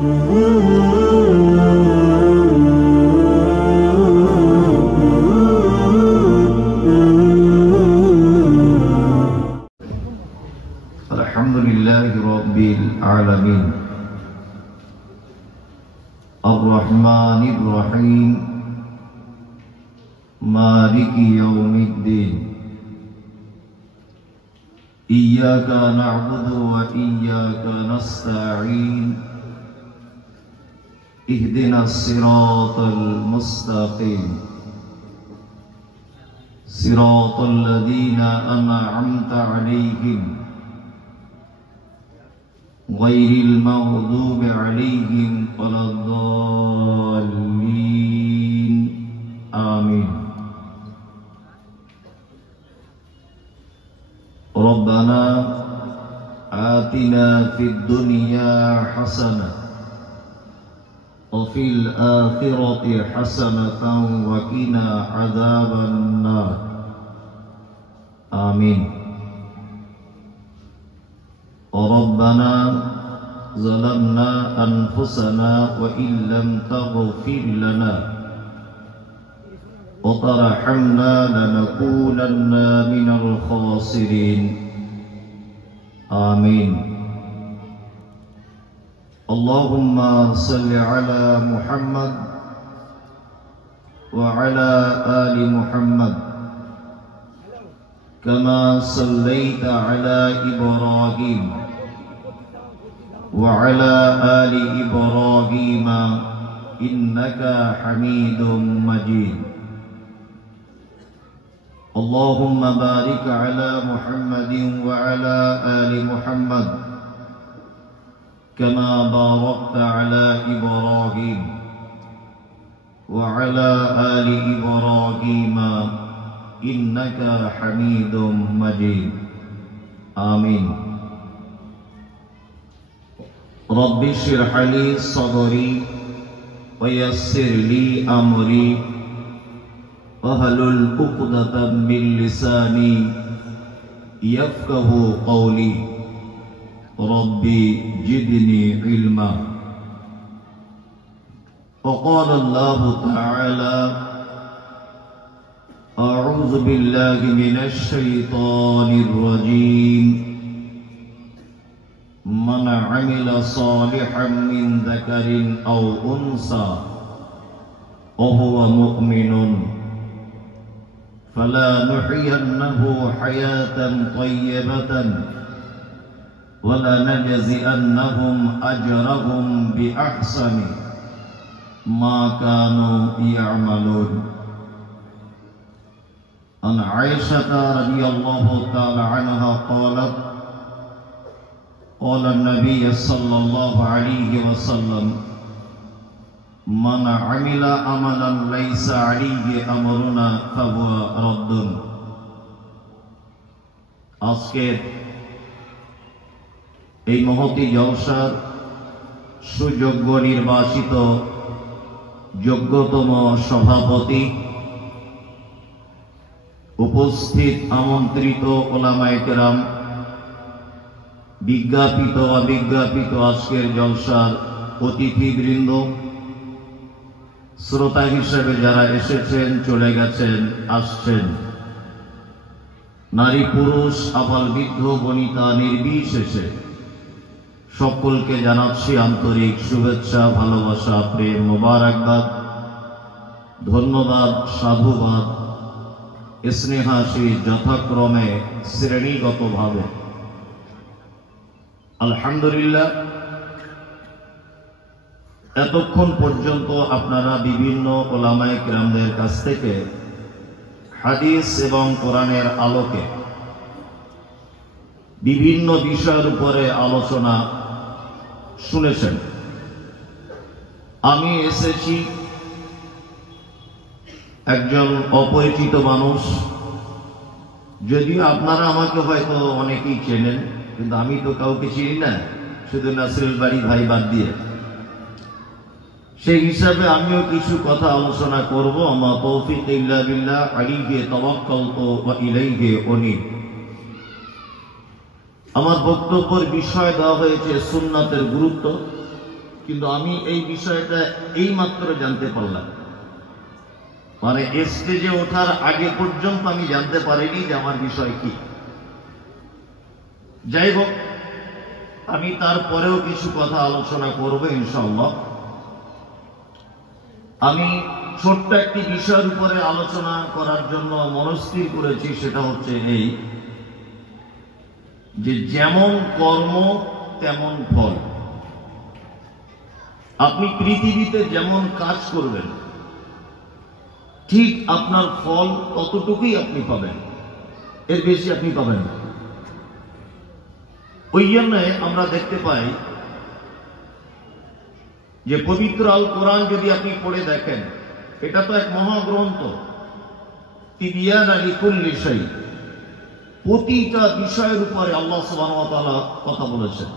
Alhamdulillahi Rabbil Alamin Ar-Rahmanir Rahim Maliki Yawmiddin Iyyaka na'budu wa iyyaka nasta'in Ihdinas siratal mustaqim Siratal ladzina an'amta 'alaihim ghairil maghdubi 'alaihim waladdallin. Amin. Rabbana atina fid dunya hasanah wa fil akhirati hasanatan wa qina adzaban nar. Amin. Rabbana zalamna anfusana wa illam taghfir lana wa tarhamna lanakunanna minal khasirin. Amin. Allahumma salli ala Muhammad wa ala ali Muhammad kama sallaita ala Ibrahim wa ala ali Ibrahim innaka Hamidum Majid. Allahumma barik ala Muhammadin wa ala ali Muhammad kama barakta ala Ibrahim wa ala ali Ibrahim innaka Hamidum Majid. Amin. Rabbi shrah li sadri wa yassir li amri wahlul 'uqdatam min lisani yafqahu qawli. Rabbi zidni ilma. Wa qala Allah ta'ala a'udzu billahi minasy syaithanir rajim. Man 'amila salihan min dzakarin aw unsa wa huwa mu'minun falanuhyiyannahu hayatan thayyibatan wa lanajziyannahum ajrahum bi ahsani ma kanu ya'malun. An Aisyah radhiyallahu ta'ala anha qalat qala an-nabiy sallallahu alaihi wasallam man 'amila amalan laysa 'alaihi amruna fahuwa raddun. আজকের এই মহতী জলসার সুযোগ্য নির্বাচিত যোগ্যতম সভাপতি, উপস্থিত আমন্ত্রিত ওলামায়ে কেরাম, বিজ্ঞাপিত অবিজ্ঞাপিত আজকের জলসার অতিথিবৃন্দ, শ্রোতা হিসেবে যারা এসেছেন, চলে গেছেন, আসছেন, নারী পুরুষ আবাল বৃদ্ধ বনিতা নির্বিশেষে সকলকে জানাচ্ছি আন্তরিক শুভেচ্ছা, ভালোবাসা, প্রেম, মোবারকবাদ, ধন্যবাদ, সাধুবাদ, স্নেহাশী যথাক্রমে শ্রেণীগতভাবে। আলহামদুলিল্লাহ, এতক্ষণ পর্যন্ত আপনারা বিভিন্ন ওলামায়ে কেরামদের কাছ থেকে হাদিস এবং কোরআনের আলোকে বিভিন্ন বিষয়ের উপরে আলোচনা শুনেছেন। আমি এসেছি একজন অপরিচিত মানুষ, যদিও আপনারা আমাকে হয়তো অনেকেই চেনেন, কিন্তু আমি তো কাউকে চিনি না, শুধু নাসিরুল বাড়ি ভাই বাদ দিয়ে। সেই হিসাবে আমিও কিছু কথা আলোচনা করব। আমা তৌফিক ইল্লা বিল্লাহ, আলাইহি তাওয়াক্কালতু ওয়া ইলাইহি উনীব। আমার বক্তব্যের বিষয় দেওয়া হয়েছে সুন্নাতের গুরুত্ব, কিন্তু আমি এই বিষয়টা এইমাত্র জানতে পারলাম, মানে স্টেজে ওঠার আগে পর্যন্ত আমি জানতে পারিনি যে আমার বিষয় কি। যাই হোক, আমি তারপরেও কিছু কথা আলোচনা করব ইনশাআল্লাহ। আমি ছোট্ট একটি বিষয়ের উপরে আলোচনা করার জন্য মনস্থির করেছি, সেটা হচ্ছে এই যে যেমন কর্ম তেমন ফল। আপনি পৃথিবীতে যেমন কাজ করবেন ঠিক আপনার ফল ততটুকুই আপনি পাবেন, এর বেশি আপনি পাবেন না। ওই জন্য আমরা দেখতে পাই যে পবিত্র আল কোরআন যদি আপনি পড়ে দেখেন, এটা তো এক মহাগ্রন্থ, তিবিয়ানা লিকুল্লি শাই, প্রতিটা বিষয়ের উপরে আল্লাহ সুবহানাহু ওয়া তাআলা কথা বলেছেন।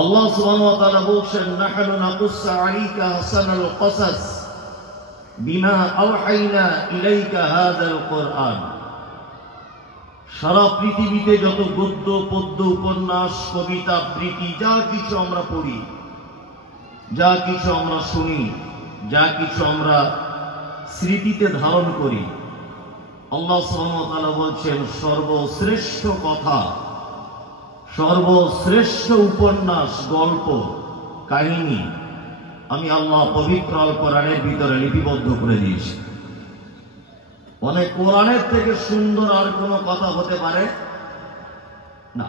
আল্লাহ সুবহানাহু ওয়া তাআলা বলছেন, নাহনু নাকুসসু আলাইকা আহসানাল কসাস বিমা আওহাইনা ইলাইকা হাযাল কোরআন। সারা পৃথিবীতে যত গদ্য পদ্য উপন্যাস কবিতা আবৃত্তি যা কিছু আমরা পড়ি, যা কিছু আমরা শুনি, যা কিছু আমরা স্মৃতিতে ধারণ করি, আল্লাহ সুবহানাহু ওয়া তাআলা বলছেন সর্বশ্রেষ্ঠ কথা, সর্বশ্রেষ্ঠ উপন্যাস, গল্প, কাহিনী আমি আল্লাহ পবিত্র আল কোরআনের ভিতরে লিপিবদ্ধ করে দিয়েছি। অনেক কোরআনের থেকে সুন্দর আর কোনো কথা হতে পারে না।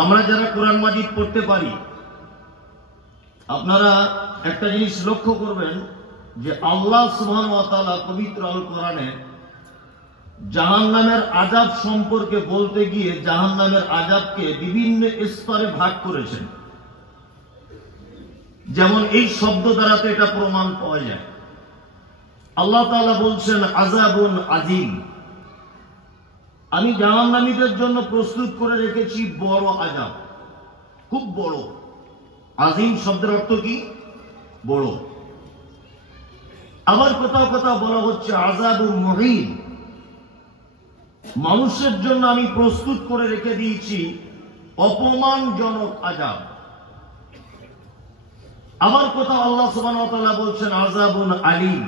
আমরা যারা কোরআন মাজিদ পড়তে পারি, আপনারা একটা জিনিস লক্ষ্য করবেন যে আল্লাহ সুবহানাহু ওয়া তাআলা পবিত্র আল কোরআনে জাহান্নামের আযাব সম্পর্কে বলতে গিয়ে জাহান্নামের আযাবকে বিভিন্ন স্তরে ভাগ করেছেন। যেমন এই শব্দ দ্বারাতে এটা প্রমাণ পাওয়া যায়। আল্লাহ তাআলা বলছেন আযাবুন আযীম, আমি জাহান্নামীদের জন্য প্রস্তুত করে রেখেছি বড় আযাব, খুব বড়। আযীম শব্দের অর্থ কি? বড়। আবার কোথাও কোথাও বলা হচ্ছে আযাবুল মুহিন, মানুষের জন্য আমি প্রস্তুত করে রেখে দিয়েছি অপমানজনক আযাব। আবার কোথাও আল্লাহ সুবহানাহু ওয়া তাআলা বলছেন আযাবুন আলীম,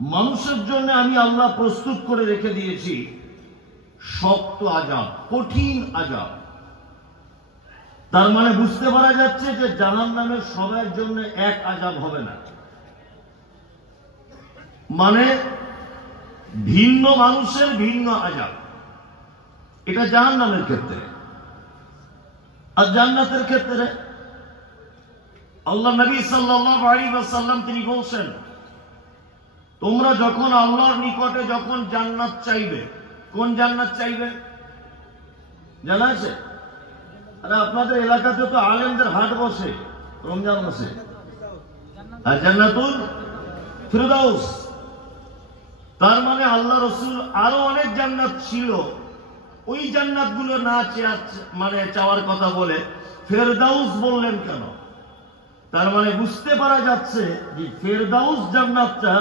মানুষের জন্য আমি আল্লাহ প্রস্তুত করে রেখে দিয়েছি শক্ত আযাব, কঠিন আযাব। তার মানে বুঝতে পারা যাচ্ছে যে জাহান্নামের সবার জন্য এক আযাব হবে না, মানে ভিন্ন মানুষের ভিন্ন আযাব। এটা জাহান্নামের ক্ষেত্রে। আর জান্নাতের ক্ষেত্রে আল্লাহ নবী সাল্লাল্লাহু আলাইহি ওয়াসাল্লাম তিনি বলছেন, তোমরা যখন আল্লাহর নিকটে যখন জান্নাত চাইবে, কোন জান্নাত চাইবে জানা আছে? আরে আপনাদের এলাকাতে তো আলেমদের হাট বসে রমজান মাসে, আর জান্নাতুল ফিরদাউস। তার মানে আল্লাহ রাসূল আরো অনেক জান্নাত ছিল, ওই জান্নাতগুলো না মানে চাওয়ার কথা বলে ফেরদাউস বললেন কেন? তার মানে বুঝতে পারা যাচ্ছে যে ফেরদাউস জান্নাতটা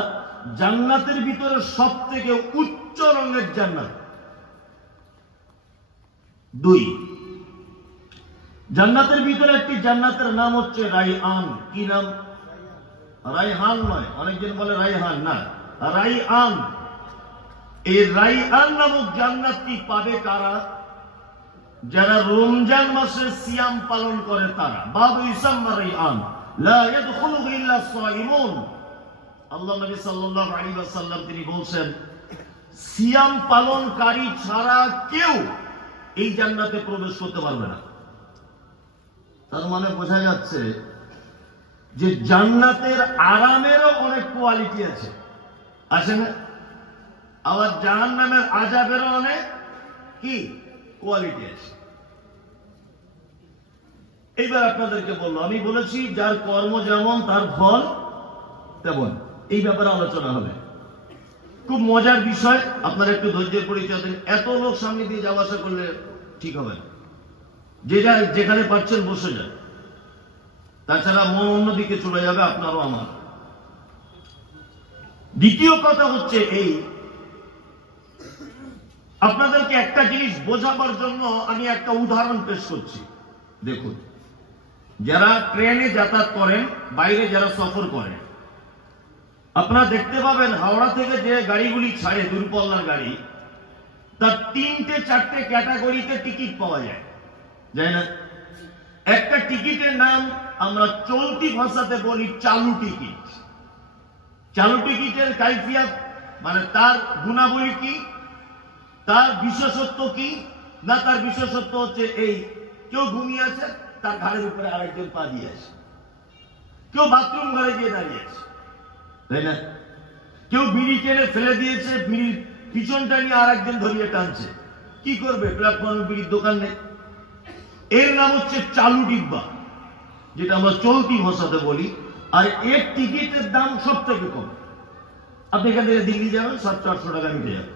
জান্নাতের ভিতরে সবথেকে উচ্চ রঙের জান্নাত। দুই, জান্নাতের ভিতরে একটি জান্নাতের নাম হচ্ছে রাইহান। কি নাম? রাইহান নয়, অনেকজন বলে রাইহান, না, রাইহান। এই রাইহান নামক জান্নাতটি পাবে কারা? যারা রমজান মাসে সিয়াম পালন করে তারা। বাবু ইসাম্মা রাইহান লা ইয়াদখুলু ইল্লা সাইমুন। আল্লাহ নবী সাল্লাল্লাহু আলাইহি ওয়াসাল্লাম তিনি বলছেন, সিয়াম পালনকারী ছাড়া কেউ এই জান্নাতে প্রবেশ করতে পারবে না। তার মানে বোঝা যাচ্ছে যে জান্নাতের আরামেরও অনেক কোয়ালিটি আছে, আছে না? আবার জাহান্নামের আযাবেরও অনেক কি কোয়ালিটি আছে। এইবার আপনাদেরকে বললো, আমি বলেছি যার কর্ম যেমন তার ফল তেমন। এই ব্যাপারে আলোচনা হবে, খুব মজার বিষয়। আপনারা একটু ধৈর্যের পরিচয় দেন। এত লোক সামনে দিয়ে যাওয়া আসা করলে ঠিক হবে না। যে যা যেখানে পাচ্ছেন বসে যান, তাছাড়া মন অন্যদিকে চলে যাবে আপনারও আমার। দ্বিতীয় কথা হচ্ছে এই আপনাদেরকে একটা জিনিস বোঝাবার জন্য আমি একটা উদাহরণ পেশ করছি। দেখুন, যারা ট্রেনে যাতায়াত করেন, বাইরে যারা সফর করেন, আপনারা দেখতে পাবেন হাওড়া থেকে যে গাড়িগুলি ছাড়ে দূরপল্লার গাড়ি, তার 3-4টে ক্যাটাগরিতে টিকিট পাওয়া যায়, যায় না? একটা টিকিটের নাম আমরা চলতি ভাষাতে বলি চালু টিকিট। চালু টিকিটের কাইফিয়াত মানে তার গুণাবলী কি, তার বিশেষত্ব কি? না, তার বিশেষত্ব হচ্ছে এই, কেউ ঘুমিয়ে আছে, তার ঘাড়ের উপরে আরেকজন পা দিয়ে আছে, কেউ বাথরুম ঘরে গিয়ে দাঁড়িয়ে আছে, তাই না? কেউ বিড়ি টেনে ফেলে দিয়েছে, বিড়ির পিছনটা নিয়ে আর একজন ধরিয়ে টানছে, কি করবে? প্ল্যাটফর্মে বিড়ির দোকান নেই। এর নাম হচ্ছে চালু ডিব্বা, যেটা আমরা চলতি ভাষাতে বলি। আর এর টিকিটের দাম সব থেকে কম। আপনি এখান থেকে দিল্লি যাবেন, 700-800 টাকা মিটে যাবে।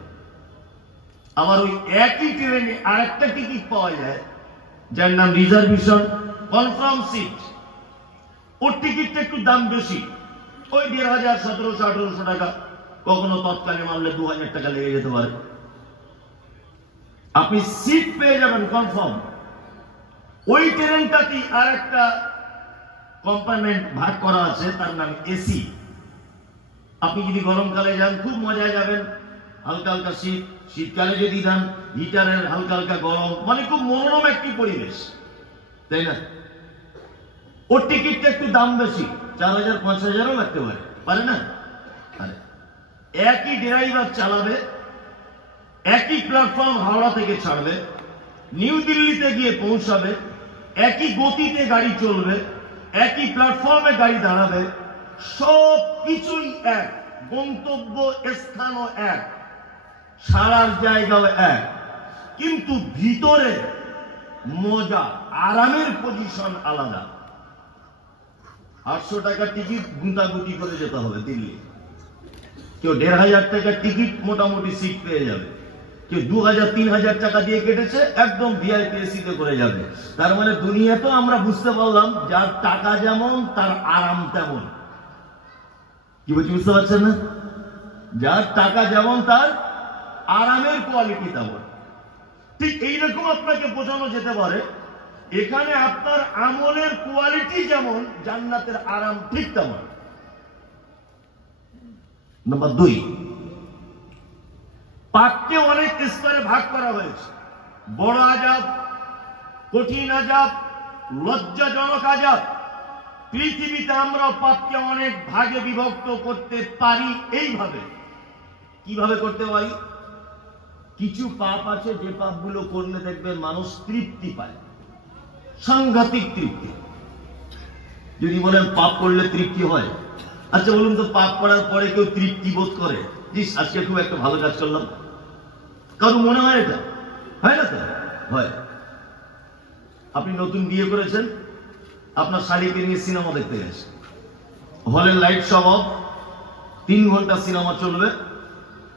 আবার ওই একই ট্রেনে আরেকটা টিকিট পাওয়া যায়, যার নাম রিজার্ভেশন কনফার্ম সিট। ওর টিকিটটা একটু দাম বেশি, ওই 1500, 1700, 1800 টাকা, কখনো তৎকালে মারলে 2000 টাকা লেগে যেতে পারে। আপনি সিট পেয়ে যাবেন কনফার্ম। ওই ট্রেনটাতেই আর একটা কম্পার্টমেন্ট ভাগ করা আছে, তার নাম এসি। আপনি যদি গরমকালে যান খুব মজায় যাবেন, হালকা হালকা শীত, শীতকালে যদি যান হিটারের হালকা হালকা গরম, মানে খুব মনোরম একটি পরিবেশ, তাই না? ওর টিকিটটা একটু দাম বেশি, 4000-5000ও লাগতে পারে না? একই ড্রাইভার চালাবে, একই প্ল্যাটফর্ম হাওড়া থেকে ছাড়বে, নিউ দিল্লিতে গিয়ে পৌঁছাবে, একই গতিতে গাড়ি চলবে, একই প্ল্যাটফর্মে গাড়ি দাঁড়াবে, সব কিছুই এক, গন্তব্য স্থানও এক, ছাড়ার জায়গাও এক, কিন্তু ভিতরে মজা, আরামের পজিশন আলাদা। 800 টাকার টিকিট গুঁতাগুতি করে যেতে হবে দিল্লি, কেউ 1500 টাকার টিকিট মোটামুটি সিট পেয়ে যাবে, কেউ 2000-3000 টাকা দিয়ে কেটেছে একদম ভিআইপি এসিতে করে যাবে। তার মানে দুনিয়া তো আমরা বুঝতে পারলাম, যার টাকা যেমন তার আরাম তেমন। কি বলছি বুঝতে পারছেন না? যার টাকা যেমন তার আরামের কোয়ালিটি তেমন। ঠিক এইরকম আপনাকে বোঝানো যেতে পারে, এখানে আপনার আমলের কোয়ালিটি যেমন, জান্নাতের আরাম ঠিক তেমন। নাম্বার 2, পাপকে অনেক স্তরে ভাগ করা হয়েছে। বড় আযাব, কঠিন আযাব, লজ্জাজনক আযাব। পৃথিবীতে আমরা পাপকে অনেক ভাগে বিভক্ত করতে পারি এইভাবে। কিভাবে করতে পারি? কিছু পাপ আছে যে পাপগুলো করলে দেখবেন মানুষ তৃপ্তি পায়, সাংঘাতিক তৃপ্তি। যদি বলেন পাপ করলে তৃপ্তি হয়, আচ্ছা বলুন তো, পাপ করার পরে কেউ তৃপ্তি বোধ করে? জি, আজকে খুব একটা ভালো কাজ করলাম, কারো মনে হয় এটা? হয় না তো? হয়। আপনি নতুন বিয়ে করেছেন, আপনার শাড়িকে নিয়ে সিনেমা দেখতে গেছেন, হলের লাইট সব অফ, 3 ঘন্টা সিনেমা চলবে,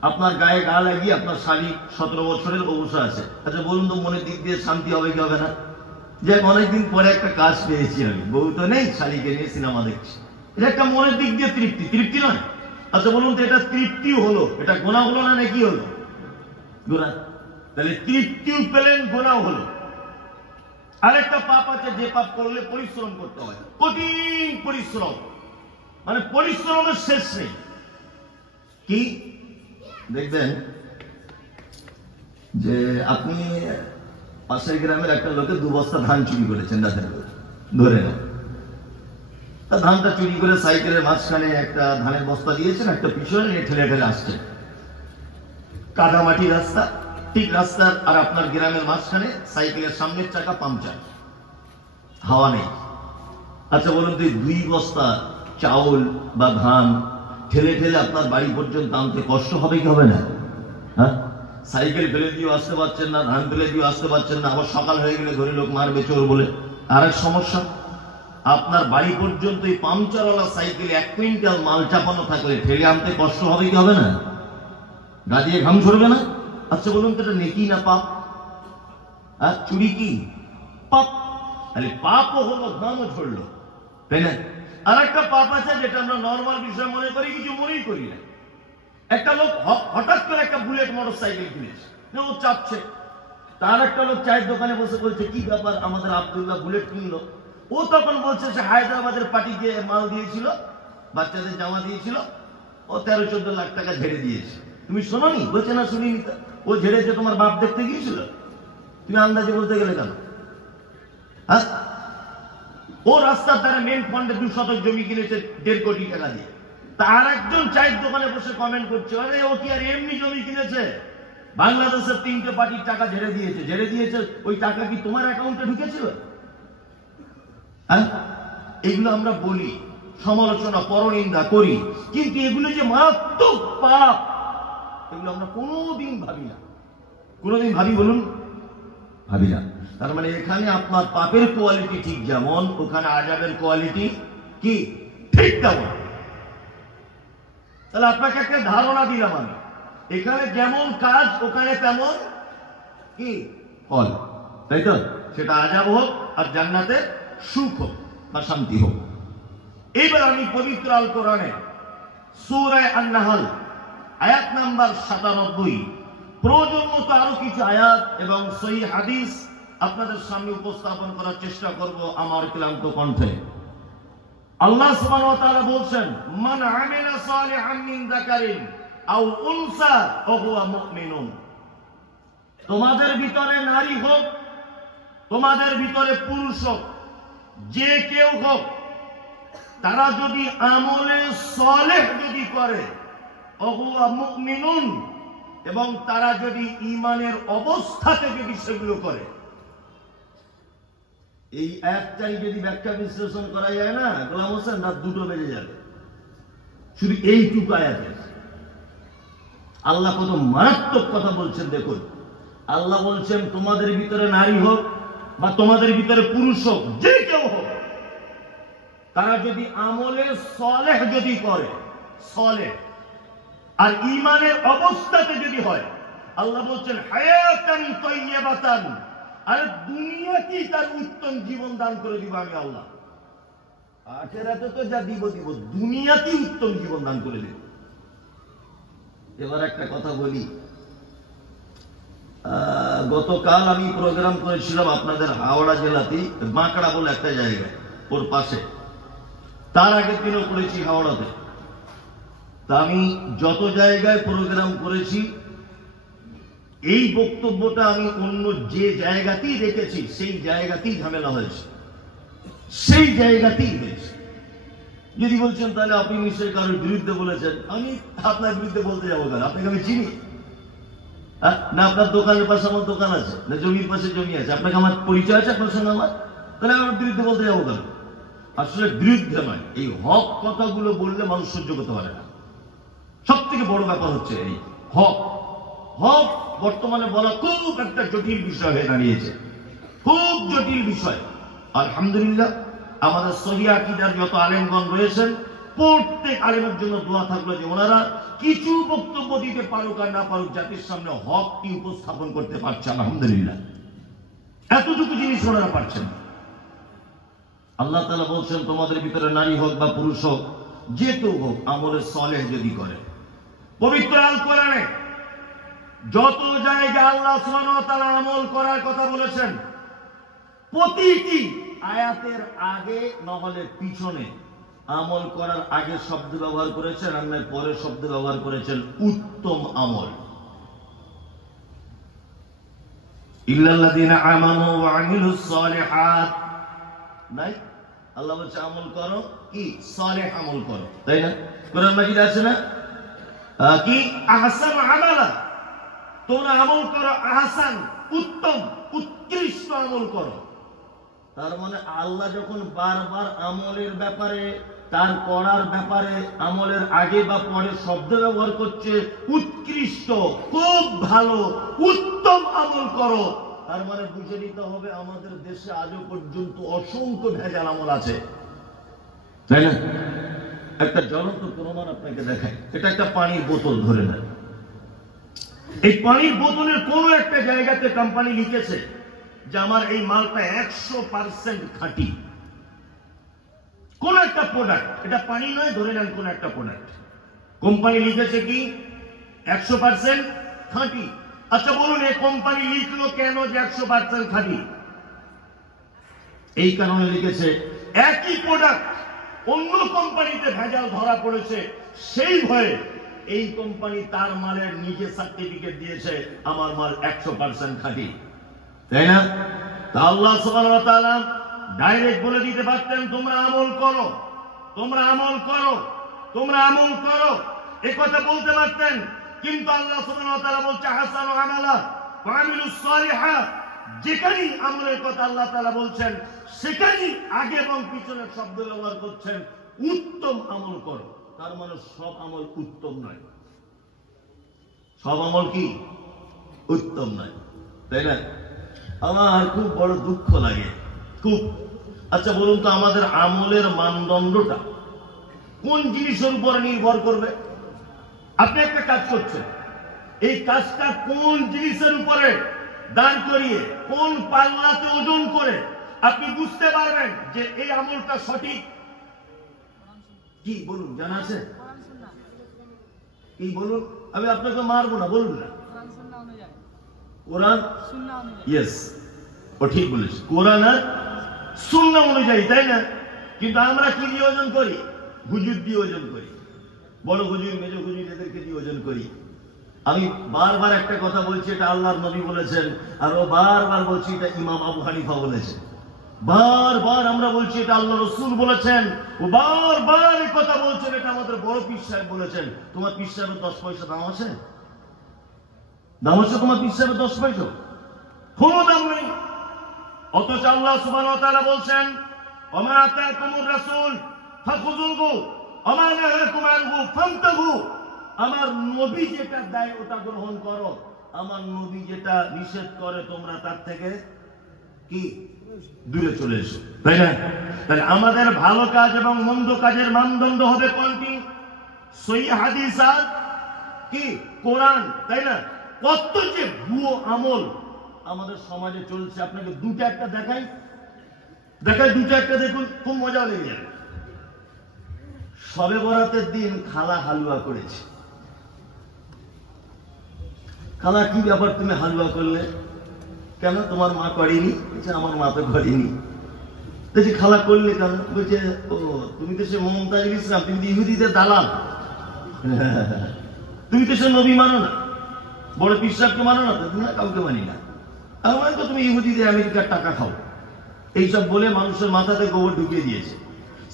আপনার গায়ে গা লাগিয়ে আপনার শাড়ি 17 বছরের অবসর আছে। আচ্ছা বলুন তো, মনের দিক দিয়ে শান্তি হবে কি হবে না? যে অনেকদিন পরে একটা কাজ পেয়েছি, আমি বউ তো নেই, শাড়িকে নিয়ে সিনেমা দেখছি, এটা একটা মনের দিক দিয়ে তৃপ্তি, তৃপ্তি নয়? আচ্ছা বলুন তো, এটা তৃপ্তি হলো, এটা গোনা হলো না নাকি হলো? গোনা। তাহলে তৃপ্তিও পেলেন, গোনাও হলো। আরেকটা পাপ আছে যে পাপ করলে পরিশ্রম করতে হয়, কঠিন পরিশ্রম, মানে পরিশ্রমের শেষ নেই। কি দেখবেন যে আপনি পাশের গ্রামের একটা লোকে 2 বস্তা ধান চুরি করেছেন, রাতের বেলা ধরে না, তা ধানটা চুরি করে সাইকেলের মাঝখানে একটা ধানের বস্তা দিয়েছেন, একটা পিছনে নিয়ে ঠেলে ঠেলে আসছেন, কাদামাটি রাস্তা, ঠিক রাস্তার আর আপনার গ্রামের মাঝখানে সাইকেলের সামনের চাকা পাংচার, হাওয়া নেই। আচ্ছা বলুন তো, 2 বস্তা চাউল বা ধান ঠেলে ঠেলে আপনার বাড়ি পর্যন্ত আনতে কষ্ট হবে কি হবে না? হ্যাঁ, সাইকেল ফেলে দিয়ে আসতে পারছেন না, ধান ফেলে দিয়ে আসতে পারছেন না, আবার সকাল হয়ে গেলে ধরে লোক মারবে চোর বলে। আর এক সমস্যা, আপনার বাড়ি পর্যন্ত এই পাংচারওয়ালা সাইকেলে 1 কুইন্টাল মাল চাপানো থাকলে ঠেলে আনতে কষ্ট হবে কি হবে না? গা দিয়ে ঘাম ঝরবে না? আচ্ছা বলুন তো, এটা নেকি না পাপ? আর চুরি কি পাপ? তাহলে পাপও হলো, ঘামও ঝরলো, তাই না? আর একটা পাপ আছে যেটা আমরা নর্মাল বিষয় মনে করি, কিছু মনেই করি না। একটা লোক হঠাৎ করে একটা বুলেট মোটর সাইকেল কিনেছে, ও চাচ্ছে। তার একটা লোক চায়ের দোকানে বসে বলছে, কি ব্যাপার, আমাদের আব্দুল্লাহ বুলেট কিনলো। ও তখন বলছে সে হায়দ্রাবাদের পার্টিকে মাল দিয়েছিল, বাচ্চাদের জামা দিয়েছিল, ও 13-14 লাখ টাকা ঝেড়ে দিয়েছে। তুমি শোনোনি? বলছে না, শুনিনি। ও ঝেড়েছে তোমার বাপ দেখতে গিয়েছিল, তুমি আন্দাজে বলতে গেলে কেন? হ্যাঁ, ও রাস্তার ধারে মেন ফন্ডে 2 শতক জমি কিনেছে 1.5 কোটি টাকা দিয়ে। তার একজন চায়ের দোকানে বসে কমেন্ট করছে, আরে ও কি আর এমনি জমি কিনেছে? বাংলাদেশের 3টে পার্টির টাকা ঝেড়ে দিয়েছে। ওই টাকা কি তোমার অ্যাকাউন্টে ঢুকেছিল? হ্যাঁ, এগুলো আমরা বলি, সমালোচনা, পরনিন্দা করি, কিন্তু এগুলো যে মারাত্মক পাপ, এগুলো আমরা কোনোদিন ভাবি না। কোনোদিন ভাবি বলুন? ভাবি না। তার মানে এখানে আপনার পাপের কোয়ালিটি ঠিক যেমন, ওখানে আযাবের কোয়ালিটি কি ঠিক তেমন। তাহলে আপনাকে একটা ধারণা দিলাম আমি, এখানে যেমন কাজ ওখানে তেমন কি ফল, তাই তো? সেটা আযাব হোক আর জান্নাতে সুখ হোক বা শান্তি হোক। এইবার আমি পবিত্র আল কোরআনে সূরা আন-নাহল আয়াত নাম্বার 97, প্রয়োজন মতো আরো কিছু আয়াত এবং সহিহ হাদিস আপনাদের সামনে উপস্থাপন করার চেষ্টা করব আমার ক্লান্ত কণ্ঠে। আল্লাহ সুবহানাহু ওয়া তাআলা বলছেন, মান আমিলা সালিহান মিন যাকারিন আও উনসা ওয়া হুয়া মুমিনুন। তোমাদের ভিতরে নারী হোক, তোমাদের ভিতরে পুরুষ হোক, যে কেউ হোক, তারা যদি আমলে সালেহ যদি করে, ওয়া হুয়া মুমিনুন, এবং তারা যদি ঈমানের অবস্থাতে যদি সেগুলো করে। এই একটাই যদি ব্যাখ্যা বিশ্লেষণ করা যায় না গোলাম হোসেন, রাত 2টো বেজে যাবে শুধু এইটুকু আয়াতে। আল্লাহ কত মারাত্মক কথা বলছেন দেখুন। আল্লাহ বলছেন তোমাদের ভিতরে নারী হোক বা তোমাদের ভিতরে পুরুষ হোক, যে কেউ হোক, তারা যদি আমলে সালেহ যদি করে, সালেহ আর ঈমানের অবস্থাতে যদি হয়, আল্লাহ বলছেন হায়াতান তাইয়্যিবাতান, আর দুনিয়াতেই তার উত্তম জীবন দান করে দিব আমি আল্লাহ। আখিরাতে তো যা দিব, দুনিয়াতেই উত্তম জীবন দান করে দিব। এবার একটা কথা বলি, গতকাল আমি প্রোগ্রাম করেছিলাম আপনাদের হাওড়া জেলাতে, বাঁকড়া বলে একটা জায়গা, ওর পাশে। তার আগের দিনও করেছি হাওড়াতে। তা আমি যত জায়গায় প্রোগ্রাম করেছি, এই বক্তব্যটা আমি অন্য যে জায়গাতেই রেখেছি, সেই জায়গাতেই ঝামেলা হয়েছে, সেই জায়গাতেই হয়েছে। যদি বলছেন তাহলে আপনি নিশ্চয়ই কারোর বিরুদ্ধে বলেছেন, আমি আপনার বিরুদ্ধে বলতে যাবো কেন? আপনাকে আমি চিনি না? আপনার দোকানের পাশে আমার দোকান আছে, না জমির পাশে জমি আছে, আপনাকে আমার পরিচয় আছে আপনার সঙ্গে আমার, তাহলে আমার বিরুদ্ধে বলতে যাবো কেন? আসলে বিরুদ্ধে নয়, এই হক কথাগুলো বললে মানুষ সহ্য করতে পারে না। সব থেকে বড় ব্যাপার হচ্ছে এই হক। হক বর্তমানে বলা খুব একটা জটিল বিষয় হয়ে দাঁড়িয়েছে, খুব জটিল বিষয়। আলহামদুলিল্লাহ, আমাদের সহিহ আকীদার যত আলেমগণ রয়েছেন, প্রত্যেক আলেমের জন্য দোয়া থাকলো যে ওনারা কিছু বক্তব্য দিতে পারুক আর না পারুক, জাতির সামনে হকটি উপস্থাপন করতে পারছে। আলহামদুলিল্লাহ, এতটুকু জিনিস ওনারা পারছেন। আল্লাহ তাআলা বলছেন তোমাদের ভিতরে নারী হোক বা পুরুষ হোক, যে কেউ হোক, আমলে সালেহ যদি করে। পবিত্র আল কোরআনে যত জায়গায় আল্লাহ সুবহানাহু ওয়া তাআলা আমল করার কথা বলেছেন, প্রতিটি আয়াতের আগে নহলে পিছনে আমল করার আগে শব্দ ব্যবহার করেছেন, আর নয় পরে শব্দ ব্যবহার করেছেন উত্তম আমল। ইল্লাল্লাযীনা আমানু ওয়া আমিলুস সালিহাত, নাই? আল্লাহ বলছে আমল করো, কি সালেহ আমল করো, তাই না? কোরআন মাজিদে আছে না কি আহসান আমালা, তোমরা আমল করো আহসান, উত্তম, উৎকৃষ্ট আমল করো। তার মানে আল্লাহ যখন বারবার আমলের ব্যাপারে, তার করার ব্যাপারে আমলের আগে বা পরে শব্দ ব্যবহার করছে উৎকৃষ্ট, খুব ভালো, উত্তম আমল করো, তার মানে বুঝে নিতে হবে আমাদের দেশে আজও পর্যন্ত অসংখ্য ভেজাল আমল আছে, তাই না? একটা জ্বলন্ত প্রমাণ আপনাকে দেখাই। এটা একটা পানির বোতল ধরে নেন। এই পানির বোতলের কোন একটা জায়গাতে কোম্পানি লিখেছে যে আমার এই মালটা 100% খাঁটি। কোন একটা প্রোডাক্ট, এটা পানি নয়, ধরে নেন কোন একটা প্রোডাক্ট, কোম্পানি লিখেছে কি 100% খাঁটি। আচ্ছা বলুন, এই কোম্পানি লিখলো কেন যে 100% খাঁটি? এই কারণে লিখেছে একই প্রোডাক্ট অন্য কোম্পানিতে ভেজাল ধরা পড়েছে, সেই ভয়ে এই কোম্পানি তার মালের নিজে সার্টিফিকেট দিয়েছে আমার মাল 100% খাঁটি, তাই না? তা আল্লাহ সুবহানাহু ওয়া তাআলা ডাইরেক্ট বলে দিতে পারতেন তোমরা আমল করো, তোমরা আমল করো, তোমরা আমল করো, এই কথা বলতে পারতেন। কিন্তু আল্লাহ সুবহানাহু ওয়া তাআলা বলছে হাসানু আমালা ওয়া আমিলুস সালিহাত। যেখানেই আমলের কথা আল্লাহ তাআলা বলছেন সেখানেই আগে এবং পিছনের শব্দ ব্যবহার করছেন উত্তম আমল করো। তার মানে সব আমল উত্তম নয়, সব আমল কি উত্তম নয়, তাই না? আমার খুব বড় দুঃখ লাগে, খুব। আচ্ছা বলুন তো, আমাদের আমলের মানদণ্ডটা কোন জিনিসের উপরে নির্ভর করবে? আপনি একটা কাজ করছেন, এই কাজটা কোন জিনিসের উপরে দাঁড় করিয়ে, কোন পাল্লাতে ওজন করে আপনি বুঝতে পারবেন যে এই আমলটা সঠিক? কি বলুন, জানা আছে? কি বলুন, আমি আপনাকে মারবো না, বলুন না। কোরআন, ইয়েস, ও ঠিক বলেছে, কোরআন আর সুন্নাহ অনুযায়ী, তাই না? কিন্তু আমরা কি দিয়ে ওজন করি? হুজুর দিয়ে ওজন করি, বড় হুজুর, মেজ হুজুর, এদেরকে দিয়ে ওজন করি। আমি বারবার একটা কথা বলছি, এটা আল্লাহর নবী বলেছেন, আর ও বারবার বলছি এটা ইমাম আবু হানিফা বলেছে। বারবার আমরা বলছি এটা আল্লাহ রাসূল বলেছেন, ও বারবার এই কথা বলছেন এটা আমাদের বড় পীর সাহেব বলেছেন। তোমার পীর সাহেবের 10 পয়সা দাম আছে? দাম আছে তোমার পীর সাহেবের 10 পয়সা? কোনো দাম নেই। অথচ আল্লাহ সুবহানাহু ওয়া তাআলা বলছেন ওমা আতাকুমুর রাসূল ফাখুযুহু ওমা নাহাকুম আনহু ফান্তাহু। আমার নবী যেটা দেয় ওটা গ্রহণ করো, আমার নবী যেটা নিষেধ করে তোমরা তার থেকে কি দূরে চলে এসো, তাই না? তাহলে আমাদের ভালো কাজ এবং মন্দ কাজের মানদণ্ড হবে কোনটি? সহিহ হাদিস আর কি কোরআন, তাই না? কত যে ভুয়ো আমল আমাদের সমাজে চলছে, আপনাকে দুটো একটা দেখাই, দুটো একটা দেখুন, খুব মজা লেগে যাবে। শবে বরাতের দিন খালা হালুয়া করেছে। খালা, কি ব্যাপার তুমি হালুয়া করলে কেন? তোমার মা করেনি? আমার মা তো করেনি। বলছি খালা করলে কেন? বলছে ও তুমি তো সে মুমতাজুল ইসলাম, তুমি তো ইহুদিদের দালাল, তুমি তো সে নবী মানো না, বড় পীর সাহেবকে মানো না, তো তুমি কাউকে মানি না, আমার তো তুমি ইহুদিদের আমেরিকার টাকা খাও, এইসব বলে মানুষের মাথাতে গোবর ঢুকিয়ে দিয়েছে।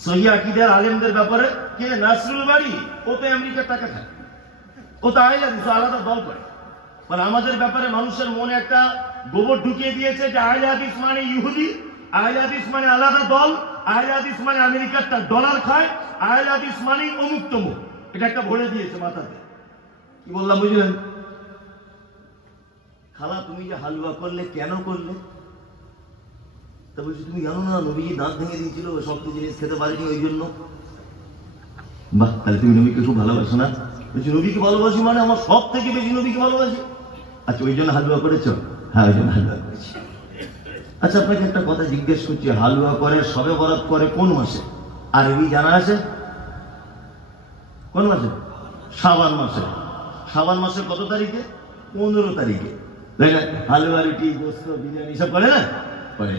সহিহ আকীদার আলেমদের ব্যাপারে কে? নাসরুল বাড়ি, ও তো আমেরিকার টাকা খায়, ও তো আহলে হাদিস, আলাদা দল করে। মানে আমাদের ব্যাপারে মানুষের মনে একটা গোবর ঢুকিয়ে দিয়েছে যে আহলে হাদিস মানে ইহুদি, আহলে হাদিস মানে আলাদা দল, আহলে হাদিস মানে আমেরিকার ডলার খায়, আহলে হাদিস মানে অমুক তমুক, এটা একটা ভরে দিয়েছে মাথাতে। কি বললাম বুঝলেন? খালা তুমি যে হালুয়া করলে কেন করলে? তা বলছি তুমি জানো না নবীজি দাঁত ভেঙে দিয়েছিল, শক্ত জিনিস খেতে পারিনি ওই জন্য। বাহ, তাহলে তুমি নবীকে খুব ভালোবাসো না? বলছি নবীকে ভালোবাসি মানে আমার সব থেকে বেশি নবীকে ভালোবাসি। আচ্ছা ওই জন্য হালুয়া করেছো? হ্যাঁ ওই জন্য হালুয়া করেছি। আচ্ছা আপনাকে একটা কথা জিজ্ঞেস করছি, হালুয়া করে শবে বরাত করে কোন মাসে? আরবি জানা আছে? কোন মাসে? শাবান মাসে। শাবান মাসের কত তারিখে? 15 তারিখে। হালুয়া, রুটি, গোস্ত, বিরিয়ানি সব করে না? করে।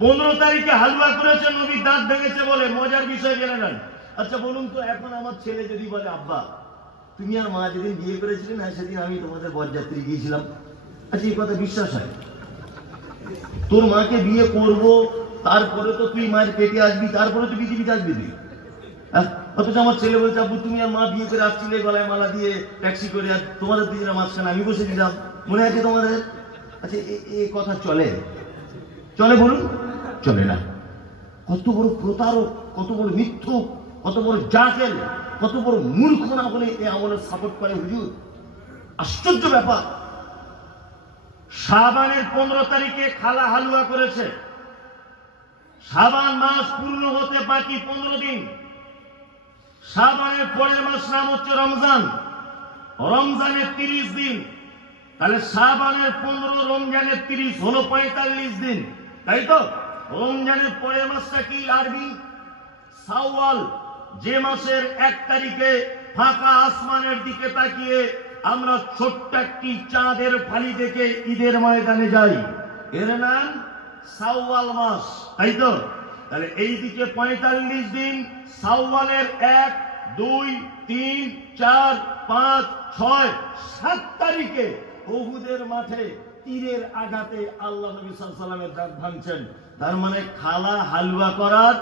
15 তারিখে হালুয়া করেছে, নবী দাঁত ভেঙেছে বলে। মজার বিষয় জেনে নেন। আচ্ছা বলুন তো, এখন আমার ছেলে যদি বলে আব্বা তুমি আর মা যেদিন বিয়ে করেছিলেন না সেদিন আমি তোমাদের বরযাত্রী গিয়েছিলাম, আচ্ছা এই কথা বিশ্বাস হয়? তোর মাকে বিয়ে করব, তারপরে তো তুই মায়ের পেটে আসবি, তারপরে তুই পৃথিবীতে আসবি তুই। অথচ আমার ছেলে বলছে আব্বু তুমি আর মা বিয়ে করে আসছিলে গলায় মালা দিয়ে ট্যাক্সি করে, আর তোমাদের দুজনের মাঝখানে আমি বসে দিলাম, মনে আছে তোমাদের? আচ্ছা এই কথা চলে? চলে বলুন? চলে না। কত বড় প্রতারক, কত বড় মিথ্যুক, কত বড় জাহেল, কত বড় মূর্খ না বলে এই আমলের সাপোর্ট করে হুজুর। আশ্চর্য ব্যাপার। শাবানের 15 তারিখে খালা হালুয়া করেছে। শাবান মাস পূর্ণ হতে বাকি 15 দিন। শাবানের পরের মাস নাম হচ্ছে রমজান, রমজানের 30 দিন। তাহলে শাবানের 15, রমজানের 30 হলো 45 দিন, তাই তো? রমজানের পরের মাসটা কি আরবি? শাওয়াল। যে মাসের 1 তারিখে ফাঁকা আসমানের দিকে তাকিয়ে আমরা ছোট্ট একটি চাঁদের ফালি দেখে ঈদের ময়দানে যাই, এর নাম শাওয়াল মাস, তাই তো? তাহলে এইদিকে 45 দিন, শাওয়ালের 1, 2, 3, 4, 5, 6, 7 তারিখে উহুদের মাঠে তীরের আঘাতে আল্লাহ নবী সাল্লাল্লাহু আলাইহি ওয়াসাল্লামের দাঁত ভাঙছেন। তার মানে খালা হালুয়া করার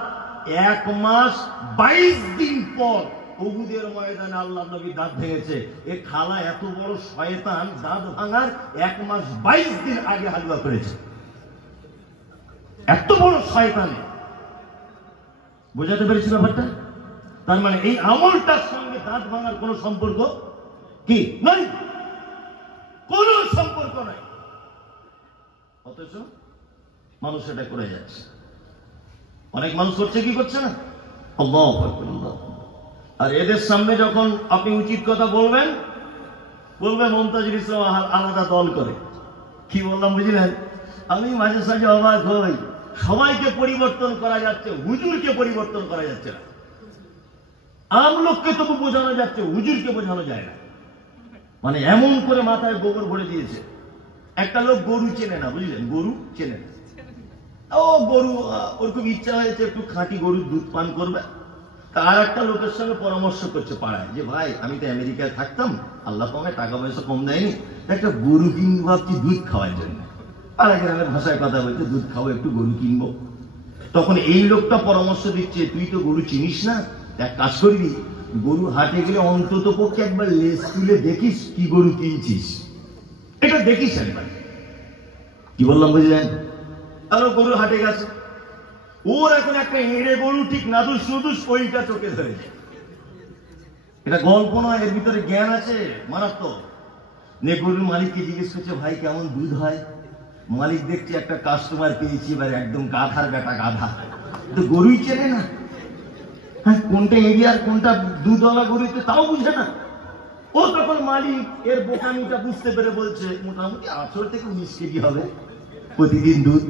1 মাস 22 দিন পর উহুদের ময়দানে আল্লাহ নবী দাঁত ভেঙেছে। এ খালা এত বড় শয়তান, দাঁত ভাঙার 1 মাস 22 দিন আগে হালুয়া করেছে। এত বড় শয়তান, বোঝাতে পেরেছি ব্যাপারটা? তার মানে এই আমলটার সঙ্গে দাঁত ভাঙার কোন সম্পর্ক কি নাই, কোন সম্পর্ক নাই। অথচ মানুষ এটা করে যাচ্ছে। অনেক মানুষ করছে, কি করছে না? আল্লাহু আকবার, আল্লাহু আকবার। আর এদের সামনে যখন আপনি উচিত কথা বলবেন, বলবে মমতাজুল ইসলাম আলাদা দল করে। কি বললাম বুঝলেন? আমি মাঝে সাঝে অবাক হই, সবাইকে পরিবর্তন করা যাচ্ছে, হুজুরকে পরিবর্তন করা যাচ্ছে না। আম লোককে তবু বোঝানো যাচ্ছে, হুজুরকে বোঝানো যায় না। মানে এমন করে মাথায় গোবর ভরে দিয়েছে। একটা লোক গরু চেনে না, বুঝলেন? গরু চেনে না। ও গরু, ওর খুব ইচ্ছা হয়েছে একটু খাঁটি গরুর দুধ পান করবে। তার একটা লোকের সঙ্গে পরামর্শ করছে পাড়ায়, যে ভাই আমি তো আমেরিকায় থাকতাম, আল্লাহ তো আমাকে টাকা পয়সা কম দেয়নি, একটা গরু কিনবো ভাবছি দুধ খাওয়ার জন্য। পাড়া গ্রামের ভাষায় কথা বলছে, দুধ খাবো, একটু গরু কিনবো। তখন এই লোকটা পরামর্শ দিচ্ছে, তুই তো গরু চিনিস না, এক কাজ করবি, গরু হাটে গেলে অন্তত পক্ষে একবার লেজ তুলে দেখিস কি গরু কিনছিস, এটা দেখিস একবার। কি বললাম বুঝলেন? আরো গরু হাটে গেছে, ওর এখন একটা এড়ে গরু ঠিক নাদুস নুদুস ওইটা চোখে ধরেছে। এটা গল্প নয়, এর ভিতরে জ্ঞান আছে মারাত্মক। নে গরুর মালিককে জিজ্ঞেস করছে, ভাই কেমন দুধ হয়? মালিক দেখছে একটা কাস্টমার পেয়েছি, এবার একদম গাধার বেটা গাধা, তো গরুই চেনে না। হ্যাঁ, কোনটা এরিয়ার কোনটা দুধওয়ালা গরুতে তাও বুঝে না। ও তখন মালিক এর বোকামিটা বুঝতে পেরে বলছে, মোটামুটি 18 থেকে 19 কেজি হবে প্রতিদিন দুধ।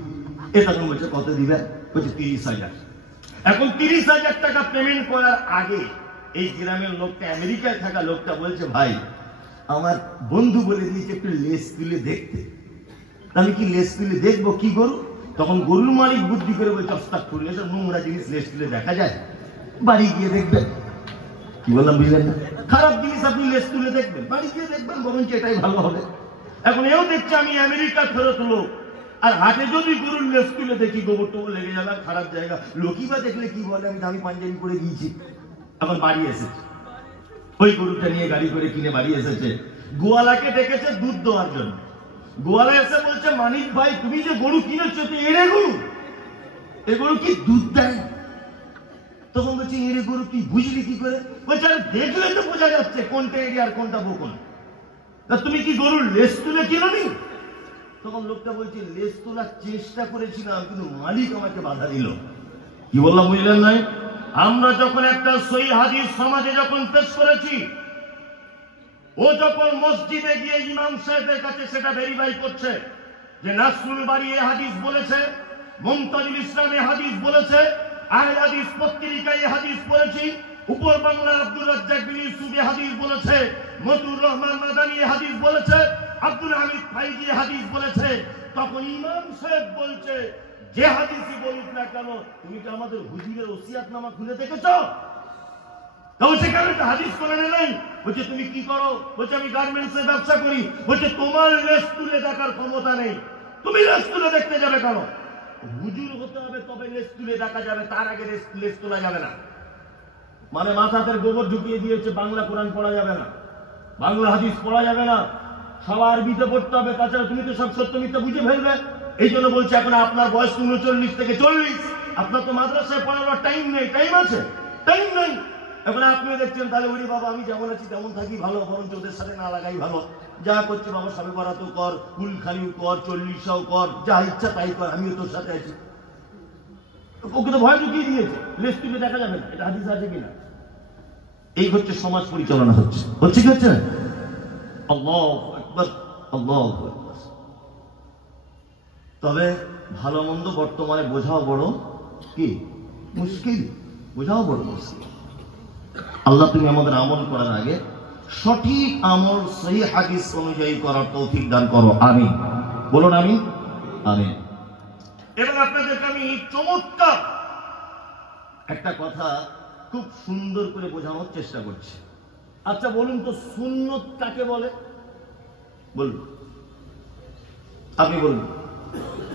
এ তখন বলছে, কত দিবে? বলছে 30,000। এখন 30,000 টাকা পেমেন্ট করার আগে এই গ্রামের লোকটা, আমেরিকায় থাকা লোকটা বলছে, ভাই আমার বন্ধু বলে দিয়েছে একটু লেজ তুলে দেখতে। আমি কি লেজ তুলে দেখবো কি গরু? তখন গরুর মালিক বুদ্ধি করে বলছে, আস্তাগফিরুল্লাহ, এসব নোংরা জিনিস লেজ তুলে দেখা যায়? বাড়ি গিয়ে দেখবেন। কি বললাম বুঝলেন না? খারাপ জিনিস আপনি লেজ তুলে দেখবেন, বাড়ি গিয়ে দেখবেন, বরঞ্চ এটাই ভালো হবে। এখন এও দেখছে আমি আমেরিকা ফেরত লোক, আর হাটে যদি গরুর লেজ তুলে দেখি গোবর টোবর লেগে যাবে, খারাপ জায়গা, লোকই বা দেখলে কি বলে আমি দামি পাঞ্জাবি পরে গিয়েছি। এখন বাড়ি এসেছে, ওই গরুটা নিয়ে গাড়ি করে কিনে বাড়ি এসেছে, গোয়ালাকে ডেকেছে দুধ দেওয়ার জন্য। গোয়ালা এসে বলছে, মানিক ভাই তুমি যে গরু কিনেছো তো এড়ে গরু, এ গরু কি দুধ দেয়? তখন বলছে, এড়ে গরু তুই বুঝলি কি করে? বলছে, আর দেখলে তো বোঝা যাচ্ছে কোনটা এড়ে আর কোনটা বকন। তা তুমি কি গরুর লেজ তুলে কিনোনি? তখন লোকটা বলছে, লেজ তোলার চেষ্টা করেছিলাম, কিন্তু মালিক আমাকে বাধা দিল। কি বললাম বুঝলেন নাই? আমরা যখন একটা সহি হাদিস সমাজে যখন পেশ করেছি, ও যখন মসজিদে গিয়ে ইমাম সাহেবের কাছে সেটা ভেরিফাই করছে যে নাসরুল বারী এ হাদিস বলেছে, মুমতাজুল ইসলাম এ হাদিস বলেছে, আহলে হাদিস পত্রিকায় এ হাদিস পড়েছি, উপর বাংলার আব্দুর রাজ্জাক বিন ইউসুফ এ হাদিস বলেছে, মতিউর রহমান মাদানী এ হাদিস বলেছে, আব্দুল হামিদ ফাইজি এ হাদিস বলেছে। তখন ইমাম সাহেব বলছে, যে হাদিসই বলুক না কেন, তুমি কি আমাদের হুজুরের ওসিয়াতনামা খুলে দেখেছো? সেখানে একটা হাদিস করে নেই। বলছে, তুমি কি করো? বলছে, আমি গার্মেন্টস এর ব্যবসা করি। বলছে, তোমার লেজ তুলে দেখার ক্ষমতা নেই, তুমি লেজ তুলে দেখতে যাবে কেন? হুজুর হতে হবে তবে লেজ তুলে দেখা যাবে, তার আগে লেজ তোলা যাবে না। মানে মাথাতে গোবর ঢুকিয়ে দিয়েছে, বাংলা কোরআন পড়া যাবে না, বাংলা হাদিস পড়া যাবে না, সব আরবিতে পড়তে হবে, তাছাড়া তুমি তো সব সত্য মিথ্যা বুঝে ফেলবে। এই জন্য বলছে, এখন আপনার বয়স 39 থেকে 40, আপনার তো মাদ্রাসায় পড়াবার টাইম নেই। টাইম আছে? টাইম নেই। এখন আপনিও দেখছেন, তাহলে ওরে বাবা আমি যেমন আছি তেমন থাকি ভালো, বরঞ্চ ওদের সাথে না লাগাই ভালো। যা করছে বাবা, সবে বরাতও কর, কুলখানিও কর, 40টাও কর, যা ইচ্ছা তাই কর, আমিও তোর সাথে আছি। ওকে তো ভয় ঢুকিয়ে দিয়েছে, লেজ তুলে দেখা যাবে না, এটা হাদিস আছে কিনা। এই হচ্ছে সমাজ পরিচালনা হচ্ছে কি হচ্ছে? আল্লাহু আকবার, আল্লাহু আকবার। তবে ভালো মন্দ বর্তমানে বোঝাও বড় কি মুশকিল, বোঝাও বড় মুশকিল। আল্লাহ তুমি আমাদের আমল করার আগে সঠিক আমল সহিহ হাদিস অনুযায়ী করার তৌফিক দান করো, আমিন। বলুন আমিন, আমিন। এবং আপনাদেরকে আমি চমৎকার একটা কথা খুব সুন্দর করে বোঝানোর চেষ্টা করছি। আচ্ছা বলুন তো, সুন্নত কাকে বলে? বলুন, আপনি বলুন।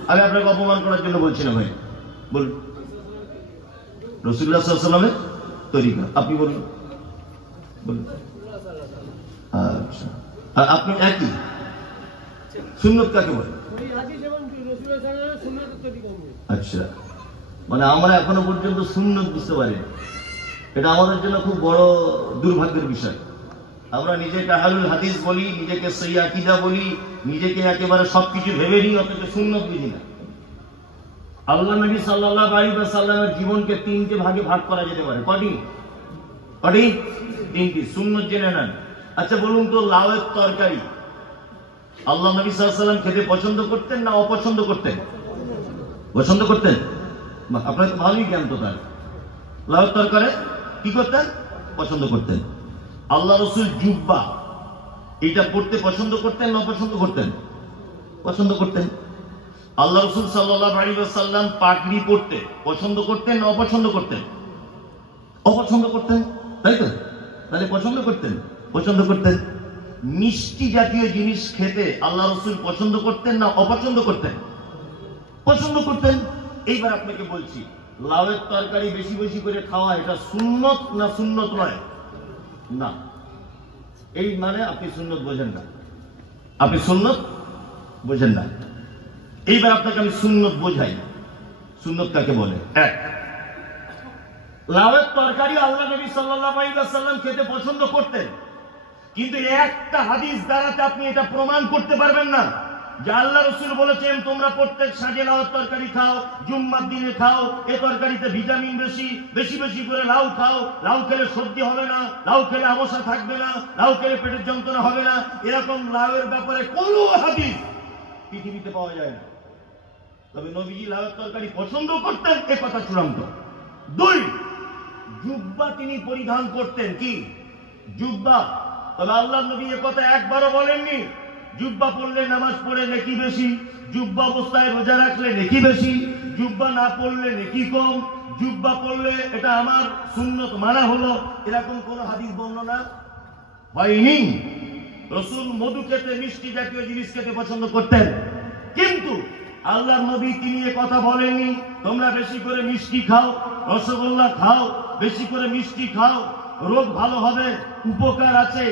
আমি আপনাকে অপমান করার জন্য বলছি না ভাই, বলুন। রাসূলুল্লাহ সাল্লাল্লাহু আলাইহি ওয়াসাল্লামের তরিকা, আপনি বলুন, বলুন। আচ্ছা, আর আপনি একই। সুন্নত কাকে বলে? আচ্ছা, মানে আমরা এখনো পর্যন্ত সুন্নত বুঝতে পারি, এটা আমাদের জন্য খুব বড় দুর্ভাগ্যের বিষয়। আমরা নিজেকে আহলুল হাদিস বলি, নিজেকে সহিহ আকীদা বলি, নিজেকে একেবারে সবকিছু ভেবে নিই, অথচ সুন্নত বুঝি না। আল্লাহ নবী সাল্লাল্লাহু আলাইহি ওয়াসাল্লামের জীবনকে তিনটে ভাগে ভাগ করা যেতে পারে। কটি? তিনটি। সুন্নত জেনে নেন। আচ্ছা বলুন তো, লাউয়ের তরকারি আল্লাহ নবী সাল্লাল্লাহু আলাইহি ওয়াসাল্লাম খেতে পছন্দ করতেন না অপছন্দ করতেন? পছন্দ করতেন। আপনার তো ভালোই জ্ঞান তো। তার লাউয়ের তরকারি কি করতেন? পছন্দ করতেন। আল্লাহ রাসূল জুব্বা এটা পড়তে পছন্দ করতেন না অপছন্দ করতেন? পছন্দ করতেন। আল্লাহ রাসূল সাল্লাল্লাহু আলাইহি ওয়াসাল্লাম পাগড়ি পড়তে পছন্দ করতেন না অপছন্দ করতেন? অপছন্দ করতেন, তাই তো? তাহলে পছন্দ করতেন? পছন্দ করতেন। মিষ্টি জাতীয় জিনিস খেতে আল্লাহ রাসূল পছন্দ করতেন না অপছন্দ করতেন? পছন্দ করতেন। এইবার আপনাকে বলছি, লাউয়ের তরকারি বেশি বেশি করে খাওয়া এটা সুন্নত না সুন্নত নয়? না। এই মানে আপনি সুন্নত বোঝেন না, আপনি সুন্নত বোঝেন না। এইবার আপনাকে আমি সুন্নত বোঝাই। সুন্নত কাকে বলে? এক, লাউয়ের তরকারি আল্লাহ নবী সাল্লাল্লাহু আলাইহি ওয়াসাল্লাম খেতে পছন্দ করতেন, কিন্তু একটা হাদিস দ্বারাতে আপনি এটা প্রমাণ করতে পারবেন না যে আল্লাহ রাসূল বলেছেন তোমরা প্রত্যেক সাঁঝে লাউয়ের তরকারি খাও, জুম্মার দিনে খাও, এ তরকারিতে ভিটামিন বেশি, বেশি বেশি করে লাউ খাও, লাউ খেলে সর্দি হবে না, লাউ খেলে আমসা থাকবে না, লাউ খেলে পেটের যন্ত্রণা হবে না। এরকম লাউয়ের ব্যাপারে কোনো হাদিস পৃথিবীতে পাওয়া যায় না। তবে নবীজি লাউয়ের তরকারি পছন্দ করতেন, এ কথা চূড়ান্ত। দুই, জুব্বা তিনি পরিধান করতেন। কি জুব্বা? তবে আল্লাহ নবী এ কথা একবারও বলেননি জুব্বা পড়লে নামাজ পড়ে নেকি বেশি, জুব্বা অবস্থায় রোজা রাখলে নেকি বেশি, জুব্বা না পড়লে নেকি কম, জুব্বা পড়লে এটা আমার সুন্নত মানা হলো, এরকম কোন হাদিস বর্ণনা হয়নি। রাসূল মধু খেতে, মিষ্টি জাতীয় জিনিস খেতে পছন্দ করতেন, কিন্তু আল্লাহর নবী তিনি এ কথা বলেননি তোমরা বেশি করে মিষ্টি খাও, রসগোল্লা খাও, বেশি করে মিষ্টি খাও, রোগ ভালো হবে, উপকার আছে।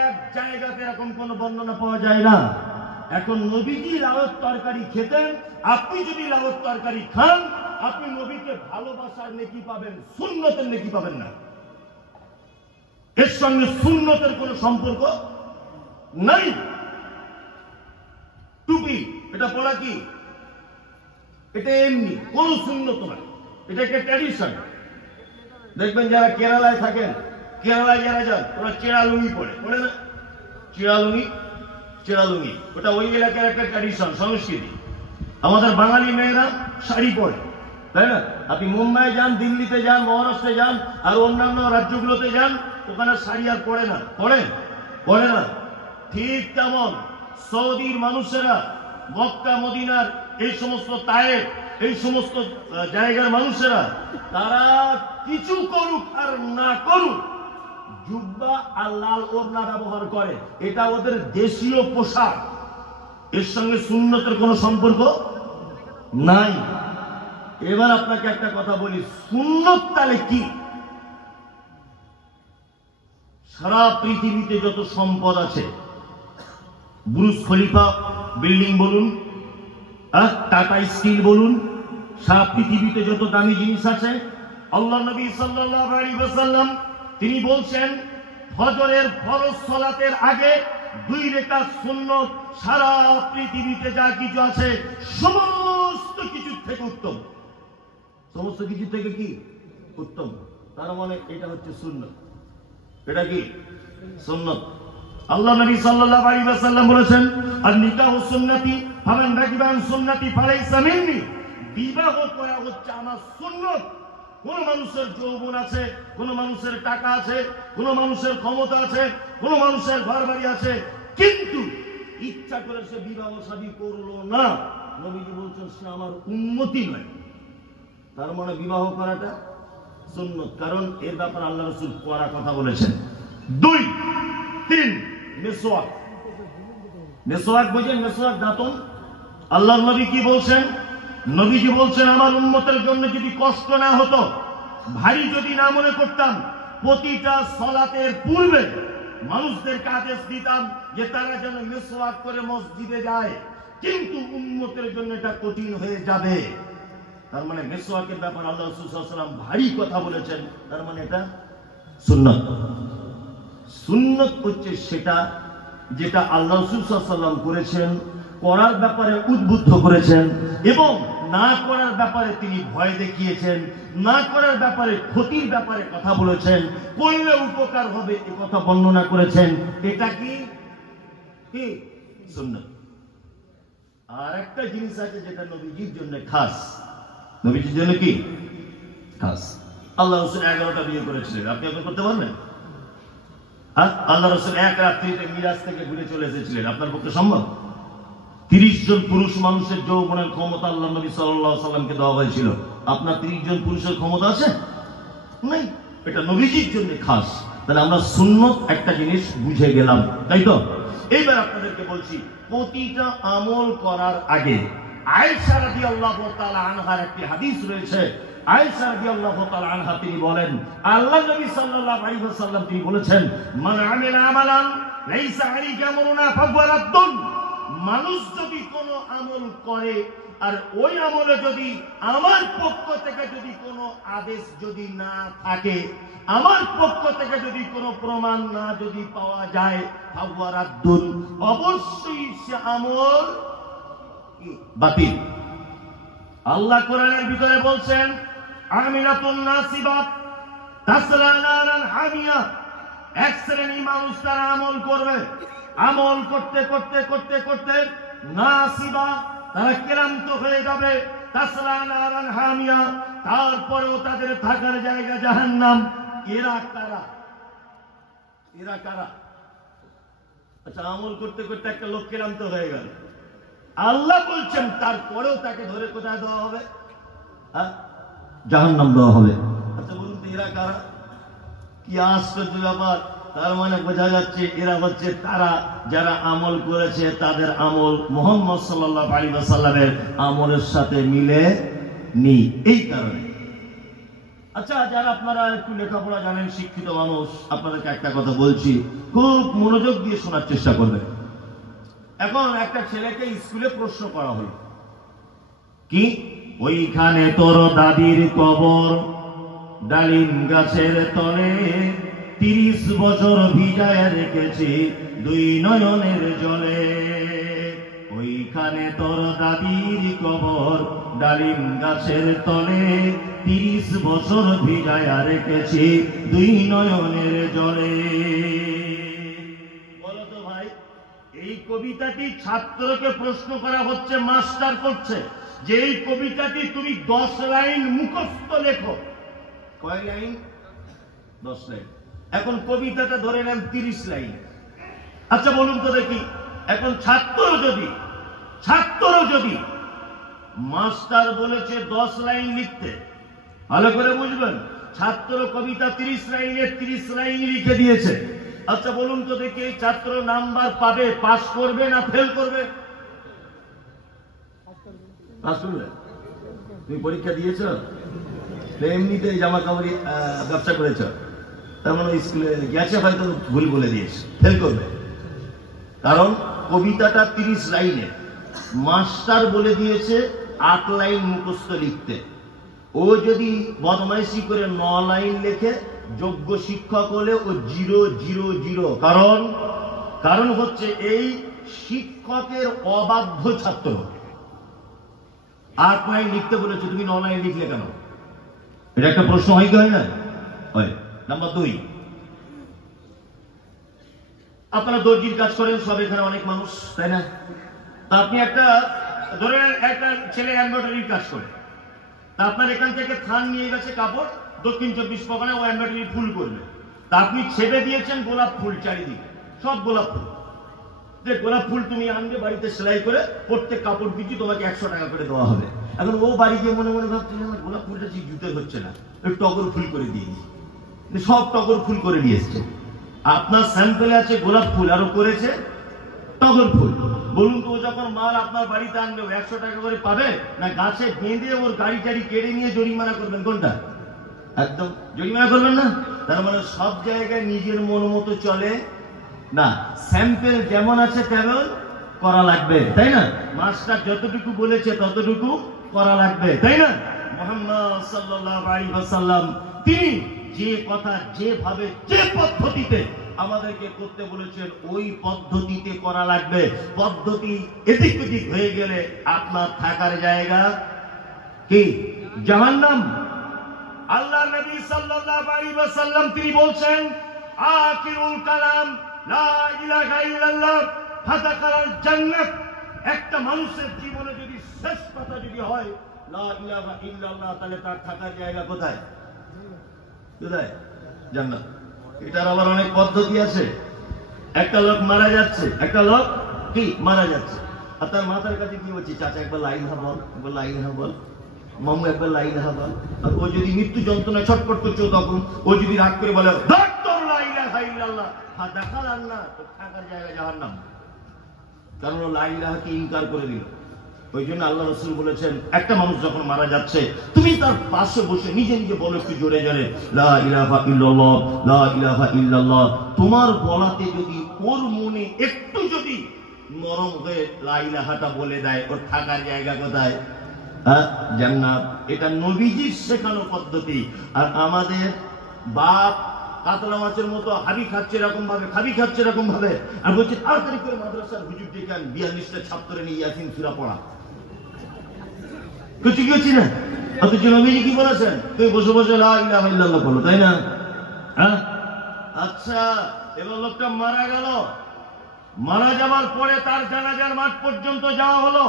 এক জায়গাতে এরকম কোন বর্ণনা পাওয়া যায় না। এখন নবীজি লাউয়ের তরকারি খেতেন, আপনি যদি লাউয়ের তরকারি খান, আপনি নবীকে ভালোবাসার নেকি পাবেন, সুন্নতের নেকি পাবেন না। এর সঙ্গে সুন্নতের কোন সম্পর্ক নাই। টুপি এটা পড়া কি? এটা এমনি কোন সুন্নত নয়, এটা একটা ট্র্যাডিশন। দেখবেন যারা কেরালায় থাকেন, কেরালায় যারা যান ওরা চেরা লুঙ্গি পরে না? চেরা লুঙ্গি ওটা ওই এলাকার একটা ট্র্যাডিশন, সংস্কৃতি। আমাদের বাঙালি মেয়েরা শাড়ি পরে, তাই না? আপনি মুম্বাই যান, দিল্লিতে যান, মহারাষ্ট্রে যান, আর অন্যান্য রাজ্যগুলোতে যান, ওখানে শাড়ি আর পরে না। পরে না। ঠিক তেমন সৌদির মানুষেরা, মক্কা মদিনার এই সমস্ত তায়েফ, এই সমস্ত জায়গার মানুষেরা, তারা কিছু করুক আর না করুক, জুব্বা আর লাল ওড়না ব্যবহার করে। এটা ওদের দেশীয় পোশাক, এর সঙ্গে সুন্নতের কোনো সম্পর্ক নাই। এবার আপনাকে একটা কথা বলি, সুন্নত তাহলে কি? সারা পৃথিবীতে যত সম্পদ আছে, বুর্জ খলিফা বিল্ডিং বলুন, টাটা স্টিল বলুন, সারা পৃথিবীতে যত দামি জিনিস আছে, আল্লাহ নবী সাল্লাল্লাহু আলাইহি ওয়াসাল্লাম তিনি বলছেন ফজরের ফরজ সালাতের আগে 2 রাকাত সুন্নত সারা পৃথিবীতে যা কিছু আছে সমস্ত কিছু থেকে উত্তম। সমস্ত কিছু থেকে কি উত্তম? তার মানে এটা হচ্ছে সুন্নত। এটা কি সুন্নত? আল্লাহ নবী সাল্লাল্লাহু আলাইহি ওয়াসাল্লাম বলেছেন, আর নিকাহু সুন্নতি ফামান রাগিবা আন সুন্নতি ফালাইসা মিন্নি। বিবাহ করা হচ্ছে আমার সুন্নত। কোন মানুষের যৌবন আছে, কোন মানুষের টাকা আছে, কোন মানুষের ক্ষমতা আছে, কোন মানুষের ঘর বাড়ি আছে, কিন্তু ইচ্ছা করে সে বিবাহ শাদী করলো না, নবীজি বলছেন সে আমার উম্মতি নয়। তার মানে বিবাহ করাটা সুন্নত, কারণ এর ব্যাপারে আল্লাহ রাসূল কড়া কথা বলেছেন। 2, 3 মিসওয়াক। মিসওয়াক বুঝেন? মিসওয়াক দাঁতন। আল্লাহর নবী কি বলছেন? নবীজি বলছেন আমার উম্মতের জন্য যদি কষ্ট না হতো, ভারী যদি না মনে করতাম, প্রতিটা সালাতের পূর্বে মানুষদেরকে আদেশ দিতাম যে তারা যেন মিসওয়াক করে মসজিদে যায়, কিন্তু উম্মতের জন্য এটা কঠিন হয়ে যাবে। তার মানে মিসওয়াকের ব্যাপারে আল্লাহ রাসূল সাল্লাল্লাহু আলাইহি ওয়াসাল্লাম ভারী কথা বলেছেন, তার মানে এটা সুন্নাত। সুন্নাত হচ্ছে সেটা যেটা আল্লাহ রাসূল সাল্লাল্লাহু আলাইহি ওয়াসাল্লাম করেছেন, করার ব্যাপারে উদ্বুদ্ধ করেছেন, এবং না করার ব্যাপারে তিনি ভয় দেখিয়েছেন, না করার ব্যাপারে ক্ষতির ব্যাপারে কথা বলেছেন, করলে উপকার হবে এ কথা বর্ণনা করেছেন। এটা কি কি সুন্নাত। আর একটা জিনিস আছে যেটা নবীজির জন্য খাস। নবীজির জন্য কি খাস? আল্লাহ রাসূল 11টা বিয়ে করেছিলেন, আপনি এখন করতে পারবেন? আল্লাহ রাসূল এক রাত্রিতে মিরাজ থেকে ঘুরে চলে এসেছিলেন, আপনার পক্ষে সম্ভব? 30 জন পুরুষ মানুষের যৌবনের ক্ষমতা আল্লাহ নবী সাল্লাল্লাহু আলাইহি সাল্লামকে দেওয়া হয়েছিল। আপনার 30 জন পুরুষের ক্ষমতা আছে? নাই। এটা নবীজির জন্য খাস। তাহলে আমরা সুন্নত একটা জিনিস বুঝে গেলাম, তাই তো? এইবার আপনাদেরকে বলছি, প্রতিটা আমল করার আগে আয়েশা রাদিয়াল্লাহু তাআলা আনহার একটি হাদিস রয়েছে। আয়েশা রাদিয়াল্লাহু তাআলা আনহা তিনি বলেন, আল্লাহ নবী সাল্লাল্লাহু আলাইহি ওয়াসাল্লাম তিনি বলেছেন, মান আমিলা আমালান লাইসা আলাইহি আমরুনা ফাহুয়া রাদ্দুন। মানুষ যদি কোনো আমল করে আর ওই আমলে যদি আমার পক্ষ থেকে যদি কোনো আদেশ যদি না থাকে, আমার পক্ষ থেকে যদি কোনো প্রমাণ না যদি পাওয়া যায়, ফাহুয়া রাদ্দুন, অবশ্যই সে আমল বাতিল। আল্লাহ কোরআনের ভিতরে বলছেন, আমিলাতুন নাসিবাত তাসলা নারান হামিয়া। এক শ্রেণী মানুষ তারা আমল করবে, আমল করতে করতে করতে করতে নাসিবা, তারা ক্লান্ত হয়ে যাবে, তাসলা নারান হামিয়া, তারপরেও তাদের থাকার জায়গা জাহান্নাম। এরা কারা? এরা কারা? আচ্ছা, আমল করতে করতে একটা লোক ক্লান্ত হয়ে গেল, আল্লাহ বলছেন তারপরেও তাকে ধরে কোথায় দেওয়া হবে? জাহান্নাম দেওয়া হবে। আচ্ছা বলুন তো এরা কারা? কি আশ্চর্য ব্যাপার! তার মানে বোঝা যাচ্ছে এরা হচ্ছে তারা যারা আমল করেছে, তাদের আমল মুহাম্মদ সাল্লাল্লাহু আলাইহি ওয়াসাল্লামের আমলের সাথে মিলে নি, এই কারণে। আচ্ছা, যারা আপনারা একটু লেখাপড়া জানেন, শিক্ষিত মানুষ, আপনাদেরকে একটা কথা বলছি, খুব মনোযোগ দিয়ে শোনার চেষ্টা করবেন। এখন একটা ছেলেকে স্কুলে প্রশ্ন করা হলো, কি ওইখানে তোর দাদির কবর, ডালিম গাছের তলে 30 বছর ভিজায় রেখেছি 2 নয়নের জলে। ওইখানে তোর দাদির কবর, ডালিম গাছের তলে 30 বছর ভিজায় রেখেছি 2 নয়নের জলে। বলো তো ভাই, এই কবিতাটি ছাত্রকে প্রশ্ন করা হচ্ছে, মাস্টার করছে যে এই কবিতাটি তুমি 10 লাইন মুখস্থ লেখো। কয় লাইন? 10 লাইন। এখন কবিতাটা ধরে নেন 30 লাইন। আচ্ছা বলুন তো দেখি, এখন ছাত্র যদি মাস্টার বলেছে 10 লাইন লিখতে, ভালো করে বুঝবেন, ছাত্র কবিতা 30 লাইনের 30 লাইন লিখে দিয়েছে। আচ্ছা বলুন তো দেখি, এই ছাত্র নাম্বার পাবে, পাস করবে না ফেল করবে? পাস করবে। তুমি পরীক্ষা দিয়েছ, এমনিতে জামা কাপড় ব্যবসা করেছ, তার মানে স্কুলে গেছে, হয়তো ভুল বলে দিয়েছে, ফেল করবে। কারণ কবিতাটা 30 লাইনে, মাস্টার বলে দিয়েছে 8 লাইন মুখস্থ লিখতে। ও যদি বদমাইশি করে 9 লাইন লেখে, যোগ্য শিক্ষক হলে ও 0 0 0। কারণ হচ্ছে এই শিক্ষকের অবাধ্য ছাত্র। 8 লাইন লিখতে বলেছে, তুমি 9 লাইন লিখলে কেন? এটা একটা প্রশ্ন হয় কি হয় না? হয়। নাম্বার 2, আপনারা দর্জির কাজ করেন, সব এখানে অনেক মানুষ, তাই না? তা আপনি একটা ধরেন একটা ছেলে এমব্রয়ডারির কাজ করে, তা আপনার এখান থেকে থান নিয়ে গেছে কাপড় দক্ষিণ 24 পরগনায়, ও এমব্রয়ডারি ফুল করবে, তা আপনি ছেড়ে দিয়েছেন গোলাপ ফুল চারিদিকে, সব গোলাপ ফুল। যে গোলাপ ফুল তুমি আনবে বাড়িতে সেলাই করে, প্রত্যেক কাপড় পিছু তোমাকে 100 টাকা করে দেওয়া হবে। এখন ও বাড়ি গিয়ে মনে মনে ভাবছে আমার গোলাপ ফুলটা ঠিক জুতে হচ্ছে না, টগর ফুল করে দিয়ে দিই, সব টগর ফুল করে দিয়ে এসছে। আপনার স্যাম্পেলে আছে গোলাপ ফুল, আরো করেছে টগর ফুল। বলুন তো, ও যখন মাল আপনার বাড়িতে আনবে 100 টাকা করে পাবে, না গাছে বেঁধে ওর গাড়ি টাড়ি কেড়ে নিয়ে জরিমানা করবেন? কোনটা? একদম জরিমানা করবেন না। তার মানে সব জায়গায় নিজের মন মতো চলে না, স্যাম্পেল যেমন আছে তেমন করা লাগবে, তাই না? মাস্টার যতটুকু বলেছে ততটুকু করা লাগবে, তাই না? মুহাম্মদ সাল্লাল্লাহু আলাইহি ওয়াসাল্লাম তিনি যে কথা, যেভাবে, যে পদ্ধতিতে আমাদেরকে করতে বলেছেন ওই পদ্ধতিতে করা লাগবে। পদ্ধতি এদিক ওদিক হয়ে গেলে আপনার থাকার জায়গা কি? জাহান্নাম। আল্লাহ নবী সাল্লাল্লাহু আলাইহি ওয়াসাল্লাম তিনি বলছেন, আখিরুল কালাম লা ইলাহা ইল্লাল্লাহ ফাদাখালাল জান্নাত। একটা মানুষের জীবনে যদি শেষ কথা যদি হয় লা ইলাহা ইল্লাল্লাহ, তাহলে তার থাকার জায়গা কোথায়? কোথায়? জান্নাত। এটার আবার অনেক পদ্ধতি আছে। একটা লোক মারা যাচ্ছে, একটা লোক কি মারা যাচ্ছে, আর তার মাথার কাছে কি বলছে, চাচা একবার লা ইলাহা বল, একবার লা ইলাহা বল, মামু একবার লা ইলাহা বল। আর ও যদি মৃত্যু যন্ত্রণা ছটফট করছে, তখন ও যদি রাগ করে বলে লা ইলাহা ইল্লাল্লাহ ফাদাখালান নার, থাকার জায়গা জাহান্নাম। কারণ ও লা ইলাহাকে ইনকার করে দিল। ওই জন্য আল্লাহ রাসূল বলেছেন, একটা মানুষ যখন মারা যাচ্ছে তুমি তার পাশে বসে নিজে নিজে বলো একটু জোরে জোরে লা ইলাহা ইল্লাল্লাহ, লা ইলাহা ইল্লাল্লাহ। তোমার বলাতে যদি ওর মনে একটু যদি নরম হয়ে লা ইলাহাটা বলে দেয়, ওর থাকার জায়গা কোথায়? জান্নাত। এটা নবীজির শেখানো পদ্ধতি। আর আমাদের বাপ কাতলা মাছের মতো হাবি খাচ্ছে এরকম ভাবে, খাবি খাচ্ছে এরকম ভাবে, আর বলছে তাড়াতাড়ি করে মাদ্রাসার হুজুর ডেকে 42টা ছাত্র নিয়ে ইয়াসিন সূরা পড়া। কিছু কি হচ্ছে না? অথচ নবীজি কি বলেছেন? তুমি বসে বসে লা ইলাহা ইল্লাল্লাহ বলো, তাই না? আচ্ছা, এবার লোকটা মারা গেল, মারা যাওয়ার পরে তার জানাজার মাঠ পর্যন্ত যাওয়া হলো।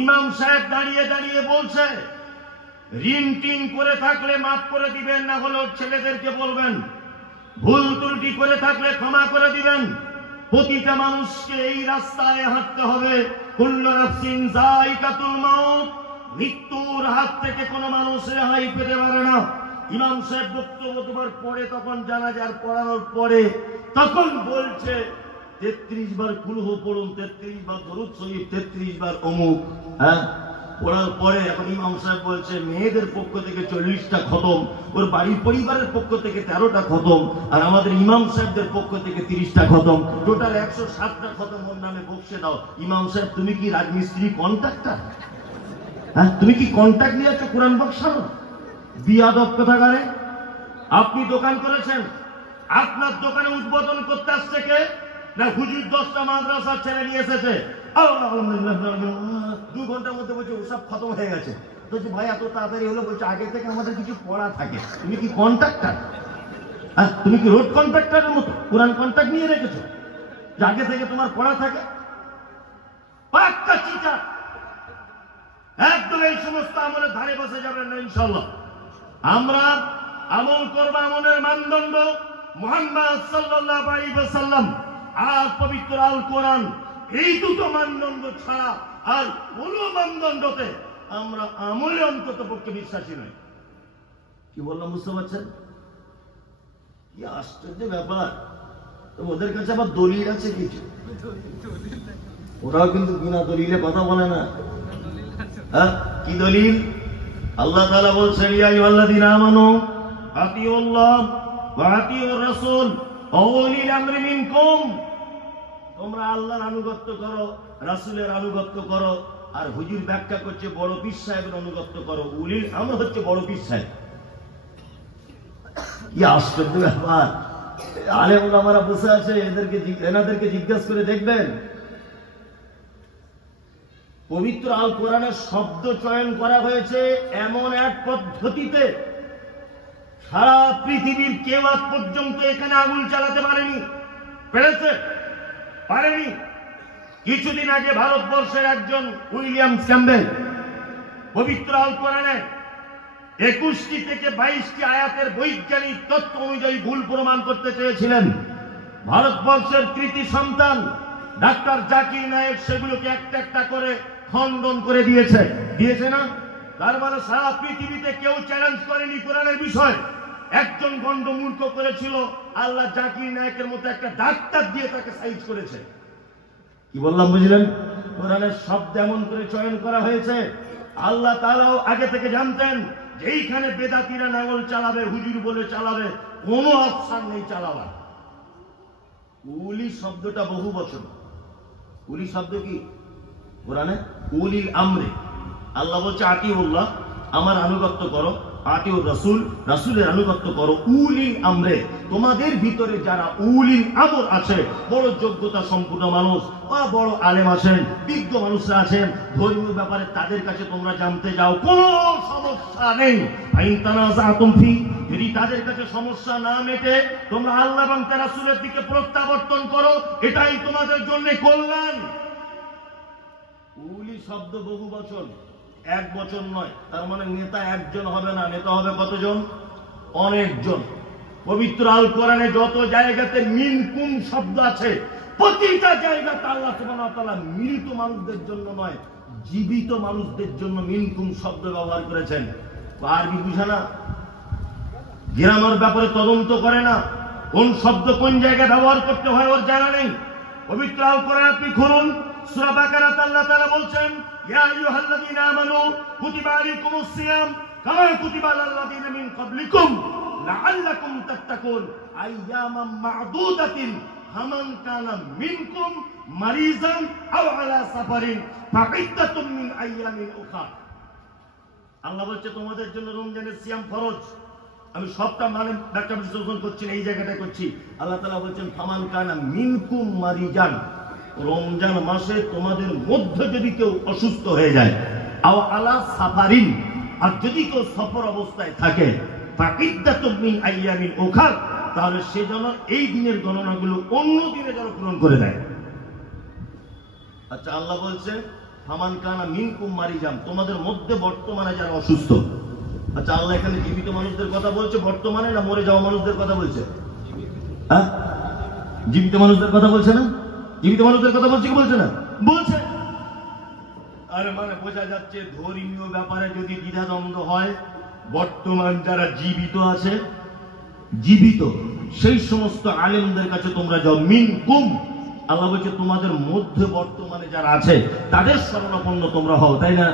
ইমাম সাহেব দাঁড়িয়ে দাঁড়িয়ে বলছে, ঋণ টিন করে থাকলে মাফ করে দিবেন, না হলে ছেলেদেরকে বলবেন, ভুল ত্রুটি করে থাকলে ক্ষমা করে দিবেন। প্রতিটা মানুষকে এই রাস্তায় হাঁটতে হবে। কুল্লু নাফসিন যায়িকাতুল মাউত, মৃত্যুর হাত থেকে কোনো মানুষ রেহাই পেতে পারে না। ইমাম সাহেব বক্তব্য দেওয়ার পরে, তখন জানাজার পড়ানোর পরে, তখন বলছে 33 বার কুলহু পড়ুন, 33 বার দরুদ শরীফ, 33 বার অমুক। পড়ার পরে এখন ইমাম সাহেব বলছে মেয়েদের পক্ষ থেকে 40টা খতম, ওর বাড়ির পরিবারের পক্ষ থেকে 13টা খতম, আর আমাদের ইমাম সাহেবদের পক্ষ থেকে 30টা খতম, টোটাল 107টা খতম ওর নামে বক্সে দাও। ইমাম সাহেব, তুমি কি রাজমিস্ত্রি কন্ট্রাক্টর? তুমি কি কন্ট্রাক্ট নিয়ে আছো কোরআন বক্সানো? বিয়াদব কোথাকারে। আপনি দোকান করেছেন, আপনার দোকানে উদ্বোধন করতে আসছে কে? না হুজুর 10টা মাদ্রাসার ছেলে নিয়ে এসেছে, 2 ঘন্টার মধ্যে বলছে ওসব খতম হয়ে গেছে। বলছে ভাই এত তাড়াতাড়ি হলো? বলছে আগে থেকে আমাদের কিছু পড়া থাকে। তুমি কি কন্ট্রাক্টর? তুমি কি রোড কন্ট্রাক্টরের মতো কোরআন কন্ট্রাক্ট নিয়ে রেখেছো যে আগে থেকে তোমার পড়া থাকে? পাক্কা চিটা। একদম এই সমস্ত আমলের ধারে বসে যাবেন না ইনশাআল্লাহ। আমরা আমল করব আমলের মানদণ্ড মুহাম্মদ সাল্লাল্লাহু আলাইহি ওয়াসাল্লাম আর পবিত্র আল কোরআন, এই দুটো মানদণ্ড ছাড়া আর কোন মানদণ্ডতে আমরা আমলে অন্তত পক্ষে বিশ্বাসী নই। কি বললাম বুঝতে পারছেন? কি আশ্চর্য ব্যাপার। ওদের কাছে আবার দলিল আছে কিছু, ওরাও কিন্তু বিনা দলিলে কথা বলে না। কি দলিল? আল্লাহ তাআলা বলছেন, ইয়া আইয়ুহাল্লাযীনা আমানু আতিউল্লাহ ওয়া আতিউর রাসূল ওয়া উলিল আমরি মিনকুম। তোমরা আল্লাহর আনুগত্য করো, রাসূলের আনুগত্য করো, আর হুজুর ব্যাখ্যা করছে বড় পীর সাহেবের আনুগত্য করো। উলিল আমর হচ্ছে বড় পীর সাহেব। কি আশ্চর্য ব্যাপার। আলেম ওলামারা বসে আছে, এনাদেরকে জিজ্ঞাসা করে দেখবেন, পবিত্র আল কোরআনের শব্দ চয়ন করা হয়েছে এমন এক পদ্ধতিতে সারা পৃথিবীর কেউ আজ পর্যন্ত এখানে আঙুল চালাতে পারেনি। পেরেছে? পারেনি। কিছুদিন আগে ভারতবর্ষের একজন উইলিয়াম ক্যাম্বেল, পবিত্র আল কোরআনে 21টি থেকে 22টি আয়াতের বৈজ্ঞানিক তত্ত্ব অনুযায়ী ভুল প্রমাণ করতে চেয়েছিলেন। ভারতবর্ষের কৃতি সন্তান ডাক্তার জাকির নায়েক সেগুলোকে একটা একটা করে খণ্ডন করে দিয়েছে না? তার মানে সারা পৃথিবীতে কেউ চ্যালেঞ্জ করেনি কোরআনের বিষয়। একজন গন্ড মূর্খ করেছিল, আল্লাহ জাকির নায়েকের মতো একটা ডাক্তার দিয়ে তাকে সাইজ করেছে। কি বললাম বুঝলেন? কোরআনের শব্দ এমন করে চয়ন করা হয়েছে। আল্লাহ তাআলাও আগে থেকে জানতেন যে এইখানে বেদাতিরা নাঙল চালাবে, হুজুর বলে চালাবে, কোনো অপশন নেই চালাবার। উলি শব্দটা বহু বচন। উলি শব্দ কি কোরআনে? উলিল আমরে। আল্লাহ বলছে আতিউল্লাহ, আমার আনুগত্য করো, আতিউর রাসূল, রাসূলের আনুগত্য করো। উলিল আমরে, তোমাদের ভিতরে যারা উলিল আমর আছে, বড় যোগ্যতা সম্পূর্ণ মানুষ বা বড় আলেম আছেন, বিজ্ঞ মানুষরা আছেন, ধর্মীয় ব্যাপারে তাদের কাছে তোমরা জানতে যাও, কোনো সমস্যা নেই। আইন তানাযাতুম ফি, যদি তাদের কাছে সমস্যা না মেটে তোমরা আল্লাহ এবং তার রাসূলের দিকে প্রত্যাবর্তন করো, এটাই তোমাদের জন্য কল্যাণ। উলি শব্দ বহু বচন, এক বচন নয়। তার মানে নেতা একজন হবে না, নেতা হবে কতজন? অনেকজন। পবিত্র আল কোরআনে যত জায়গাতে মিনকুম শব্দ আছে, প্রতিটা জায়গাতে আল্লাহ সুবহানাহু ওয়া তাআলা মৃত মানুষদের জন্য নয়, জীবিত মানুষদের জন্য মিনকুম শব্দ ব্যবহার করেছেন। আরবি বুঝে না, গ্রামার ব্যাপারে তদন্ত করে না, কোন শব্দ কোন জায়গায় ব্যবহার করতে হয় ওর জানা নেই। পবিত্র আল কোরআন আপনি খুলুন, সূরা বাকারাতে আল্লাহ তাআলা বলছেন, ইয়া আইয়ুহাল্লাযীনা আমানু কুতিবা আলাইকুমুস সিয়াম কামা কুতিবা আলাল্লাযীনা মিন ক্বাবলিকুম লাআল্লাকুম তাত্তাকুন আইয়ামাম মা'দুদাতিন ফামান কানা মিনকুম মারিজান আও আলা সাফারিন ফাইদ্দাতুম মিন আইয়ামিন উখরা। আল্লাহ বলছে তোমাদের জন্য রমজানের সিয়াম ফরজ। আমি সবটা মানে ব্যাখ্যা বিশ্লেষণ করছি না, এই জায়গাটা করছি। আল্লাহ তাআলা বলছেন ফামান কানা মিনকুম মারিজান, রমজান মাসে তোমাদের মধ্যে যদি কেউ অসুস্থ হয়ে যায়, আও আলা সাফারিন, আর যদি কেউ সফর অবস্থায় থাকে, ফাইদ্দাতুম মিন আইয়ামিন উখরা, তাহলে সে যেন এই দিনের গণনাগুলো অন্য দিনে যেন পূরণ করে দেয়। আচ্ছা, আল্লাহ বলছেন ফামান কানা মিনকুম মারিজান, তোমাদের মধ্যে বর্তমানে যারা অসুস্থ। আচ্ছা, আল্লাহ এখানে জীবিত মানুষদের কথা বলছে বর্তমানে, না মরে যাওয়া মানুষদের কথা বলছে? হ্যাঁ, জীবিত মানুষদের কথা বলছে না? জীবিত মানুষদের কথা বলছে কি বলছে না? বলছে। আরে মানে বোঝা যাচ্ছে ধর্মীয় ব্যাপারে যদি দ্বিধাদ্বন্দ্ব হয়, বর্তমান যারা জীবিত আছে, জীবিত সেই সমস্ত আলেমদের কাছে তোমরা যাও। মিনকুম, আল্লাহ বলছে তোমাদের মধ্যে বর্তমানে যারা আছে তাদের শরণাপন্ন তোমরা হও, তাই না?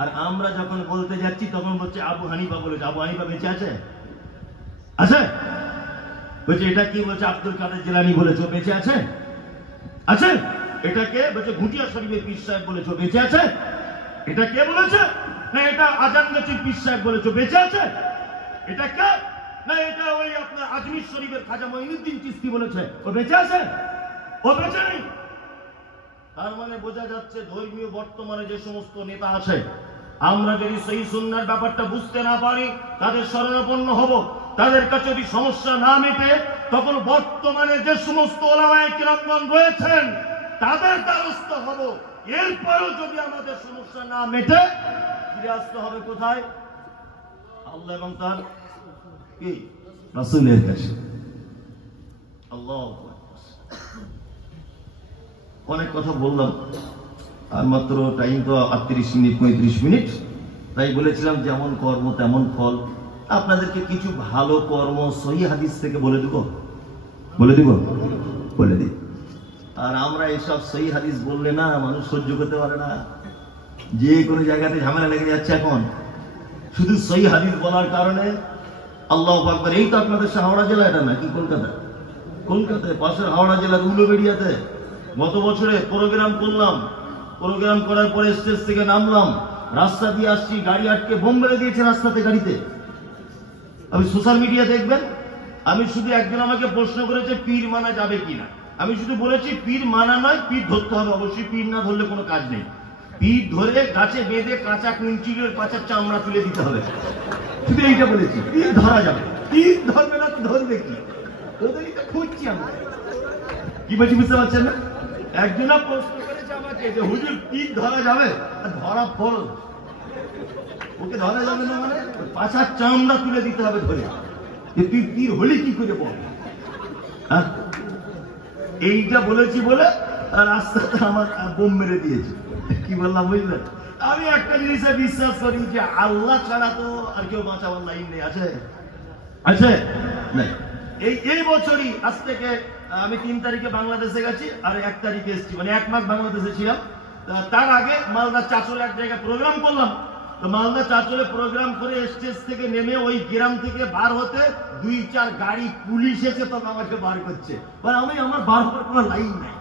আর আমরা যখন বলতে যাচ্ছি তখন বলছে আবু হানিফা বলেছে। আবু হানিফা বেঁচে আছে? আছে? বলছে এটা কি? বলছে আব্দুল কাদের জিলানী বলেছে, বেঁচে আছে? আছে? এটা কে? বলছে ঘুটিয়া শরীফের পীর সাহেব বলেছে, বেঁচে আছে? এটা কে বলেছে? না এটা আজান গাছির পীর সাহেব বলেছে, বেঁচে আছে? এটা কে? না এটা ওই আপনার আজমির শরীফের খাজা মঈনুদ্দিন চিশতি বলেছে, ও বেঁচে আছে? ও বেঁচে নেই। তার মানে বোঝা যাচ্ছে ধর্মীয় বর্তমানে যে সমস্ত নেতা আছে, আমরা যদি সেই সুন্নাহর ব্যাপারটা বুঝতে না পারি, তাদের শরণাপন্ন হব। তাদের কাছে যদি সমস্যা না মেটে, তখন বর্তমানে যে সমস্ত ওলামায়ে কিরামগণ রয়েছেন তাদের দ্বারস্থ হব। এরপরও যদি আমাদের সমস্যা না মেটে, ফিরে আসতে হবে কোথায়? আল্লাহ এবং তার কি রাসূলের কাছে। আল্লাহু আকবার। অনেক কথা বললাম, আর মাত্র টাইম তো 38 মিনিট 35 মিনিট, তাই বলেছিলাম যেমন কর্ম তেমন ফল। আপনাদেরকে কিছু ভালো কর্ম সহিহ হাদিস থেকে বলে দিব, বলে দিই। আর আমরা এসব সহিহ হাদিস বললে না মানুষ সহ্য করতে পারে না, যে কোনো জায়গাতে ঝামেলা লেগে যাচ্ছে এখন শুধু সহিহ হাদিস বলার কারণে। আল্লাহু আকবার। এই তো আপনাদের হাওড়া জেলা, এটা নাকি কলকাতায় পাশের হাওড়া জেলার উলুবেড়িয়াতে গত বছরে প্রোগ্রাম করলাম। প্রোগ্রাম করার পরে স্টেজ থেকে নামলাম, রাস্তা দিয়ে আসছি, গাড়ি আটকে বোম মেরে দিয়েছে রাস্তাতে, গাড়িতে। আমি সোশ্যাল মিডিয়া দেখবেন, আমি শুধু একজন আমাকে প্রশ্ন করেছে পীর মানা যাবে কিনা। আমি শুধু বলেছি পীর মানা নয়, পীর ধরতে হবে অবশ্যই, পীর না ধরলে কোনো কাজ নেই। পীর ধরে গাছে বেঁধে কাঁচা কুঞ্চিলের পাচার চামড়া তুলে দিতে হবে, শুধু এইটা বলেছি। পীর ধরা যাবে, পীর ধরবে না, ধরবে কি? ওদেরই তো খুঁজছি আমরা। কি বলছি বুঝতে পারছেন না? একজনা প্রশ্ন করেছে আমাকে যে হুজুর পীর ধরা যাবে? ধরা ফরজ। ওকে ধরা যাবে না মানে পাছার চামড়া তুলে দিতে হবে ধরে, যে তুই তীর হলি কি করে বল। এইটা বলেছি বলে রাস্তাতে আমার বোম মেরে দিয়েছে। কি বললাম বুঝলেন? আমি একটা জিনিসে বিশ্বাস করি যে আল্লাহ ছাড়া তো আর কেউ বাঁচাবার লাইন নেই। আছে আছে নাই। এই বছরই আজ থেকে আমি 3 তারিখে বাংলাদেশে গেছি আর 1 তারিখে এসেছি, মানে 1 মাস বাংলাদেশে ছিলাম। তার আগে মালদা চাচলে এক জায়গায় প্রোগ্রাম করলাম। তো মালদা চাচলে প্রোগ্রাম করে স্টেজ থেকে নেমে ওই গ্রাম থেকে বার হতে 2-4 গাড়ি পুলিশ এসে তখন আমাকে বার করছে, মানে আমি আমার বার হওয়ার কোনো লাইন নাই।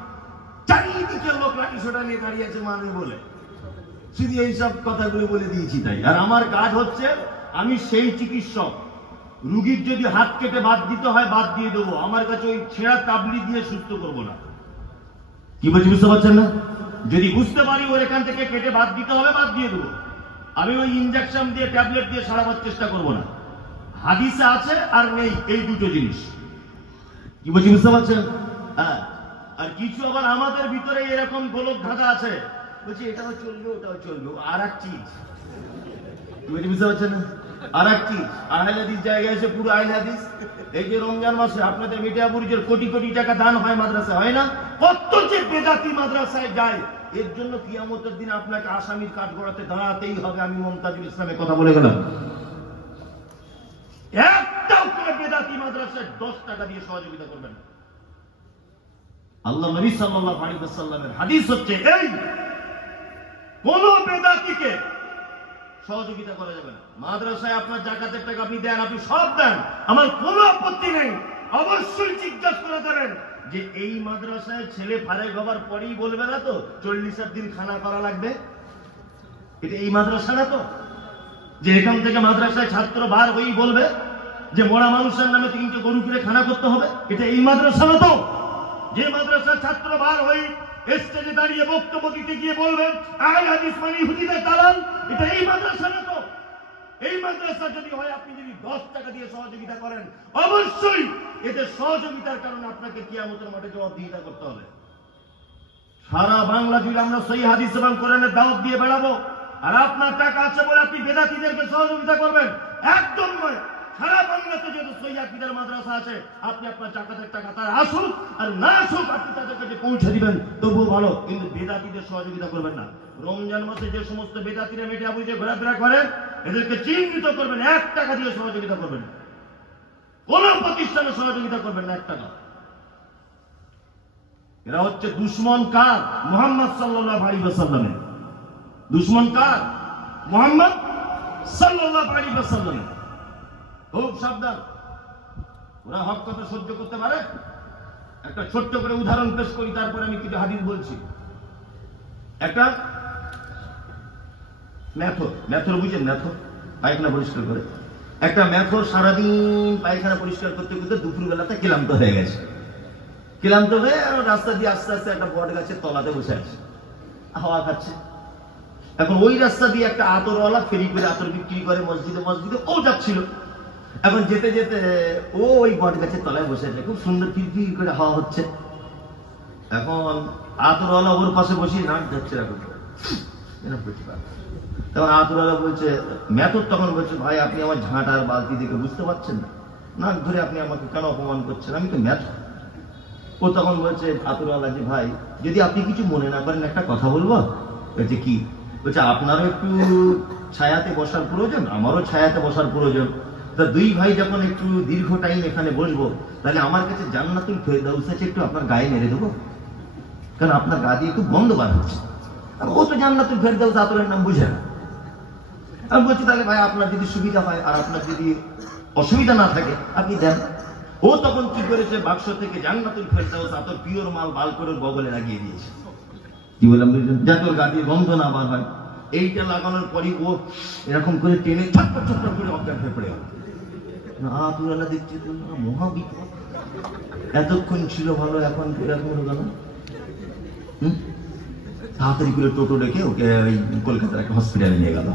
চারিদিকে লোক লাঠি সোটা নিয়ে দাঁড়িয়ে আছে মানে বলে, শুধু এইসব কথাগুলো বলে দিয়েছি তাই। আর আমার কাজ হচ্ছে, আমি সেই চিকিৎসক, রুগীর যদি হাত কেটে বাদ দিতে হয় বাদ দিয়ে দেবো, আমার কাছে ওই ছেঁড়া তাবলি দিয়ে সুস্থ করবো না। কি বলছি বুঝতে পারছেন না? যদি বুঝতে পারি ওর এখান থেকে কেটে বাদ দিতে হবে বাদ দিয়ে দেবো। আমি ওই ইনজেকশন দিয়ে ট্যাবলেট দিয়ে সারাবার চেষ্টা করবো না। হাদিসে আছে আর নেই এই দুটো জিনিস। কি বলছি বুঝতে পারছেন? হ্যাঁ। আর কিছু আবার আমাদের ভিতরে এরকম গোলক ধাঁধা আছে, বলছি এটাও চলবে ওটাও চলবে, আর এক চিজ। কি বলছি বুঝতে পারছেন না? আর এক চিজ আহলে হাদিস জায়গায় এসে পুরো আহলে হাদিস। এই যে রমজান মাসে আপনাদের মিঠাপুরিজের কোটি কোটি টাকা দান হয় মাদ্রাসায়, হয় না? কত যে বেদাতি মাদ্রাসায় যায়, এর জন্য কিয়ামতের দিন আপনাকে আসামির কাঠ গড়াতে দাঁড়াতেই হবে। আমি মুমতাজুল ইসলামের কথা বলে গেলাম, একটাও করে বেদাতি মাদ্রাসায় 10 টাকা দিয়ে সহযোগিতা করবেন না। আল্লাহ নবী সাল্লাল্লাহু আলাইহি ওয়াসাল্লামের হাদিস হচ্ছে এই, কোন বেদাতিকে সহযোগিতা করা যাবে না। মাদ্রাসায় আপনার জাকাতের টাকা আপনি দেন, আপনি সব দেন, আমার কোনো আপত্তি নেই। অবশ্যই জিজ্ঞাসা করে দেবেন যে এই মাদ্রাসায় ছেলে ফারেক হবার পরেই বলবে না তো 40 দিন খানা করা লাগবে? এটা এই মাদ্রাসা না তো, যে এখান থেকে মাদ্রাসায় ছাত্র বার হয়েই বলবে যে মরা মানুষের নামে 3টে গরু কিনে খানা করতে হবে? এটা এই মাদ্রাসা না তো, যে মাদ্রাসার ছাত্র বার হয়ে স্টেজে দাঁড়িয়ে বক্তব্য দিতে গিয়ে বলবেন আহলে হাদিস মানে ইহুদিদের দালাল? এটা এই মাদ্রাসা না তো। এই মাদ্রাসা যদি হয়, আপনি যদি 10 টাকা দিয়ে সহযোগিতা করেন, অবশ্যই এদের সহযোগিতার কারণে আপনাকে কিয়ামতের মাঠে জবাবদিহিতা করতে হবে। সারা বাংলা জুড়ে আমরা সহিহ হাদিস এবং কোরআনের দাওয়াত দিয়ে বেড়াবো, আর আপনার টাকা আছে বলে আপনি বেদাতীদেরকে সহযোগিতা করবেন? একদম নয়। সারা বাংলাতে যত সহিহ আকীদার মাদ্রাসা আছে, আপনি আপনার জাকাতের টাকা তারা আসুক আর না আসুক, আপনি তাদের কাছে পৌঁছে দিবেন, তবুও ভালো, কিন্তু বেদাতীদের সহযোগিতা করবেন না। রমজান মাসে যে সমস্ত বেদাতীরা মিডিয়া বুঝে ঘোরাফেরা করেন, এদেরকে চিহ্নিত করবেন, 1 টাকা দিয়ে সহযোগিতা করবেন, কোন প্রতিষ্ঠানে সহযোগিতা করবেন না 1 টাকা। এরা হচ্ছে দুশমন কার? মুহাম্মদ সাল্লাল্লাহু আলাইহি ওয়াসাল্লামের। দুশমন কার? মুহাম্মদ সাল্লাল্লাহু আলাইহি ওয়াসাল্লামের। খুব সাবধান, ওরা হক কথা সহ্য করতে পারে। একটা ছোট্ট করে উদাহরণ পেশ করি, তারপরে আমি কিছু হাদিস বলছি। একটা ম্যাথর বুঝেন? ম্যাথর পায়খানা পরিষ্কার করে। একটা ম্যাথর সারাদিন পায়খানা পরিষ্কার করতে করতে দুপুরবেলাতে ক্লান্ত হয়ে গেছে। ক্লান্ত হয়ে রাস্তা দিয়ে আস্তে আস্তে একটা বট গাছের তলাতে বসে আছে, হাওয়া খাচ্ছে। এখন ওই রাস্তা দিয়ে একটা আতরওয়ালা ফেরি করে আতর বিক্রি করে মসজিদে মসজিদে, ও যাচ্ছিল। এখন যেতে যেতে ও ওই বট গাছের তলায় বসে আছে, খুব সুন্দর ফিরফির করে হাওয়া হচ্ছে। এখন আতরওয়ালা ওর পাশে বসিয়ে নাক যাচ্ছে, তখন আতরওয়ালা বলছে, ম্যাথর তখন বলছে, ভাই আপনি আমার ঝাঁটা আর বালতি দেখে বুঝতে পারছেন না? নাক ধরে আপনি আমাকে কেন অপমান করছেন? আমি তো ম্যাথর। ও তখন বলছে আতরওয়ালা, যে ভাই যদি আপনি কিছু মনে না করেন একটা কথা বলবো। বলছে কি? বলছে আপনারও একটু ছায়াতে বসার প্রয়োজন, আমারও ছায়াতে বসার প্রয়োজন। তা 2 ভাই যখন একটু দীর্ঘ টাইম এখানে বসবো, তাহলে আমার কাছে জান্নাতুল ফেরদাউস আছে, একটু আপনার গায়ে মেরে দেবো, কারণ আপনার গা দিয়ে একটু গন্ধ বার হচ্ছে। ও তো জান্নাতুল ফেরদাউস আতরের নাম বুঝে না। আমি বলছি তাহলে ভাই আপনার যদি সুবিধা হয় আর আপনার যদি অসুবিধা না থাকে আপনি দেন। ও তখন কি করেছে, বাক্স থেকে জান্নাতুল ফেরদাউস আতর পিওর মাল বাল করে বগলে লাগিয়ে দিয়েছে। কি বললাম? যাতে ওর গা দিয়ে গন্ধ না বার হয়। এইটা লাগানোর পরই ও এরকম করে টেনে ছটপট ছটপট করে অজ্ঞান হয়ে পড়ে গেল। আতরওয়ালা দেখছে তো মহাবিপদ, এতক্ষণ ছিল ভালো, এখন এরকম হয়ে গেল। তাড়াতাড়ি করে টোটো ডেকে ওকে ওই কলকাতার একটা হসপিটালে নিয়ে গেল।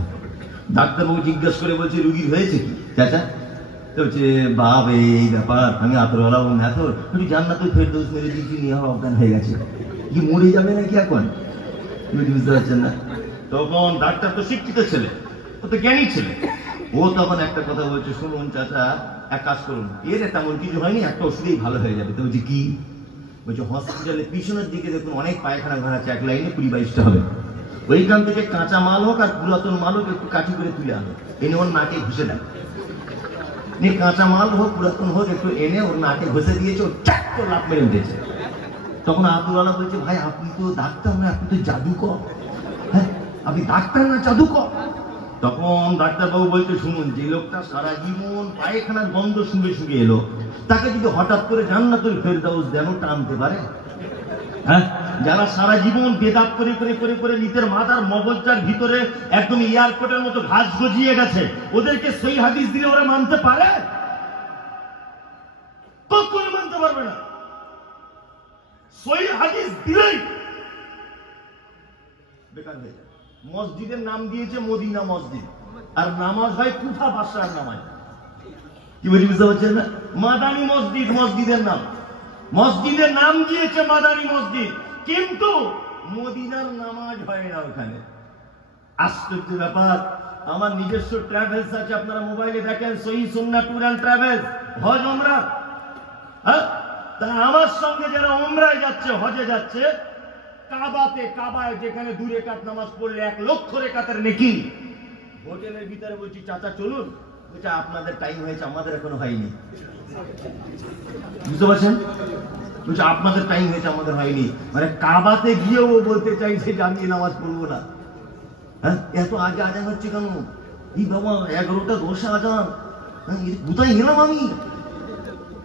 ডাক্তারবাবু জিজ্ঞাসা করে বলছে রুগীর হয়েছে কি চাচা? বলছে বাপ এই ব্যাপার, আমি আতরওয়ালা ও ম্যাথর একটু জান্নাতুল ফেরদাউস মেরে দিয়েছি, নিয়ে অজ্ঞান হয়ে গেছে। কি মরে যাবে নাকি এখন? বুঝতে পারছেন না? তখন ডাক্তার তো শিক্ষিত ছেলে, ও তো জ্ঞানী ছেলে। ও তখন একটা কথা বলছে, শুনুন চাচা, এক কাজ করুন, এর তেমন কিছু হয়নি, একটা ওষুধেই ভালো হয়ে যাবে। তো বলছি কি? বলছে হসপিটালের পিছনের দিকে দেখুন অনেক পায়খানা ঘর আছে, এক লাইনে 20-22টা হবে, ওইখান থেকে কাঁচা মাল হোক আর পুরাতন মাল হোক একটু কাঠি করে তুলে আনো, এনে ওর নাকে ঘুষে দেয়। কাঁচা মাল হোক পুরাতন হোক একটু এনে ওর নাকে ঘষে দিয়েছে, ও চাক করে লাফ মেরে উঠেছে। তখন আব্দুল্লাহ বলছে, ভাই আপনি তো ডাক্তার না, আপনি তো জাদুকর। হ্যাঁ, আপনি ডাক্তার না জাদুকর? তখন ডাক্তারবাবু বলতে, শুনুন, যে লোকটা সারা জীবন পায়খানার গন্ধ শুঁকে শুঁকে এলো, তাকে যদি হঠাৎ করে জান্নাতুল ফেরদাউস দেন, টানতে পারে? হ্যাঁ, যারা সারা জীবন বেদাত করে করে করে করে নিজের মাথার মগজটার ভিতরে একদম এয়ারপোর্টের মতো ঘাস গজিয়ে গেছে, ওদেরকে সেই হাদিস দিলে ওরা মানতে পারে? কখনো মানতে পারবে না। সেই হাদিস দিলেই বেকার হয়ে যায়। মসজিদের নাম দিয়েছে মদিনা মসজিদ, আর নামাজ হয় কুফা বাদশার নামাজ। কি বলছি বুঝতে পারছেন না? মাদানী মসজিদ মসজিদের নাম, মসজিদের নাম দিয়েছে মাদানী মসজিদ, কিন্তু মদিনার নামাজ হয় না ওখানে। আশ্চর্য ব্যাপার। আমার নিজস্ব ট্রাভেলস আছে, আপনারা মোবাইলে দেখেন, সহিহ সুন্নাহ ট্যুর অ্যান্ড ট্রাভেলস, হজ ওমরা। হ্যাঁ, তা আমার সঙ্গে যারা ওমরায় যাচ্ছে, হজে যাচ্ছে, কাবায় যেখানে 2 রাকাত নামাজ পড়লে 1 লক্ষ রাকাতের নেকি, হোটেলের ভিতরে বলছি চাচা চলুন, বলছে আপনাদের টাইম হয়েছে, আমাদের এখনো হয়নি। বুঝতে পারছেন? বলছে আপনাদের টাইম হয়েছে, আমাদের হয়নি। মানে কাবাতে গিয়েও বলতে চাইছে যে আমি নামাজ পড়বো না। হ্যাঁ, এত আগে আজান হচ্ছে কেন? এই বাবা 11টা 10 আজান, কোথায় গেলাম আমি?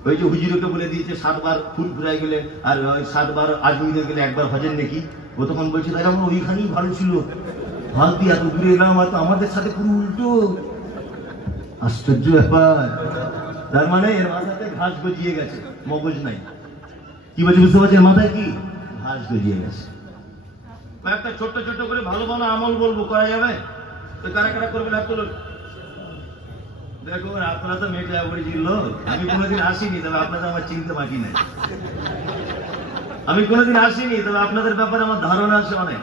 ওই যে হুজুরকে বলে দিয়েছে 7 বার ফুল ফুরাই গেলে আর 7 বার আজমিরে গেলে 1 বার হজের নাকি। ও তখন বলছে তাই আমরা ওইখানেই ভালো ছিল, হাত দিয়ে এত দূরে এলাম, হয়তো আমাদের সাথে পুরো উল্টো। আশ্চর্য ব্যাপার। তার মানে এর মাথাতে ঘাস গজিয়ে গেছে, মগজ নাই। কি বলছে বুঝতে পারছেন? মাথায় কি ঘাস গজিয়ে গেছে। একটা ছোট্ট ছোট্ট করে ভালো ভালো আমল বলবো, করা যাবে তো? কারা কারা করবেন হাত তুলুন। দেখুন, আপনারা তো মেটে পরিচিত লোক, আমি কোনোদিন আসিনি, তবে আপনাদের আমার চিনতে বাকি নাই। আমি কোনোদিন আসিনি, তবে আপনাদের ব্যাপারে আমার ধারণা আছে অনেক।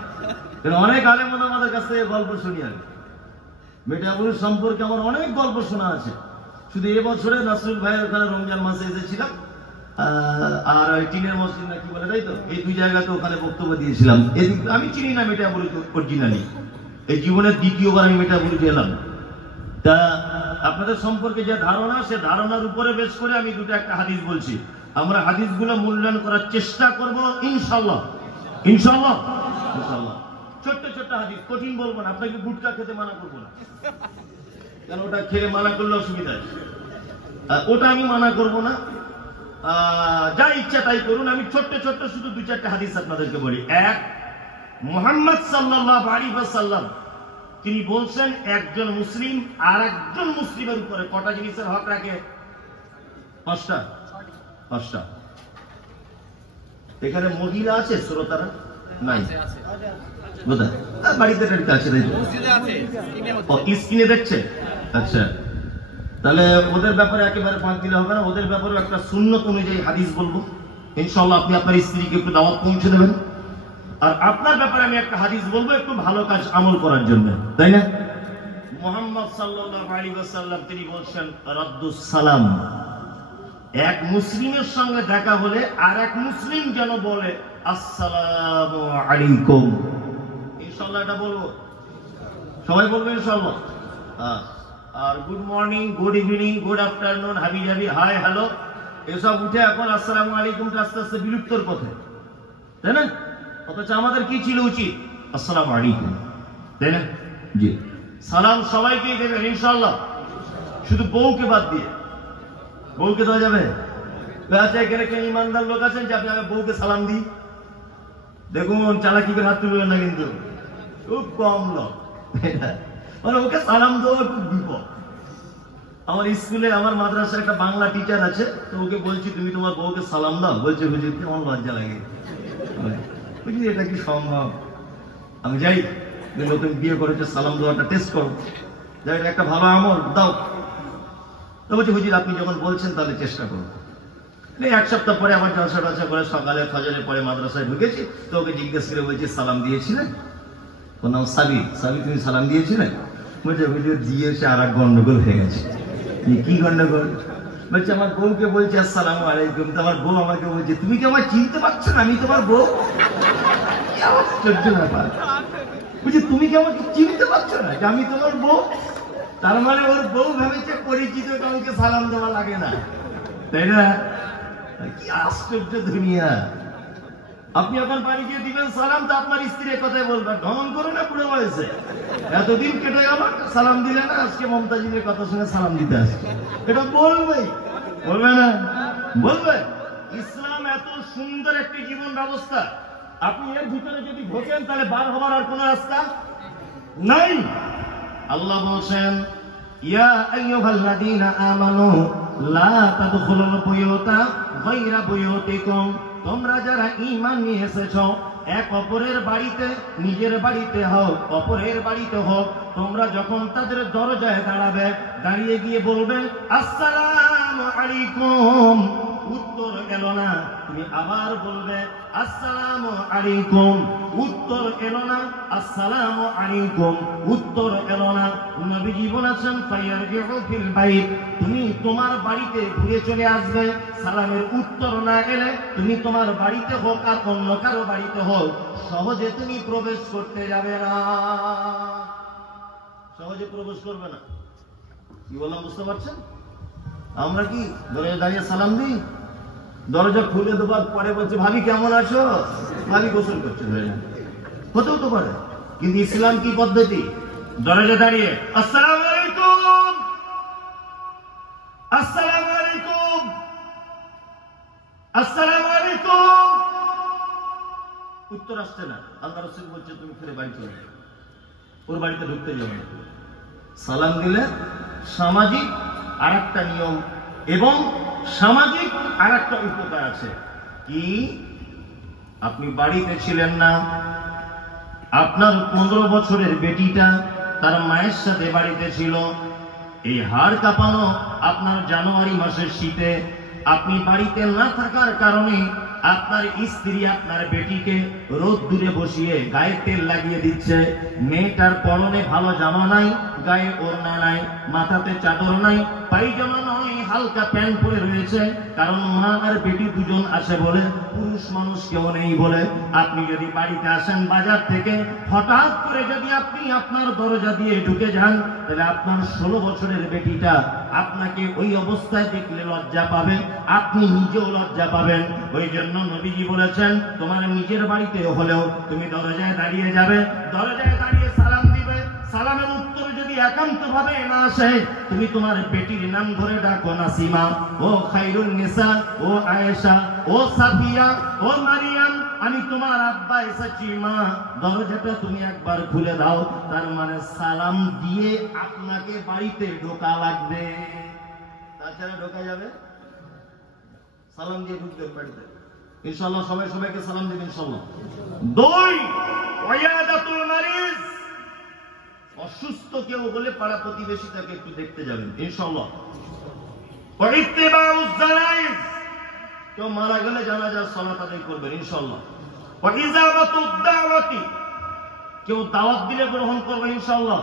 অনেক আলেম আমাদের কাছ থেকে গল্প শুনি। আমি মেটাবুর সম্পর্কে আমার অনেক গল্প শোনা আছে। শুধু এবছরে নাসরুল ভাইয়ের ওখানে রমজান মাসে এসেছিলাম, আর টিনের মসজিদ না কি বলে, তাই তো, এই 2 জায়গাতে ওখানে বক্তব্য দিয়েছিলাম। আমি চিনি না মেটাবুর অরিজিনালি, এই জীবনের 2য়-বার আমি মেটাবুর গেলাম। তা আপনাদের সম্পর্কে যে ধারণা, সে ধারণার উপরে বেশ করে আমি 2টা হাদিস বলছি। আমরা হাদিসগুলো মূল্যায়ন করার চেষ্টা করব ইনশাআল্লাহ। ইনশাআল্লাহ ইনশাআল্লাহ। ছোট্ট ছোট্ট হাদিস, কঠিন বলবো না। আপনাকে গুটকা খেতে মানা করবো না, কারণ ওটা খেলে মানা করলে অসুবিধা আছে। ওটা আমি মানা করবো না, যা ইচ্ছা তাই করুন। আমি ছোট্ট ছোট্ট শুধু 2-4টা হাদিস আপনাদেরকে বলি। 1, মুহাম্মদ সাল্লাল্লাহু আলাইহি ওয়াসাল্লাম তিনি বলছেন, একজন মুসলিম আর একজন মুসলিমের উপরে কটা জিনিসের হক রাখে? 5টা। এখানে মহিলা আছে শ্রোতারা? নাই, বোধহয় বাড়িতে আছে, স্ক্রিনে দেখছে। আচ্ছা, তাহলে ওদের ব্যাপারে একেবারে বাদ দিলে হবে না। ওদের ব্যাপারে একটা সুন্নত অনুযায়ী হাদিস বলবো ইনশাআল্লাহ। আপনি আপনার স্ত্রীকে একটু দাওয়াত পৌঁছে দেবেন। আর আপনার ব্যাপারে আমি একটা হাদিস বলবো একটু ভালো কাজ আমল করার জন্য, তাই না? মুহাম্মদ সাল্লাল্লাহু আলাইহি ওয়াসাল্লাম তিনি বলছেন, রাদ্দুস সালাম। এক মুসলিমের সঙ্গে দেখা হলে আর এক মুসলিম যেন বলে আসসালামু আলাইকুম। ইনশাআল্লাহ এটা বলবো, সবাই বলবে ইনশাআল্লাহ। আর good morning, good evening, good afternoon, হাবি জাবি, হাই, হ্যালো, এসব উঠে এখন আসসালামু আলাইকুমটা আস্তে আস্তে বিলুপ্তর পথে, তাই না? অথচ আমাদের কি ছিল উচিত? আসসালামু আলাইকুম, তাই না? জি, সালাম সবাইকেই দেবেন ইনশাআল্লাহ, শুধু বউকে বাদ দিয়ে। বউকে দেওয়া যাবে? আচ্ছা, এখানে কেন ইমানদার লোক আছেন যে আপনি বউকে সালাম দিই? দেখুন, চালাকি করে হাত তুলবেন না, কিন্তু খুব কম লোক। মানে ওকে সালাম দেওয়া খুব বিপদ। আমার স্কুলে, আমার মাদ্রাসায় একটা বাংলা টিচার আছে, তো ওকে বলছি তুমি তোমার বউকে সালাম দাও। বলছে হুজুর কেমন লজ্জা লাগে। বুঝলি এটা কি সম্ভব? আমি যাই, নতুন বিয়ে করেছে, সালাম দেওয়াটা টেস্ট করো, যাই, একটা ভালো আমল দাও। তো বলছি হুজুর আপনি যখন বলছেন তাহলে চেষ্টা করো। 1 সপ্তাহ পরে আমার জলসা টলসা করে সকালে ফজরের পরে মাদ্রাসায় ঢুকেছি, তো ওকে জিজ্ঞেস করে বলছি সালাম দিয়েছিলেন? ওর নাম সাবি। সাবি, তুমি সালাম দিয়েছিলে? বলছে হুজুর দিয়ে সে আর এক গন্ডগোল হয়ে গেছে। কি গন্ডগোল? বলছে আমার বউকে বলছে আসসালামু আলাইকুম, তো আমার বউ আমাকে বলছে তুমি কি আমার চিনতে পারছো না, আমি তোমার বউ। কি আশ্চর্য ব্যাপার! বলছে তুমি কি আমাকে চিনতে পারছো না যে আমি তোমার বউ? তার মানে ওর বউ ভেবেছে পরিচিত কাউকে সালাম দেওয়া লাগে না, তাই না? কি আশ্চর্য দুনিয়া! আপনি এখন বাড়ি গিয়ে দিবেন সালাম, তো আপনার স্ত্রীর কথাই বলবেন ঢং করে না বুড়ো বয়সে, এতদিন কেটে গেল সালাম দিলে না, আজকে মমতাজিদের কথা শুনে সালাম দিতে আসছে। এটা বলবে বলবে না? বলবে। ইসলাম এত সুন্দর একটি জীবন ব্যবস্থা, আপনি এর ভিতরে যদি ঢোকেন তাহলে বার হবার আর কোন রাস্তা নাই। আল্লাহ বলছেন ইয়া আইয়ুহাল্লাযীনা আমানু লা তাদখুলুল বুয়ুতা গায়রা বুয়ুতিকুম, তোমরা যারা ঈমান নিয়ে এসেছো এক অপরের বাড়িতে, নিজের বাড়িতে হোক অপরের বাড়িতে হোক, তোমরা যখন তাদের দরজায় দাঁড়াবে, দাঁড়িয়ে গিয়ে বলবে আসসালামু আলাইকুম, উত্তর এলো না, তুমি আবার বলবে আসসালামু আলাইকুম, উত্তর এলো না, আসসালামু আলাইকুম, উত্তর এলো না। নবীজি বলেছেন ফায়ারজিউ ফিল বাইত, তুমি তোমার বাড়িতে ঘুরে চলে আসবে, সালামের উত্তর না এলে তুমি তোমার বাড়িতে হোক আর অন্য কারো বাড়িতে হোক সহজে তুমি প্রবেশ করতে যাবে না, সহজে প্রবেশ করবে না। কি বললাম বুঝতে পারছেন? আমরা কি দরজা দাঁড়িয়ে সালাম দিই, দরজা খুলে দেবার পরে বলছে ভাবি কেমন আছো, ভাবি গোসল করছে, হতেও তো পারে। কিন্তু ইসলাম কি পদ্ধতি? দরজা দাঁড়িয়ে আসসালামু আলাইকুম, আসসালামু আলাইকুম, আসসালামু আলাইকুম, উত্তর আসছে না। আল্লাহ রাসূল বলছে তুমি ফিরে বাড়ি চলে যাও, ওর বাড়িতে ঢুকতে যাও না। সালাম দিলে সামাজিক আর একটা নিয়ম এবং সামাজিক আর একটা উপকার আছে। কি? আপনি বাড়িতে ছিলেন না, আপনার 15 বছরের বেটিটা তার মায়ের সাথে বাড়িতে ছিল, এই হাড় কাঁপানো আপনার জানুয়ারি মাসের শীতে আপনি বাড়িতে না থাকার কারণে আপনার স্ত্রী আপনার বেটিকে রোদ দূরে বসিয়ে গায়ে তেল লাগিয়ে দিচ্ছে, মেয়েটার পরনে ভালো জামা নাই, গায়ে ওড়না নাই, মাথাতে চাদর নাই, পায়জামা নয়, হালকা প্যান্ট পরে রয়েছে, কারণ মা আর বেটি দুজন আছে বলে, পুরুষ মানুষ কেউ নেই বলে। আপনি যদি বাড়িতে আসেন বাজার থেকে, হঠাৎ করে যদি আপনি আপনার দরজা দিয়ে ঢুকে যান, তাহলে আপনার 16 বছরের বেটিটা আপনাকে ওই অবস্থায় দেখলে লজ্জা পাবে, আপনি নিজেও লজ্জা পাবেন। ওই জন্য নবীজি বলেছেন তোমার নিজের বাড়িতে হলেও তুমি দরজায় দাঁড়িয়ে যাবে, দরজায় দাঁড়িয়ে সালাম দিবে, সালামের উত্তর যদি একান্ত ভাবে না আসে, তুমি তোমার বেটির নাম ধরে ডাকো, নাসিমা, ও খায়রুন নিসা, ও আয়েশা, ও সাফিয়া, ও মারিয়াম, আমি তোমার আব্বা এসেছি মা, দরজাটা তুমি একবার খুলে দাও। তার মানে সালাম দিয়ে আপনাকে বাড়িতে ঢোকা লাগবে, তাছাড়া ঢোকা যাবে? সালাম দিয়ে ঢুকবেন বাড়িতে ইনশাআল্লাহ। সবাই সবাইকে সালাম দেবেন ইনশাআল্লাহ। 2 ওয়ায়াদাতুল মারিজ, অসুস্থ কেউ হলে পাড়া প্রতিবেশী তাকে একটু দেখতে যাবেন ইনশাআল্লাহ। ওয়া ইত্তিবাউজ জানাইজ, কেউ মারা গেলে জানাজার সালাত আদায় করবেন ইনশাআল্লাহ। ওয়া ইজাবাতুদ দাওয়াতি, কেউ দাওয়াত দিলে গ্রহণ করবেন ইনশাআল্লাহ।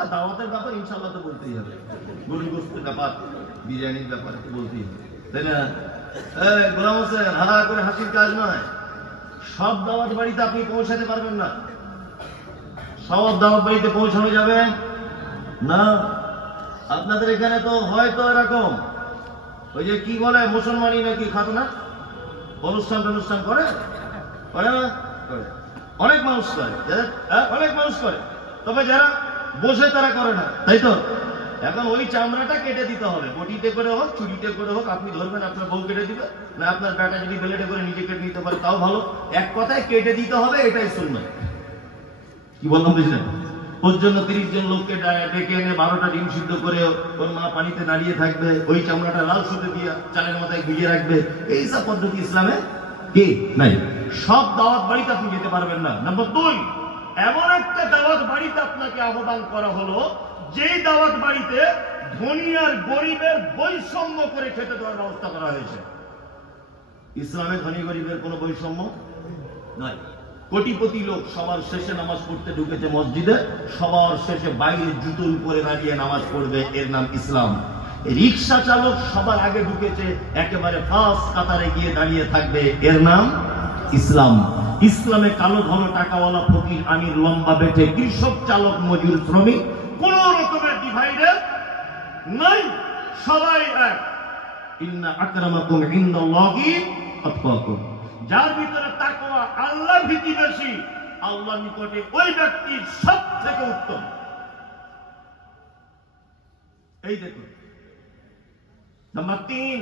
আর দাওয়াতের ব্যাপার ইনশাআল্লাহ তো বলতেই হবে, গরু গোশতের ব্যাপার, বিরিয়ানির ব্যাপার বলতেই হবে, তাই না? গোলাম হোসেন, হাঁ করে হাসির কাজ নয়। সব দাওয়াত বাড়িতে আপনি পৌঁছাতে পারবেন না, সব দাওয়াত বাড়িতে পৌঁছানো যাবে না। আপনাদের এখানে তো হয়তো এরকম ওই যে কি বলে মুসলমানি নাকি খাতনা অনুষ্ঠান টনুষ্ঠান করে, করে না? করে, অনেক মানুষ করে, অনেক মানুষ করে, তবে যারা বসে তারা করে না, তাই তো? এখন ওই চামড়াটা কেটে দিতে হবে, বটিতে করে হোক চুরিতে করে হোক, আপনি ধরবেন, আপনার বউ কেটে দিবে, না আপনার বেটা যদি বেলেটে করে নিজে কেটে নিতে পারে তাও ভালো, এক কথায় কেটে দিতে হবে, এটাই সুন্নাত। কি বললাম বুঝলেন? ওর জন্য 30 জন লোককে ডেকে এনে 12টা ডিম সিদ্ধ করে ওর মা পানিতে দাঁড়িয়ে থাকবে, ওই চামড়াটা লাল সুতো দিয়ে চালের মাথায় ভিজিয়ে রাখবে, এইসব পদ্ধতি ইসলামে কি নাই। সব দাওয়াত বাড়িতে আপনি যেতে পারবেন না। নাম্বার 2, এমন একটা দাওয়াত বাড়িতে আপনাকে আহ্বান করা হলো যেই দাওয়াত বাড়িতে ধনী আর গরিবের বৈষম্য করে খেতে দেওয়ার ব্যবস্থা করা হয়েছে। ইসলামে ধনী গরিবের কোনো বৈষম্য নাই। কোটিপতি লোক সবার শেষে নামাজ পড়তে ঢুকেছে মসজিদে, সবার শেষে বাইরে জুতোর উপরে দাঁড়িয়ে নামাজ পড়বে, এর নাম ইসলাম। রিক্সা চালক সবার আগে ঢুকেছে, একেবারে ফার্স্ট কাতারে গিয়ে দাঁড়িয়ে থাকবে, এর নাম ইসলাম। ইসলামে কালো ধলো টাকাওয়ালা ফকির আমির লম্বা বেঠে কৃষক চালক মজুর শ্রমিক কোন রকমের ডিভাইডেড নাই, সবাই এক। ইন্না আকরামাকুম ইনদাল্লাহি আতকাকুম, যার ভিতরে তাকওয়া আল্লাহর ভীতি বেশি, আল্লাহর নিকটে ওই ব্যক্তি সবথেকে উত্তম। এই দেখুন নাম্বার 3,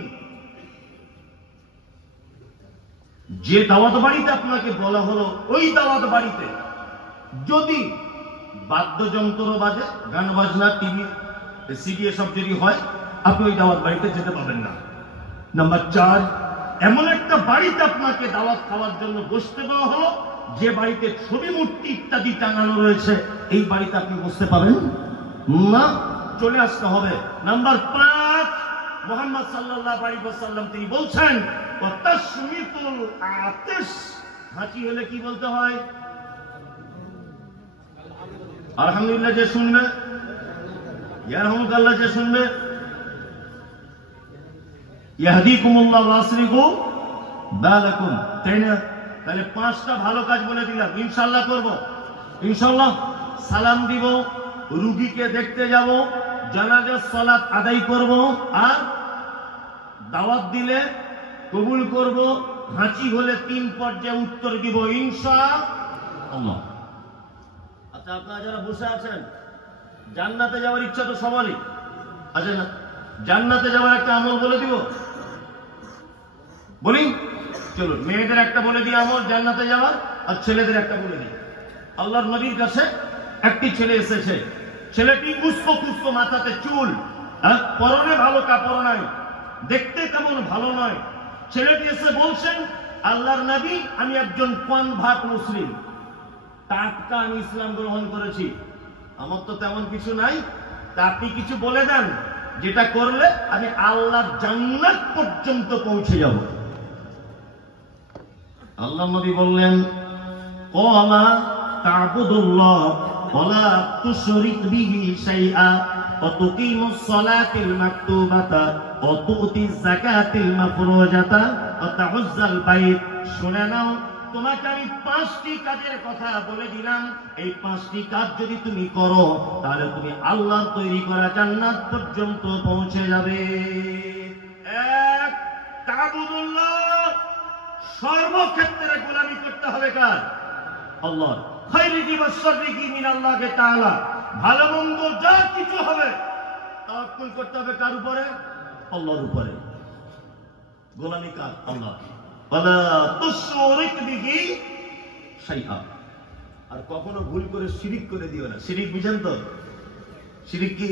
যে দাওয়াত বাড়িতে আপনাকে বলা হলো ওই দাওয়াত বাড়িতে যদি বাদ্যযন্ত্র বাজে, গান বাজনা, টিভি, সিডি এসব যদি হয়, আপনি ওই দাওয়াত বাড়িতে যেতে পাবেন না। নাম্বার 4, এমন একটা বাড়িতে আপনাকে দাওয়াত খাওয়ার জন্য বসতে দেওয়া হলো যে বাড়িতে ছবি মূর্তি ইত্যাদি টাঙানো রয়েছে, এই বাড়িতে আপনি বসতে পারেন না, চলে আসতে হবে। নাম্বার 5, মুহাম্মদ সাল্লাল্লাহু আলাইহি ওয়াসাল্লাম তিনি বলছেন তাসমিতুল আতিশ, হাঁচি হলে কি বলতে হয়? আলহামদুলিল্লাহ যে শুনবে, ইয়ারহামুকাল্লাহ যে শুনবে, ইয়াহদিকুমুল্লাহ ওয়া আসলিহু বালাকুম, তাই না? তাহলে 5টা ভালো কাজ বলে দিলাম, ইনশাআল্লাহ করব। ইনশাআল্লাহ সালাম দিব, রোগীকে দেখতে যাব, জানাজার সালাত আদায় করব, আর দাওয়াত দিলে কবুল করব, হাঁচি হলে 3 পর্যায়ে উত্তর দিব ইনশাআল্লাহ। আচ্ছা, আপনারা যারা বসে আছেন, জান্নাতে যাওয়ার ইচ্ছা তো সবারই আছে না? জান্নাতে যাওয়ার একটা আমল বলে দিব, বলি চলুন। মেয়েদের একটা বলে দিই আমল জান্নাতে যাওয়ার, আর ছেলেদের একটা বলে দিই। আল্লাহর নবীর কাছে একটি ছেলে এসেছে, ছেলেটি উস্কো খুস্কো, মাথাতে চুল, পরনে ভালো কাপড় নাই, দেখতে কেমন ভালো নয়। ছেলেটি এসে বলছেন, আল্লাহর নবী, আমি একজন কনভার্ট মুসলিম, টাটকা আমি ইসলাম গ্রহণ করেছি, আমার তো তেমন কিছু নাই, তা আপনি কিছু বলে দেন যেটা করলে আমি আল্লাহর জান্নাত পর্যন্ত পৌঁছে যাব। আল্লাহর নবী বললেন, ক্বালা তা'বুদুল্লাহ ওয়া লা তুশরিক বিহি শাইআ ওয়া তুকিমুস সালাতাল মাকতুবাতা ওয়া তু'তিজ যাকাতাল মাফরুজাতা ওয়া তা'উজ্জাল বাইত। শুনে নাও, তোমাকে আমি 5টি কাজের কথা বলে দিলাম, এই 5টি কাজ যদি তুমি করো তাহলে তুমি আল্লাহর তৈরি করা জান্নাত পর্যন্ত পৌঁছে যাবে। 1, তা'বুদুল্লাহ, সর্বক্ষেত্রে গোলামি করতে হবে কার? আল্লাহর। খায়রিহি ওয়া শাররিহি মিনাল্লাহি তাআলা, ভালো মন্দ যা কিছু হবে তাওয়াক্কুল করতে হবে কার উপরে? আল্লাহর উপরে। গোলামি কার? আল্লাহ। ওয়ালা তুশরিক বিহি শাইআ, আর কখনো ভুল করে শিরিক করে দিও না। শিরিক বুঝেন তো? শিরিক কি?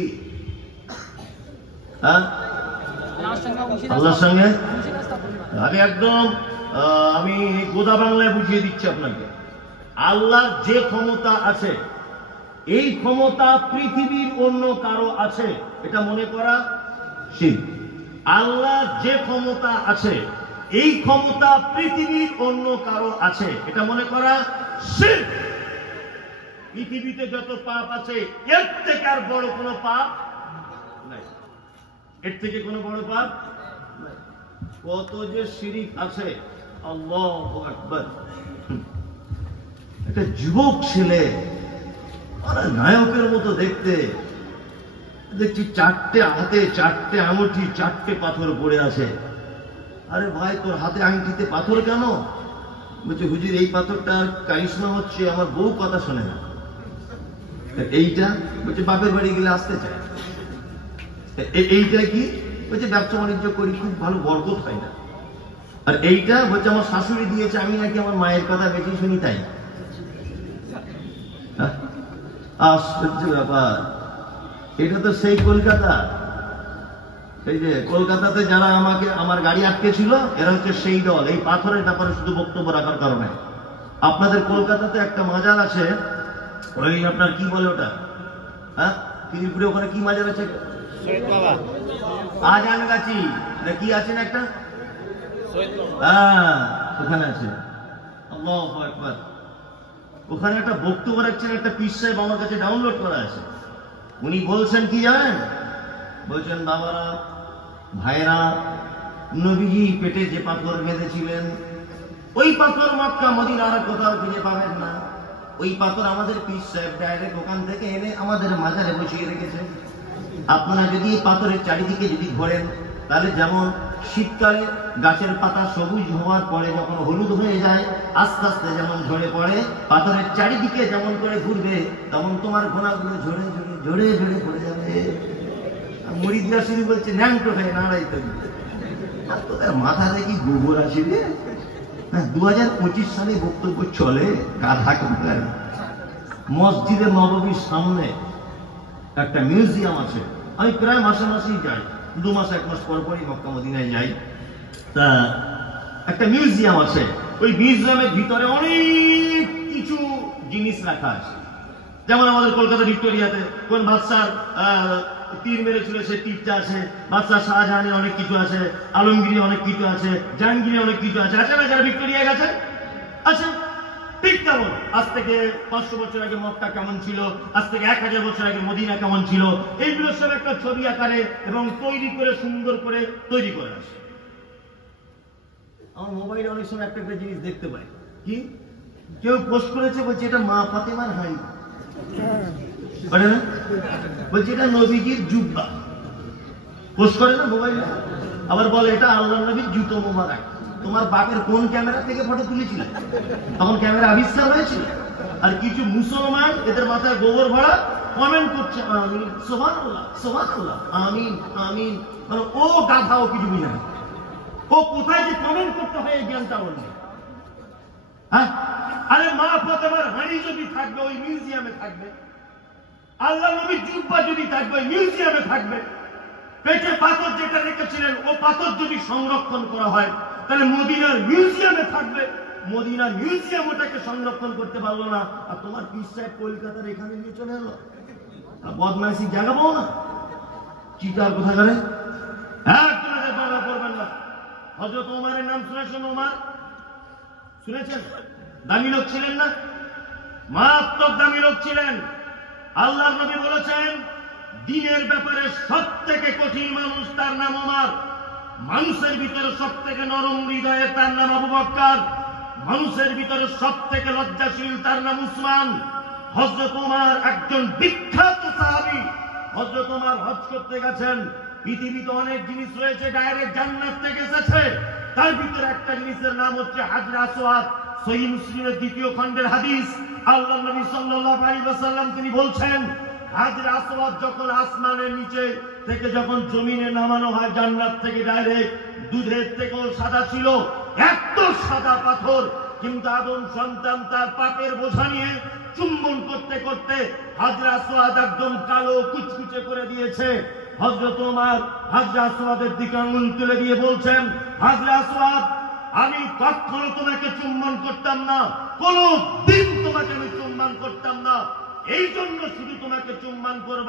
আল্লাহর সঙ্গে। আমি একদম আমি গোদা বাংলায় বুঝিয়ে দিচ্ছি আপনাকে। আল্লাহর যে ক্ষমতা আছে, এই ক্ষমতা পৃথিবীর অন্য কারো আছে, এটা মনে করা শিরক। আল্লাহর যে ক্ষমতা আছে, এই ক্ষমতা পৃথিবীর অন্য কারো আছে, এটা মনে করা শিরক। পৃথিবীতে যত পাপ আছে, এর থেকে আর বড় কোনো পাপ নাই, এর থেকে কোনো বড় পাপ নাই। কত যে শিরক আছে, আল্লাহু আকবার। একটা যুবক ছেলে, নায়কের মতো দেখতে, দেখছি 4টে হাতে 4টে আঙুঠি, 4টে পাথর পড়ে আছে। আরে ভাই, তোর হাতে আংটিতে পাথর কেন? বলছে, হুজুর এই পাথরটার কারিশমা হচ্ছে আমার বউ কথা শোনে না। এইটা বলছে বাপের বাড়ি গেলে আসতে চায়। এইটা কি? বলছে ব্যবসা বাণিজ্য করি, খুব ভালো বরকত হয় না। আর এইটা বলছে আমার শাশুড়ি দিয়েছে, আমি নাকি আমার মায়ের কথা বেশি শুনি, তাই। আশ্চর্য ব্যাপার। এটা তো সেই কলকাতা, এই যে কলকাতাতে যারা আমাকে আমার গাড়ি আটকে ছিল, এরা হচ্ছে সেই দল, এই পাথরের ব্যাপারে শুধু বক্তব্য রাখার কারণে। আপনাদের কলকাতাতে একটা মাজার আছে, ওই আপনার কি বলে ওটা, হ্যাঁ, পিরিপুরে ওখানে কি মাজার আছে? আজানগাছি কি আছে না একটা, হ্যাঁ ওখানে আছে। আল্লাহু আকবার। ওখানে একটা বক্তব্য রাখছেন একটা পীর সাহেব, আমার কাছে ডাউনলোড করা আছে। উনি বলছেন কি জানেন? বলছেন, বাবারা, ভাইরা, নবীজি পেটে যে পাথর বেঁধেছিলেন ওই পাথর মক্কা মদিনা আর কোথাও খুঁজে পাবেন না। ওই পাথর আমাদের পীর সাহেব ডাইরেক্ট ওখান থেকে এনে আমাদের মাজারে বসিয়ে রেখেছেন। আপনারা যদি এই পাথরের চারিদিকে যদি ঘোরেন, তাহলে যেমন শীতকালে গাছের পাতা সবুজ হওয়ার পরে যখন হলুদ হয়ে যায়, আস্তে আস্তে যেমন ঝরে পড়ে, পাথরের চারিদিকে যেমন করে ঘুরবে, তখন তোমার ঘোড়াগুলো ঝরে ঝরে ঝরে ঝরে পড়ে যাবে। মুরিদরা শুরু বলছে, ন্যাংটো হয়ে নাড়াই তো তোদের মাথা দেখি গোবর আসবে। 2025 সালে বক্তব্য চলে গাধা কামড়ায়। মসজিদে নববীর সামনে একটা মিউজিয়াম আছে, আমি প্রায় মাসে মাসেই যাই, 2 মাস 1 মাস পর পরই মক্কা মদিনায় যাই। তা একটা মিউজিয়াম আছে, ওই মিউজিয়ামের ভিতরে অনেক কিছু জিনিস রাখা আছে। যেমন আমাদের কলকাতা ভিক্টোরিয়াতে কোন বাদশার তীর মেরেছিল সে তীরটা আছে, বাদশাহ শাহজাহানের অনেক কিছু আছে, আলমগীরে অনেক কিছু আছে, জাহাঙ্গীরে অনেক কিছু আছে, আছে না? যারা ভিক্টোরিয়া গেছে আছে। ঠিক তেমন আজ থেকে 500 বছর আগে মক্কা কেমন ছিল, আজ থেকে 1000 বছর আগে মদিনা কেমন ছিল, এইগুলো সব একটা ছবি আকারে এবং তৈরি করে সুন্দর করে তৈরি করে আসে। আমার মোবাইলে অনেক সময় একটা একটা জিনিস দেখতে পাই, কি কেউ পোস্ট করেছে, বলছে এটা মা ফাতেমার হাঁড়ি, বলছে এটা নবীজির জুব্বা, পোস্ট করে না মোবাইলে। আবার বলে এটা আল্লাহর নবীর জুতো মোবারক। তোমার বাপের কোন ক্যামেরা থেকে ফটো তুলেছিল? তখন ক্যামেরা আবিষ্কার হয়েছিল। আর কিছু মুসলমান এদের মাথায় গোবর ভরা কমেন্ট করছে, আমিন সুবহানাল্লাহ সুবহানাল্লাহ আমিন আমিন। মানে ও গাধা, ও কিছু বুঝে না, ও কোথায় যে কমেন্ট করতে হয় এই জ্ঞানটা ওর নেই। হ্যাঁ, আরে মা ফাতেমার হাঁড়ি যদি থাকবে ওই মিউজিয়ামে থাকবে, আল্লাহ নবীর জুব্বা যদি থাকবে ওই মিউজিয়ামে থাকবে, পেটে পাথর যেটা রেখেছিলেন ও পাথর যদি সংরক্ষণ করা হয় তাহলে মদিনার মিউজিয়ামে থাকবে। মদিনার মিউজিয়াম ওটাকে সংরক্ষণ করতে পারলো না, আর তোমার পীর সাহেব কলকাতার এখানে নিয়ে চলে এলো। বদমাইশি জায়গা পাও না, চিটার কোথায় করে? হ্যাঁ, তোমাদের বাবা করবেন না। হযরত ওমরের নাম শুনেছেন? ওমর শুনেছেন? দামি লোক ছিলেন না? মারাত্মক দামি লোক ছিলেন। আল্লাহর নবী বলেছেন, দিনের ব্যাপারে সব থেকে কঠিন মানুষ তার নাম ওমর। মানুষের ভিতরে সব থেকে নরম হৃদয়ের তার নাম আবু বকর। মানুষের ভিতরে সব থেকে লজ্জাশীল তার নাম উসমান। হযরত ওমর একজন বিখ্যাত সাহাবী। হযরত ওমর হজ করতে গেছেন। পৃথিবীতে অনেক জিনিস রয়েছে ডাইরেক্ট জান্নাত থেকে এসেছে, তার ভিতরে একটা জিনিসের নাম হচ্ছে হাজরে আসওয়াদ। সহিহ মুসলিমের 2য় খণ্ডের হাদিস। আল্লাহর নবী সাল্লাল্লাহু আলাইহি ওয়াসাল্লাম তিনি বলছেন, হাজরে আসওয়াদ যখন আসমানের নিচে থেকে যখন জমিনে নামানো হয় জান্নাত থেকে ডাইরেক্ট, দুধের থেকেও সাদা ছিল, এত সাদা পাথর। কিন্তু আদম সন্তান তার পাপের বোঝা নিয়ে চুম্বন করতে করতে হাজরে আসওয়াদ একদম কালো কুচকুচে করে দিয়েছে। হযরত ওমর হাজরে আসওয়াদের দিকে আঙুল তুলে দিয়ে বলছেন, হাজরে আসওয়াদ, আমি কখনো তোমাকে চুম্বন করতাম না, কোনো দিন তোমাকে আমি চুম্বন করতাম না, এই জন্য শুধু তোমাকে চুম্বন করব।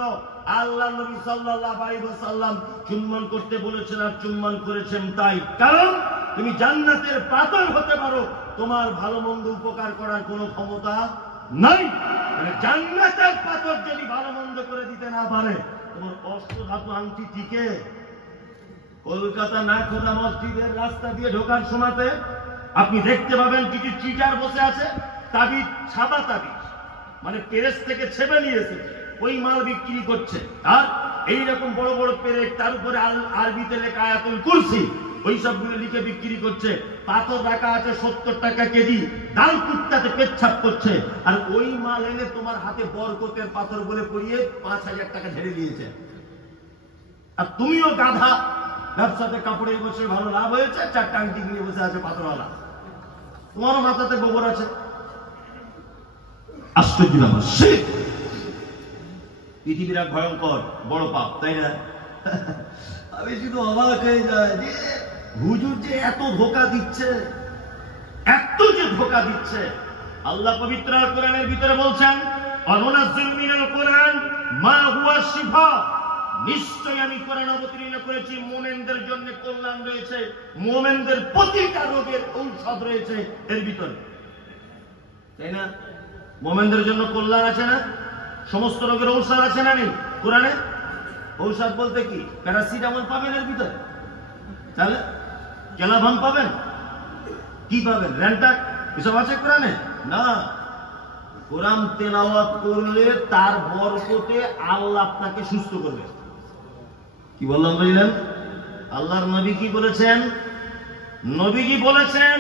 আল্লাহ নবী সাল্লাল্লাহু আলাইহি ওয়াসাল্লাম চুম্বন করতে বলেছেন আর চুম্বন করেছেন তাই কারণ তুমি জান্নাতের পাথর হতে পারো, তোমার ভালো মন্দ উপকার করার কোনো ক্ষমতা নাই। মানে জান্নাতের পাথর যদি ভালো মন্দ করে দিতে না পারে, তোমার অষ্টধাতু আংটি টিকে। কলকাতা নাখোদা মসজিদের রাস্তা দিয়ে ঢোকার সময়তে আপনি দেখতে পাবেন কিছু চিটার বসে আছে, তাবিজ, ছাপা তাবিজ, মানে পেরেস থেকে ছেপে নিয়ে এসেছে, ওই মাল বিক্রি করছে। আর এইরকম বড় বড় পেরেক, তার উপরে আরবিতে লেখা আয়াতুল কুরসি, ওই সবগুলো লিখে বিক্রি করছে। পাথর রাখা আছে 70 টাকা কেজি, ডাল কুত্তাতে পেচ্ছাপ করছে। আর ওই মাল এনে তোমার হাতে বরকতের পাথর বলে পড়িয়ে 5000 টাকা ঝেড়ে দিয়েছে। আর তুমিও গাধা, ব্যবসাতে কাপড়ে বসে ভালো লাভ হয়েছে, 4টা আংটি কিনে বসে আছে পাথরওয়ালা, তোমারও মাথাতে গোবর আছে। আশ্চর্য ব্যাপার, শিরক পৃথিবীর এক ভয়ঙ্কর বড় পাপ, তাই না? আমি শুধু অবাক হয়ে যায় যে হুজুর যে এত ধোঁকা দিচ্ছে, এত যে ধোঁকা দিচ্ছে। আল্লাহ পবিত্র কোরআনের ভিতরে বলছেন, অনুনাজ্জিল মিনাল কোরআন মা হুয়া শিফা, নিশ্চয় আমি কোরআন অবতীর্ণ করেছি মুমিনদের জন্য কল্যাণ রয়েছে, মুমিনদের প্রতিটা রোগের ঔষধ রয়েছে এর ভিতরে, তাই না? মোমেনদের জন্য কল্যাণ আছে না? সমস্ত রোগের ঔষধ আছে না নেই কোরআনে? ঔষধ বলতে কি? প্যারাসিটামল পাবেন এর ভিতরে? তাহলে কেলাভান পাবেন? কি পাবেন? র্যান্টাক এসব আছে কোরআনে? না। কোরআন তেলাওয়াত করলে তার বরকতে আল্লাহ আপনাকে সুস্থ করবে। কি বললাম বুঝলেন? আল্লাহর নবী কি বলেছেন? নবীজি বলেছেন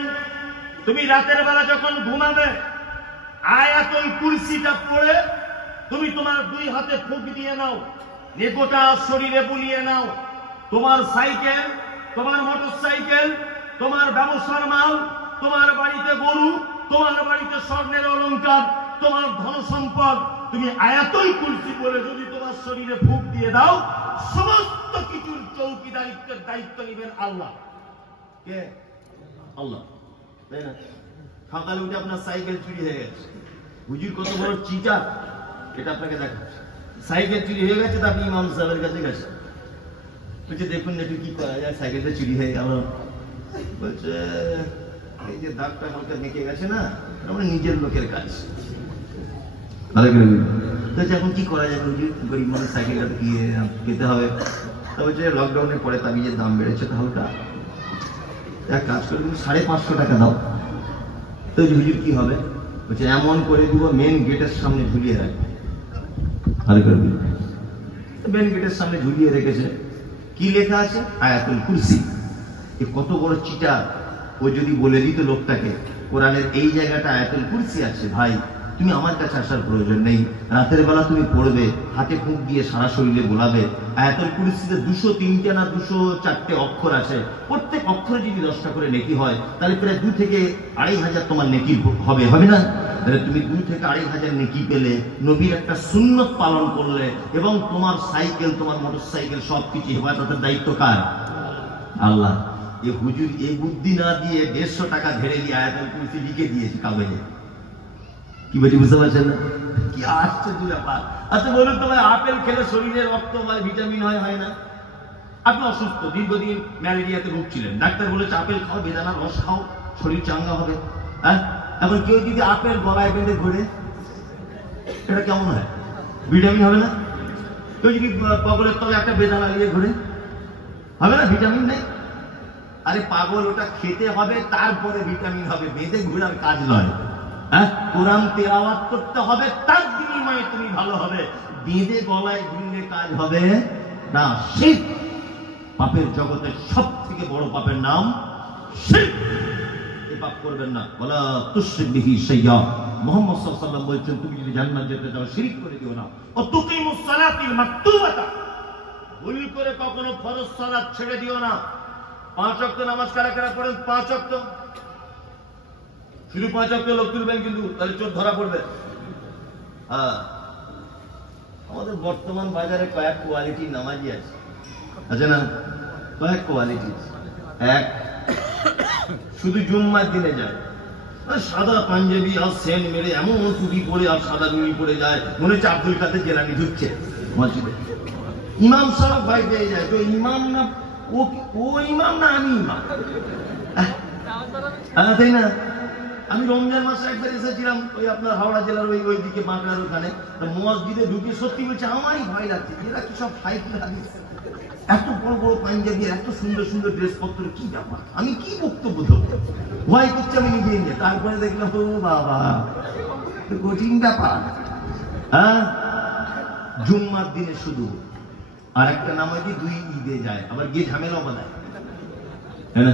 তুমি রাতের বেলা যখন ঘুমাবে আয়াতুল কুরসিটা পড়ে তুমি তোমার দুই হাতে ফুঁক দিয়ে নাও, গোটা শরীরে বুলিয়ে নাও। তোমার সাইকেল, তোমার মোটরসাইকেল, তোমার ব্যবসার মাল, তোমার বাড়িতে গরু, তোমার বাড়িতে স্বর্ণের অলংকার, তোমার ধন সম্পদ, তুমি আয়াতুল কুরসি পড়ে যদি তোমার শরীরে ফুঁক দিয়ে দাও, সমস্ত কিছুর চৌকিদারিত্বের দায়িত্ব নেবেন আল্লাহ। কে? আল্লাহ। তাই না? সকালে উঠে আপনার সাইকেল চুরি হয়ে গেছে, হুজুর কত বড় চিটার এটা আপনাকে দেখাচ্ছে। সাইকেল চুরি হয়ে গেছে তো আপনি ইমাম সাহেবের কাছে গেছেন, বলছে দেখুন একটু কি করা যায়, সাইকেলটা চুরি হয়ে গেল। বলছে এই যে দাগটা হালকা মেকে গেছে না, আমরা নিজের লোকের কাজ। এখন কি করা যাবে হুজুর, গরিব মানুষ সাইকেলটা কি পেতে হবে? তা বলছে লকডাউনের পরে তাবিজের দাম বেড়েছে তো হালকা, এক কাজ করে 550 টাকা দাও। তো হুজুর কি হবে? বলছে এমন করে দিব মেন গেটের সামনে ঝুলিয়ে রাখবে। মেন গেটের সামনে ঝুলিয়ে রেখেছে। কি লেখা আছে? আয়াতুল কুরসি। কত বড় চিটা! ও যদি বলে দিত লোকটাকে কোরআনের এই জায়গাটা আয়াতুল কুরসি আছে, ভাই তুমি আমার কাছে আসার প্রয়োজন নেই, রাতের বেলা তুমি পড়বে, হাতে ফুঁক দিয়ে সারা শরীরে বোলাবে। আয়াতুল কুরসিতে 203টা না 204টে অক্ষর আছে, প্রত্যেক অক্ষরে যদি 10টা করে নেকি হয় তাহলে প্রায় 2 থেকে 2,500 তোমার নেকি হবে, হবে না? তাহলে তুমি 2 থেকে 2,500 নেকি পেলে, নবীর একটা সুন্নত পালন করলে, এবং তোমার সাইকেল, তোমার মোটরসাইকেল সবকিছু হেফাজতের দায়িত্ব কার? আল্লাহ। এ হুজুর এই বুদ্ধি না দিয়ে 150 টাকা ঝেড়ে দিয়ে আয়াতুল কুরসি লিখে দিয়েছে কাগজে। কি বলছি বুঝতে পারছেন না? কি আশ্চর্য ব্যাপার! আচ্ছা বলুন তো ভাই, আপেল খেলে শরীরে রক্ত হয়, ভিটামিন হয়, হয় না? আপনি অসুস্থ, দীর্ঘদিন ম্যালেরিয়াতে ভুগছিলেন, ডাক্তার বলেছে আপেল খাও, বেদানার রস খাও, শরীর চাঙ্গা হবে। হ্যাঁ, এখন কেউ যদি আপেল গলায় বেঁধে ঘোরে, এটা কেমন হয়? ভিটামিন হবে না? কেউ যদি পগলের তলে একটা বেদানা নিয়ে ঘোরে, হবে না? ভিটামিন নেই। আরে পাগল, ওটা খেতে হবে তারপরে ভিটামিন হবে, বেঁধে ঘোরার কাজ নয়। হ্যাঁ, কোরআন তেলাওয়াত করতে হবে, তার বিনিময়ে তুমি ভালো হবে। বেঁধে গলায় ঘুরলে কাজ হবে না। শিরক, পাপের জগতের সব থেকে বড় পাপের নাম শিরক। এই পাপ করবেন না। ওয়ালা তুশরিক বিহি শাইয়্যা। মুহাম্মদ সাল্লাল্লাহু আলাইহি ওয়াসাল্লাম বলেছেন তুমি যদি জান্নাত যেতে চাও শিরক করে দিও না। ও তুকিমুস সালাতিল মাকতুবাতা, ভুল করে কখনো ফরজ সালাত ছেড়ে দিও না। 5 ওয়াক্ত নামাজ কারা কারা পড়েন? 5 ওয়াক্ত, শুধু 5 ওয়াক্ত লোক তুলবেন কিন্তু, তাহলে চোর ধরা পড়বে। হ্যাঁ, আমাদের বর্তমান বাজারে কয়েক কোয়ালিটির নামাজি আছে, আছে না? কয়েক কোয়ালিটি। এক, শুধু জুম্মার দিনে যায়, সাদা পাঞ্জাবি আর সেন্ট মেরে এমন টুপি পরে আর সাদা লুঙ্গি পরে যায়, মনে হচ্ছে আব্দুল কাদের জেলানি ঢুকছে মসজিদে। ইমাম সাহেব ভাই পেয়ে যায়, তো ইমাম না ও ইমাম না আমি ইমাম? তাই না? আমি রমজান মাসে একবার এসেছিলাম ওই আপনার হাওড়া জেলার ওই দিকে বাঁকড়ার ওখানে, মসজিদে ঢুকে সত্যি বলছে আমারই ভয় লাগছে, এরা কি সব সাইকেল হাদিস, এত বড় বড় পাঞ্জাবি, এত সুন্দর সুন্দর ড্রেস পত্র, কি ব্যাপার? আমি কি বক্তব্য দেবো? ভয় করছে আমি নিজে নিয়ে। তারপরে দেখলাম ও বাবা, কঠিন ব্যাপার। হ্যাঁ, জুম্মার দিনে শুধু। আর একটা নামাজি 2 ঈদে যায়, আবার গিয়ে ঝামেলা বানায়, তাই না?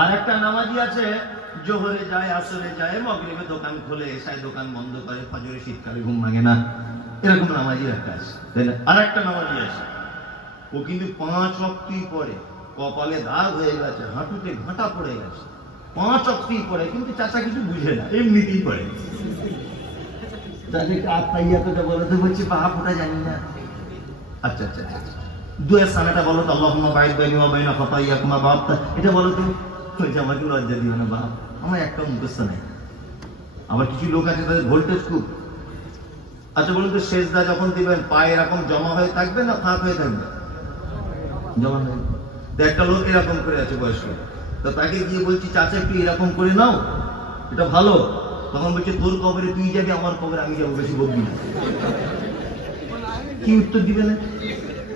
আর একটা নামাজি আছে জোহরে যায়, আসরে যায়, মাগরিবে দোকান খোলে, এশায় দোকান বন্ধ করে, ফজরে শীতকালে ঘুম ভাঙে না, এরকম নামাজি একটা আছে, তাই না? আর একটা নামাজি আছে, ও কিন্তু 5 ওয়াক্তই পড়ে, কপালে দাগ হয়ে গেছে, হাঁটুতে ঘাঁটা পড়ে গেছে, 5 ওয়াক্তই পড়ে, কিন্তু চাচা কিছু বুঝে না, এমনিতেই পড়ে। তাদেরকে আত্মাইয়াতটা বলে তো, বলছি বাপ ওটা জানি না। আচ্ছা আচ্ছা আচ্ছা, দুয়ের সানাটা বলো তো, আল্লাহুম্মা বাইদ বাইনি ওয়া বাইনা খাতায়াকুমা, বাপ এটা বলো তো। বলছে আমাকে লজ্জা দিও না বাপ, আমার একটা মুখস্থ নেই। আবার কিছু লোক আছে তাদের ভোল্টেজ খুব। আচ্ছা বলুন তো, সেজদা যখন দিবেন পায়ে এরকম জমা হয়ে থাকবে না ফাঁক হয়ে থাকবে? জমা হয়ে। তো একটা লোক এরকম করে আছে বয়স্ক, তো তাকে গিয়ে বলছি চাচা একটু এরকম করে নাও, এটা ভালো। তখন বলছে তোর কবরে তুই যাবি, আমার কবরে আমি যাবো, বেশি বলবি না। কি উত্তর দিবে না?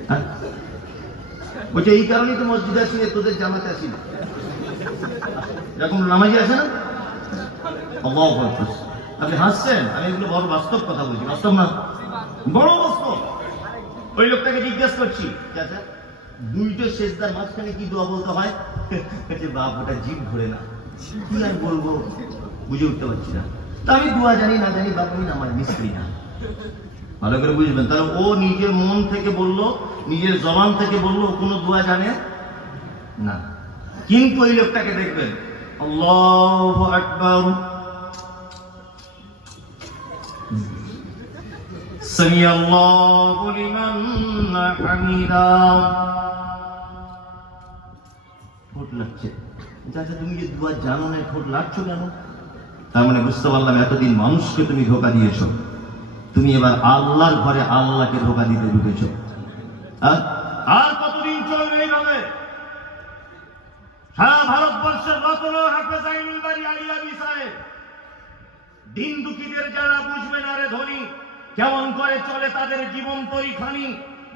হ্যাঁ, বলছে এই কারণেই তো মসজিদে আসি, তোদের জামাতে আসি না। এরকম নামাজি আছে না? আল্লাহু আকবার। আপনি হাসছেন, আমি এগুলো বড় বাস্তব কথা বলছি, বাস্তব না, বড় বাস্তব। ওই লোকটাকে জিজ্ঞেস করছি, চাচা দুইটা সেজদার মাঝখানে কি দোয়া বলতে হয়? বাপ ওটা জিভ ধরে না, কি আর বলবো বুঝে উঠতে পারছি না। তা আমি দোয়া জানি না জানি বাপ, আমি নামাজ মিস করি না। ভালো করে বুঝবেন, তাহলে ও নিজের মন থেকে বললো, নিজের জবান থেকে বললো, কোনো দোয়া জানে না। কিন্তু ওই লোকটাকে দেখবেন আল্লাহু আকবার, সামি আল্লাহু লিমান হামিদা, ঠোঁট লাগছে। চাচা তুমি যে দোয়া জানো না, ঠোঁট লাগছো কেন? তার মানে বুঝতে পারলাম এতদিন মানুষকে তুমি ধোঁকা দিয়েছো, তুমি এবার আল্লাহর ঘরে আল্লাহকে ধোঁকা দিতে ঢুকেছো। আর কতদিন চলবে এইভাবে? সারা ভারতবর্ষের রতন হাফেজ আইনুল বারী আলিয়াবি সাহেব দিন দুঃখীদের যারা বুঝবে না রে ধনী, কেমন করে চলে তাদের জীবন তরিখানি,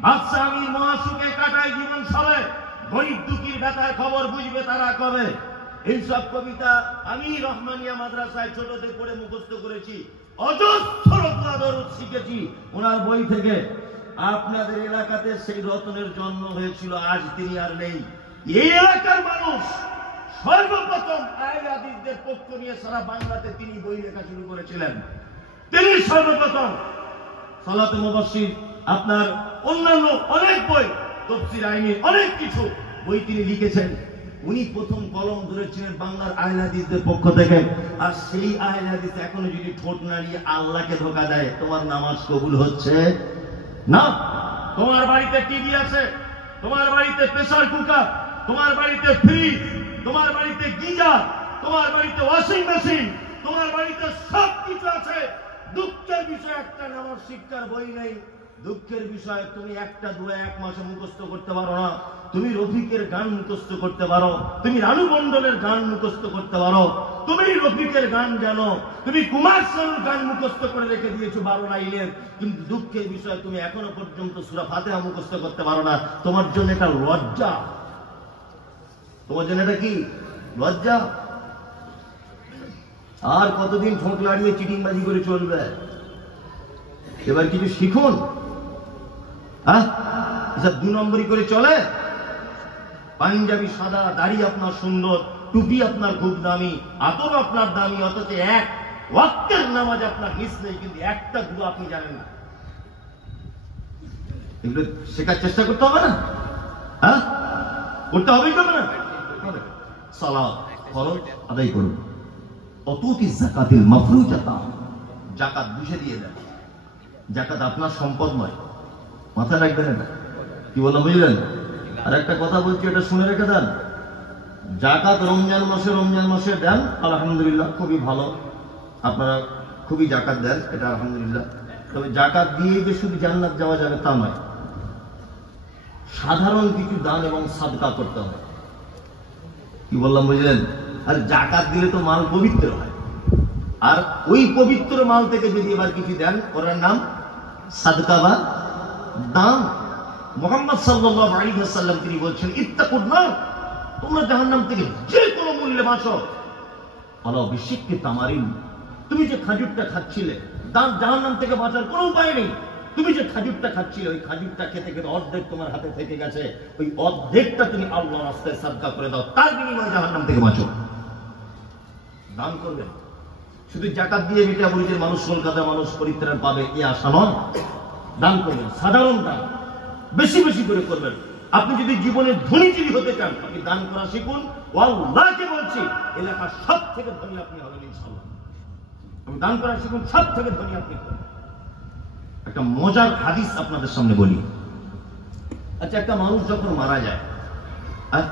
বাদশা আমির মহাসুখে কাটায় জীবন সবে, গরিব দুঃখীর ব্যথার খবর বুঝবে তারা কবে। এইসব কবিতা আমি রহমানিয়া মাদ্রাসায় ছোটতে পড়ে মুখস্থ করেছি, অজস্র দরুদ শিখেছি ওনার বই থেকে। আপনাদের এলাকাতে সেই রতনের জন্ম হয়েছিল, আজ তিনি আর নেই। এই এলাকার মানুষ সর্বপ্রথম আহলে হাদিসদের পক্ষ নিয়ে সারা বাংলাতে তিনি বই লেখা শুরু করেছিলেন। তিনি সর্বপ্রথম সালাতে মুবাশশির, আপনার অন্যান্য অনেক বই, তাফসীর আইনি অনেক কিছু বই তিনি লিখেছেন। উনি প্রথম কলম ধরেছিলেন বাংলার আহলে হাদিসদের পক্ষ থেকে। আর সেই আহলে হাদিস এখনো যদি ঠোঁট নাড়িয়ে আল্লাহকে ধোঁকা দেয়, তোমার নামাজ কবুল হচ্ছে না। তোমার বাড়িতে টিভি আছে, তোমার বাড়িতে প্রেসার কুকার, তোমার বাড়িতে ফ্রিজ, তোমার বাড়িতে গিজার, তোমার বাড়িতে ওয়াশিং মেশিন, তোমার বাড়িতে সব কিছু আছে। দুঃখের বিষয় একটা নামাজ শিক্ষার বই নেই। দুঃখের বিষয় তুমি একটা দোয়া এক মাসে মুখস্থ করতে পারো না। তুমি রফিকের গান মুখস্থ করতে পারো, তুমি রানু মণ্ডলের গান মুখস্থ করতে পারো, তুমি রফিকের গান জানো, তুমি কুমার শানুর গান মুখস্থ করে রেখে দিয়েছো 12 লাইনের। কিন্তু দুঃখের বিষয় তুমি এখনো পর্যন্ত সূরা ফাতিহা মুখস্থ করতে পারো না। তোমার জন্য এটা লজ্জা, তোমার জন্য এটা কি লজ্জা। আর কতদিন ঠোঁট লাড়িয়ে চিটিংবাজি করে চলবে? এবার কিছু শিখুন। হ্যাঁ, এসব 2 নম্বরই করে চলে। পাঞ্জাবি সাদা, দাড়ি আপনার সুন্দর, টুপি আপনার খুব দামি, আতর আপনার দামি, অথচ এক ওয়াক্তের নামাজ আপনার মিস নেই, কিন্তু একটা দোয়া আপনি জানেন না। এগুলো শেখার চেষ্টা করতে হবে না? হ্যাঁ, করতে হবে কি হবে না? সালাত ফরজ আদায় করুন। অতুতি যাকাতিল মাফরুজাতা, যাকাত বুঝে দিয়ে দেন। যাকাত আপনার সম্পদ নয়, মাথায় রাখবেন এটা। কি বললাম বুঝলেন? আর একটা কথা বলছি, এটা শুনে রেখে দেন। যাকাত রমজান মাসে দেন, আলহামদুলিল্লাহ, খুবই ভালো, আপনারা খুবই যাকাত দেন, এটা আলহামদুলিল্লাহ। তবে যাকাত দিয়ে যে শুধু জান্নাত যাওয়া যাবে তা নয়, সাধারণ কিছু দান এবং সাদকা করতে হবে। কি বললাম বুঝলেন? আর যাকাত দিলে তো মাল পবিত্র হয়, আর ওই পবিত্র মাল থেকে যদি এবার কিছু দেন, ওর নাম সাদকা বা দান। মুহাম্মদ সাল্লাল্লাহু আলাইহি ওয়াসাল্লাম তিনি বলছেন, ইত্তাকুন নার, তোমরা জাহান্নাম থেকে যে কোনো মূল্যে বাঁচো। আলা বিশিক্কি তামারিন, তুমি যে খাজুরটা খাচ্ছিলে, জাহান্নাম থেকে বাঁচার কোনো উপায় নেই। তুমি যে খাজুরটা খাচ্ছিলে, ওই খাজুরটা খেতে খেতে অর্ধেক তোমার হাতে থেকে গেছে, ওই অর্ধেকটা তুমি আল্লাহর রাস্তায় সাদকা করে দাও, তার বিনিময়ে জাহান্নাম থেকে বাঁচো। দান করবেন। শুধু যাকাত দিয়ে মিঠাপুরীদের মানুষ, কলকাতার মানুষ পরিত্রাণ পাবে এ আশা নয়। দান করবেন, সাধারণ দান বেশি বেশি করে করবেন। আপনি যদি জীবনে ধনীজীবী হতে চান, আপনি দান করা শিখুন। আল্লাহকে বলছি, এলাকার সব থেকে ধনী আপনি হবেন ইনশাআল্লাহ। আপনি দান করা শিখুন, সব থেকে ধনী আপনি হবেন। একটা মজার হাদিস আপনাদের সামনে বলি। আচ্ছা, একটা মানুষ যখন মারা যায়, আর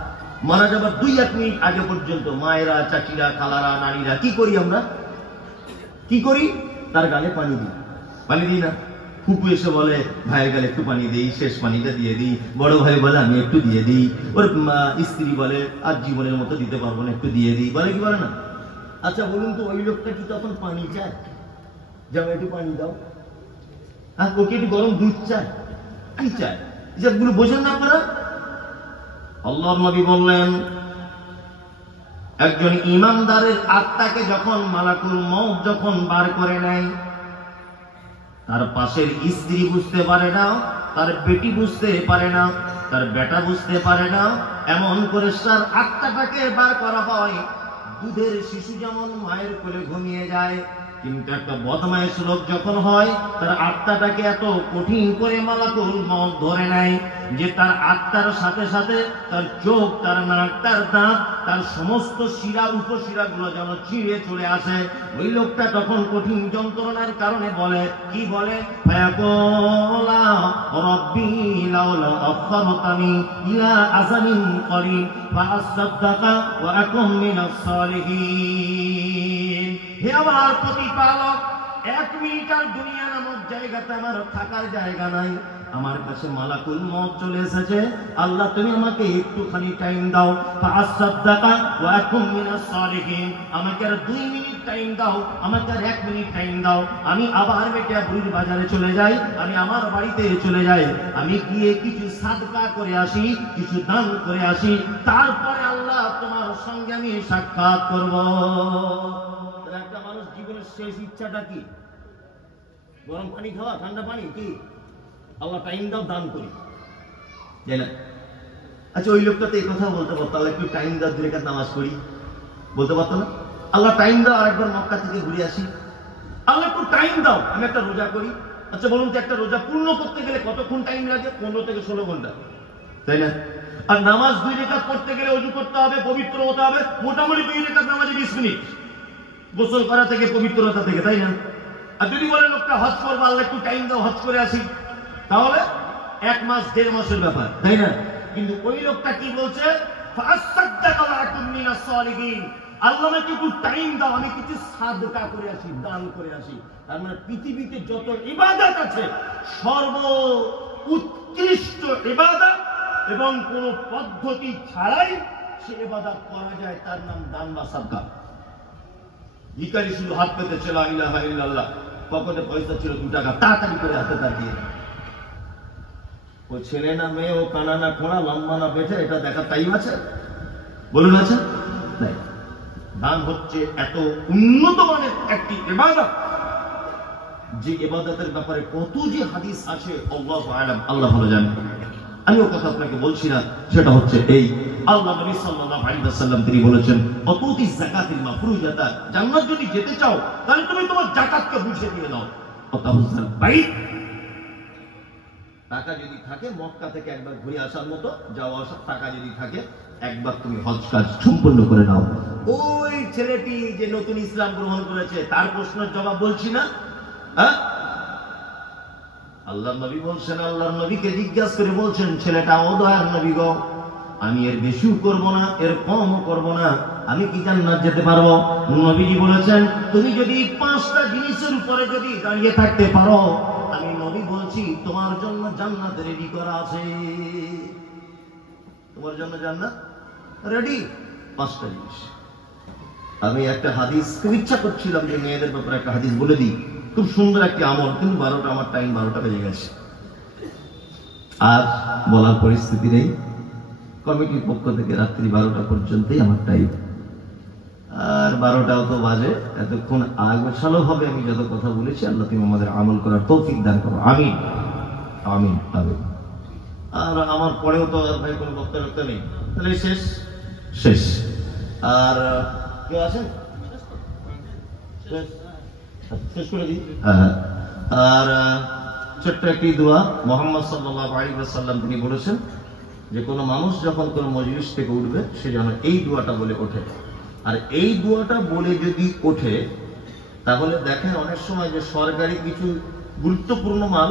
মারা যাবার 2-1 মিনিট আগে পর্যন্ত মায়েরা, চাচিরা, খালারা, নারীরা কি করি আমরা? কি করি? তার গালে পানি দিই। পানি দিই না? ফুপু এসে বলে ভাইয়ের গালে একটু পানি দিই, শেষ পানিটা দিয়ে দিই। বড় ভাই বলে আমি একটু দিয়ে দিই। ওর স্ত্রী বলে আর জীবনের মতো দিতে পারবো না, একটু দিয়ে দিই, বলে কি বলে না? আচ্ছা বলুন তো, ওই লোকটা কি তখন পানি চায়? যেমন একটু পানি দাও, আর ওকে একটু গরম দুধ চায়? কি চায়? এসবগুলো বোঝেন না আপনারা? আল্লাহর নবী বললেন, একজন ইমানদারের আত্মাকে যখন মালাকুল মউত যখন বার করে নেয়, তার পাশের স্ত্রী বুঝতে পারে না, তার বেটি বুঝতে পারে না, তার বেটা বুঝতে পারে না, এমন করে তার আত্মাটাকে বার করা হয়। দুধের শিশু যেমন মায়ের কোলে ঘুমিয়ে যায়, কিন্তু একটা বদমাইশ লোক যখন হয়, তার আত্মাটাকে এত কঠিন করে মালাকুল মউত ধরে নেয় যে তার আত্মার সাথে সাথে তার চোখ, তার নাক, তার দাঁত, তার সমস্ত শিরা উপশিরা গুলো যেন ছিঁড়ে চলে আসে। ওই লোকটা তখন কঠিন যন্ত্রণার কারণে বলে, কি বলে? ফায়াকুলা রাব্বি লাউলা আখখারতানি ইলা আজালিন করিব ফাআসাদদাকা ওয়া আকুম মিনাস সালিহিন। হে আমার প্রতিপালক, 1 মিনিট আর দুনিয়া নামক জায়গাতে আমার থাকার জায়গা নাই, আমার কাছে মালাকুল মউত চলে এসেছে, আল্লাহ তুমি আমাকে একটুখানি টাইম দাও। ফাআসাদদাকা ওয়া আকুম মিনাস সালিহিন, আমাকে আর 2 মিনিট টাইম দাও, আমাকে আর 1 মিনিট টাইম দাও, আমি আবার বেটা বুড়ির বাজারে চলে যাই, আমি আমার বাড়িতে চলে যাই, আমি গিয়ে কিছু সাদকা করে আসি, কিছু দান করে আসি, তারপরে আল্লাহ তোমার সঙ্গে আমি সাক্ষাৎ করব। একটা মানুষ জীবনের শেষ ইচ্ছাটা কি? গরম পানি খাওয়া, ঠান্ডা পানি? কি? আল্লাহ টাইম দাও, দান করি, তাই না? আচ্ছা ওই লোকটা তো এই কথা বলতে পারতো, আল্লাহ একটু টাইম দাও, 2 রাকাত নামাজ পড়ি, বলতে পারতো না? আল্লাহ টাইম দাও, আরেকবার মক্কা থেকে ঘুরে আসি, আল্লাহ একটু টাইম দাও, আমি একটা রোজা করি। আচ্ছা বলুন তো, একটা রোজা পূর্ণ করতে গেলে কতক্ষণ টাইম লাগে? 15 থেকে 16 ঘন্টা, তাই না? আর নামাজ 2 রাকাত পড়তে গেলে ওযু করতে হবে, পবিত্র হতে হবে, মোটামুটি 2 রাকাত নামাজে 20 মিনিট, গোসল করা থেকে, পবিত্রতা থেকে, তাই না? আর যদি বলে লোকটা হজ করবো, আল্লাহ একটু টাইম দাও, হজ করে আসি, তাহলে 1 মাস 1.5 মাসের ব্যাপার, তাই না? কিন্তু ওই লোকটা কি বলছে? ফাআসাদদাকা ওয়া আকুম মিনাস সালিহিন, আল্লাহ আমাকে একটু টাইম দাও, আমি কিছু সাদকা করে আসি, দান করে আসি। তার মানে পৃথিবীতে যত ইবাদত আছে, সর্ব উৎকৃষ্ট ইবাদত এবং কোন পদ্ধতি ছাড়াই সে ইবাদত করা যায়, তার নাম দান বা সাদকা। ভিখারি শুধু হাত পেতেছে লা ইলাহা ইল্লাল্লাহ, পকেটে পয়সা ছিল 2 টাকা, তাড়াতাড়ি করে হাতে তার দিয়ে, ও ছেলে না মেয়ে, ও কানা না খোঁড়া, লম্বা না বেটে, এটা দেখার টাইম আছে? বলুন আছে? নাই। দান হচ্ছে এত উন্নত মানের একটি ইবাদত, যে ইবাদতের ব্যাপারে কত যে হাদিস আছে আল্লাহু আ'লাম, আল্লাহ ভালো জানেন। আমি ও কথা আপনাকে বলছি না, সেটা হচ্ছে এই, আল্লাহ নবী সাল্লাল্লাহু আলাইহি ওয়াসাল্লাম তিনি বলেছেন, অতুতি যাকাতিল মাফরুজাতা, জান্নাত যদি যেতে চাও তাহলে তুমি তোমার যাকাতকে বুঝে দিয়ে দাও। অতাহুজাল বাইত, টাকা যদি থাকে মক্কা থেকে একবার ঘুরে আসার মতো যাওয়া আসার টাকা যদি থাকে, একবার তুমি হজ কাজ সম্পূর্ণ করে নাও। ওই ছেলেটি যে নতুন ইসলাম গ্রহণ করেছে, তার প্রশ্নের জবাব বলছি না? হ্যাঁ, আল্লাহর নবী বলছেন, আল্লাহর নবীকে জিজ্ঞাসা করে বলছেন, ছেলেটা, ও দয়ার নবী গো, আমি এর বেশিও করব না, এর কমও করব না, আমি কি জান্নাত যেতে পারবো? নবীজি বলেছেন, তুমি যদি 5টা জিনিসের উপরে যদি দাঁড়িয়ে থাকতে পারো, আমি নবী বলছি তোমার জন্য জান্নাত রেডি করা আছে, তোমার জন্য জান্নাত রেডি। 5টা জিনিস। আমি একটা হাদিস খুব ইচ্ছা করছিলাম যে মেয়েদের ব্যাপারে একটা হাদিস বলে দিই, খুব সুন্দর একটি আমল, কিন্তু 12টা, আমার টাইম 12টা বেজে গেছে, আর বলার পরিস্থিতি নেই। কমিটির পক্ষ থেকে রাত্রি 12টা পর্যন্তই আমার টাইম, আর 12টাও তো বাজে, এতক্ষণ আগোছালো হবে আমি যত কথা বলেছি, আল্লাহ তুমি আমাদের আমল করার তৌফিক দান করো, আমিন আমিন আমিন। আর আমার পরেও তো আর ভাই কোনো বক্তব্য নেই, তাহলে শেষ শেষ। আর কেউ আছেন? শেষ করে দিই। আর ছোট্ট একটি দোয়া, মুহাম্মদ সাল্লাল্লাহু আলাইহি ওয়াসাল্লাম তিনি বলেছেন যে কোনো মানুষ যখন কোনো মজলিস থেকে উঠবে, সে যেন এই দোয়াটা বলে ওঠে। আর এই দোয়াটা বলে যদি ওঠে, তাহলে দেখেন অনেক সময় যে সরকারি কিছু গুরুত্বপূর্ণ মাল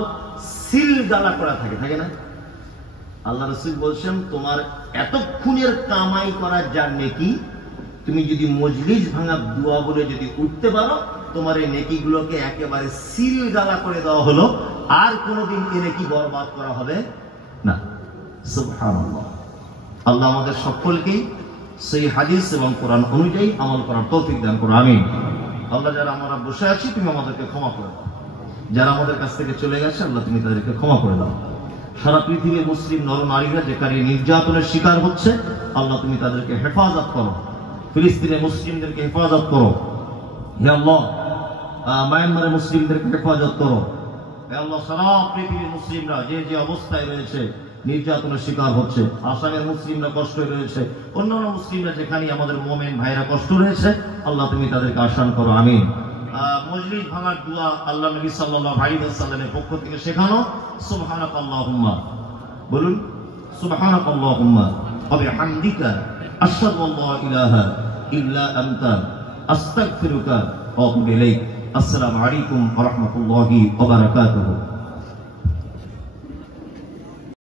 সিল গালা করা থাকে, থাকে না? আল্লাহ রাসূল বলছেন, তোমার এতক্ষণের কামাই করার যার নেকি, তুমি যদি মজলিস ভাঙা দোয়া বলে যদি উঠতে পারো, তোমার এই নেকিগুলোকে একেবারে সিল গালা করে দেওয়া হলো, আর কোনোদিন এ নেকি বরবাদ করা হবে না। সুবহানাল্লাহ। আল্লাহ আমাদের সকলকেই সেই হাদিস এবং কোরআন অনুযায়ী আমল করার তৌফিক দান করো, আমিন। আল্লাহ, যারা আমরা বসে আছি তুমি আমাদেরকে ক্ষমা করে দাও, যারা আমাদের কাছ থেকে চলে গেছে আল্লাহ তুমি তাদেরকে ক্ষমা করে দাও। সারা পৃথিবীর মুসলিম নর নারীরা যেখানে নির্যাতনের শিকার হচ্ছে আল্লাহ তুমি তাদেরকে হেফাজত করো, ফিলিস্তিনের মুসলিমদেরকে হেফাজত করো হে আল্লাহ, মায়ানমারের মুসলিমদেরকে হেফাজত করো হে আল্লাহ। সারা পৃথিবীর মুসলিমরা যে যে অবস্থায় রয়েছে নির্যাতনের শিকার হচ্ছে, আসামের মুসলিমরা কষ্ট রয়েছে, অন্যান্য মুসলিমরা যেখানে আমাদের মোমেন ভাইরা কষ্ট রয়েছে আল্লাহ তুমি তাদেরকে আসান করো, আমিন। মজলিস ভাঙার দোয়া আল্লাহ নবী সাল্লাল্লাহু আলাইহি ওয়াসাল্লামের পক্ষ থেকে শেখানো। সুবহানাকাল্লাহুম্মা, বলুন সুবহানাকাল্লাহুম্মা ওয়া বিহামদিকা আশহাদু আল্লা ইলাহা ইল্লা আনতা আস্তাগফিরুকা ওয়া আতুবু ইলাইক। আসসালামু আলাইকুম ওয়া রাহমাতুল্লাহি ওয়া বারাকাতুহু।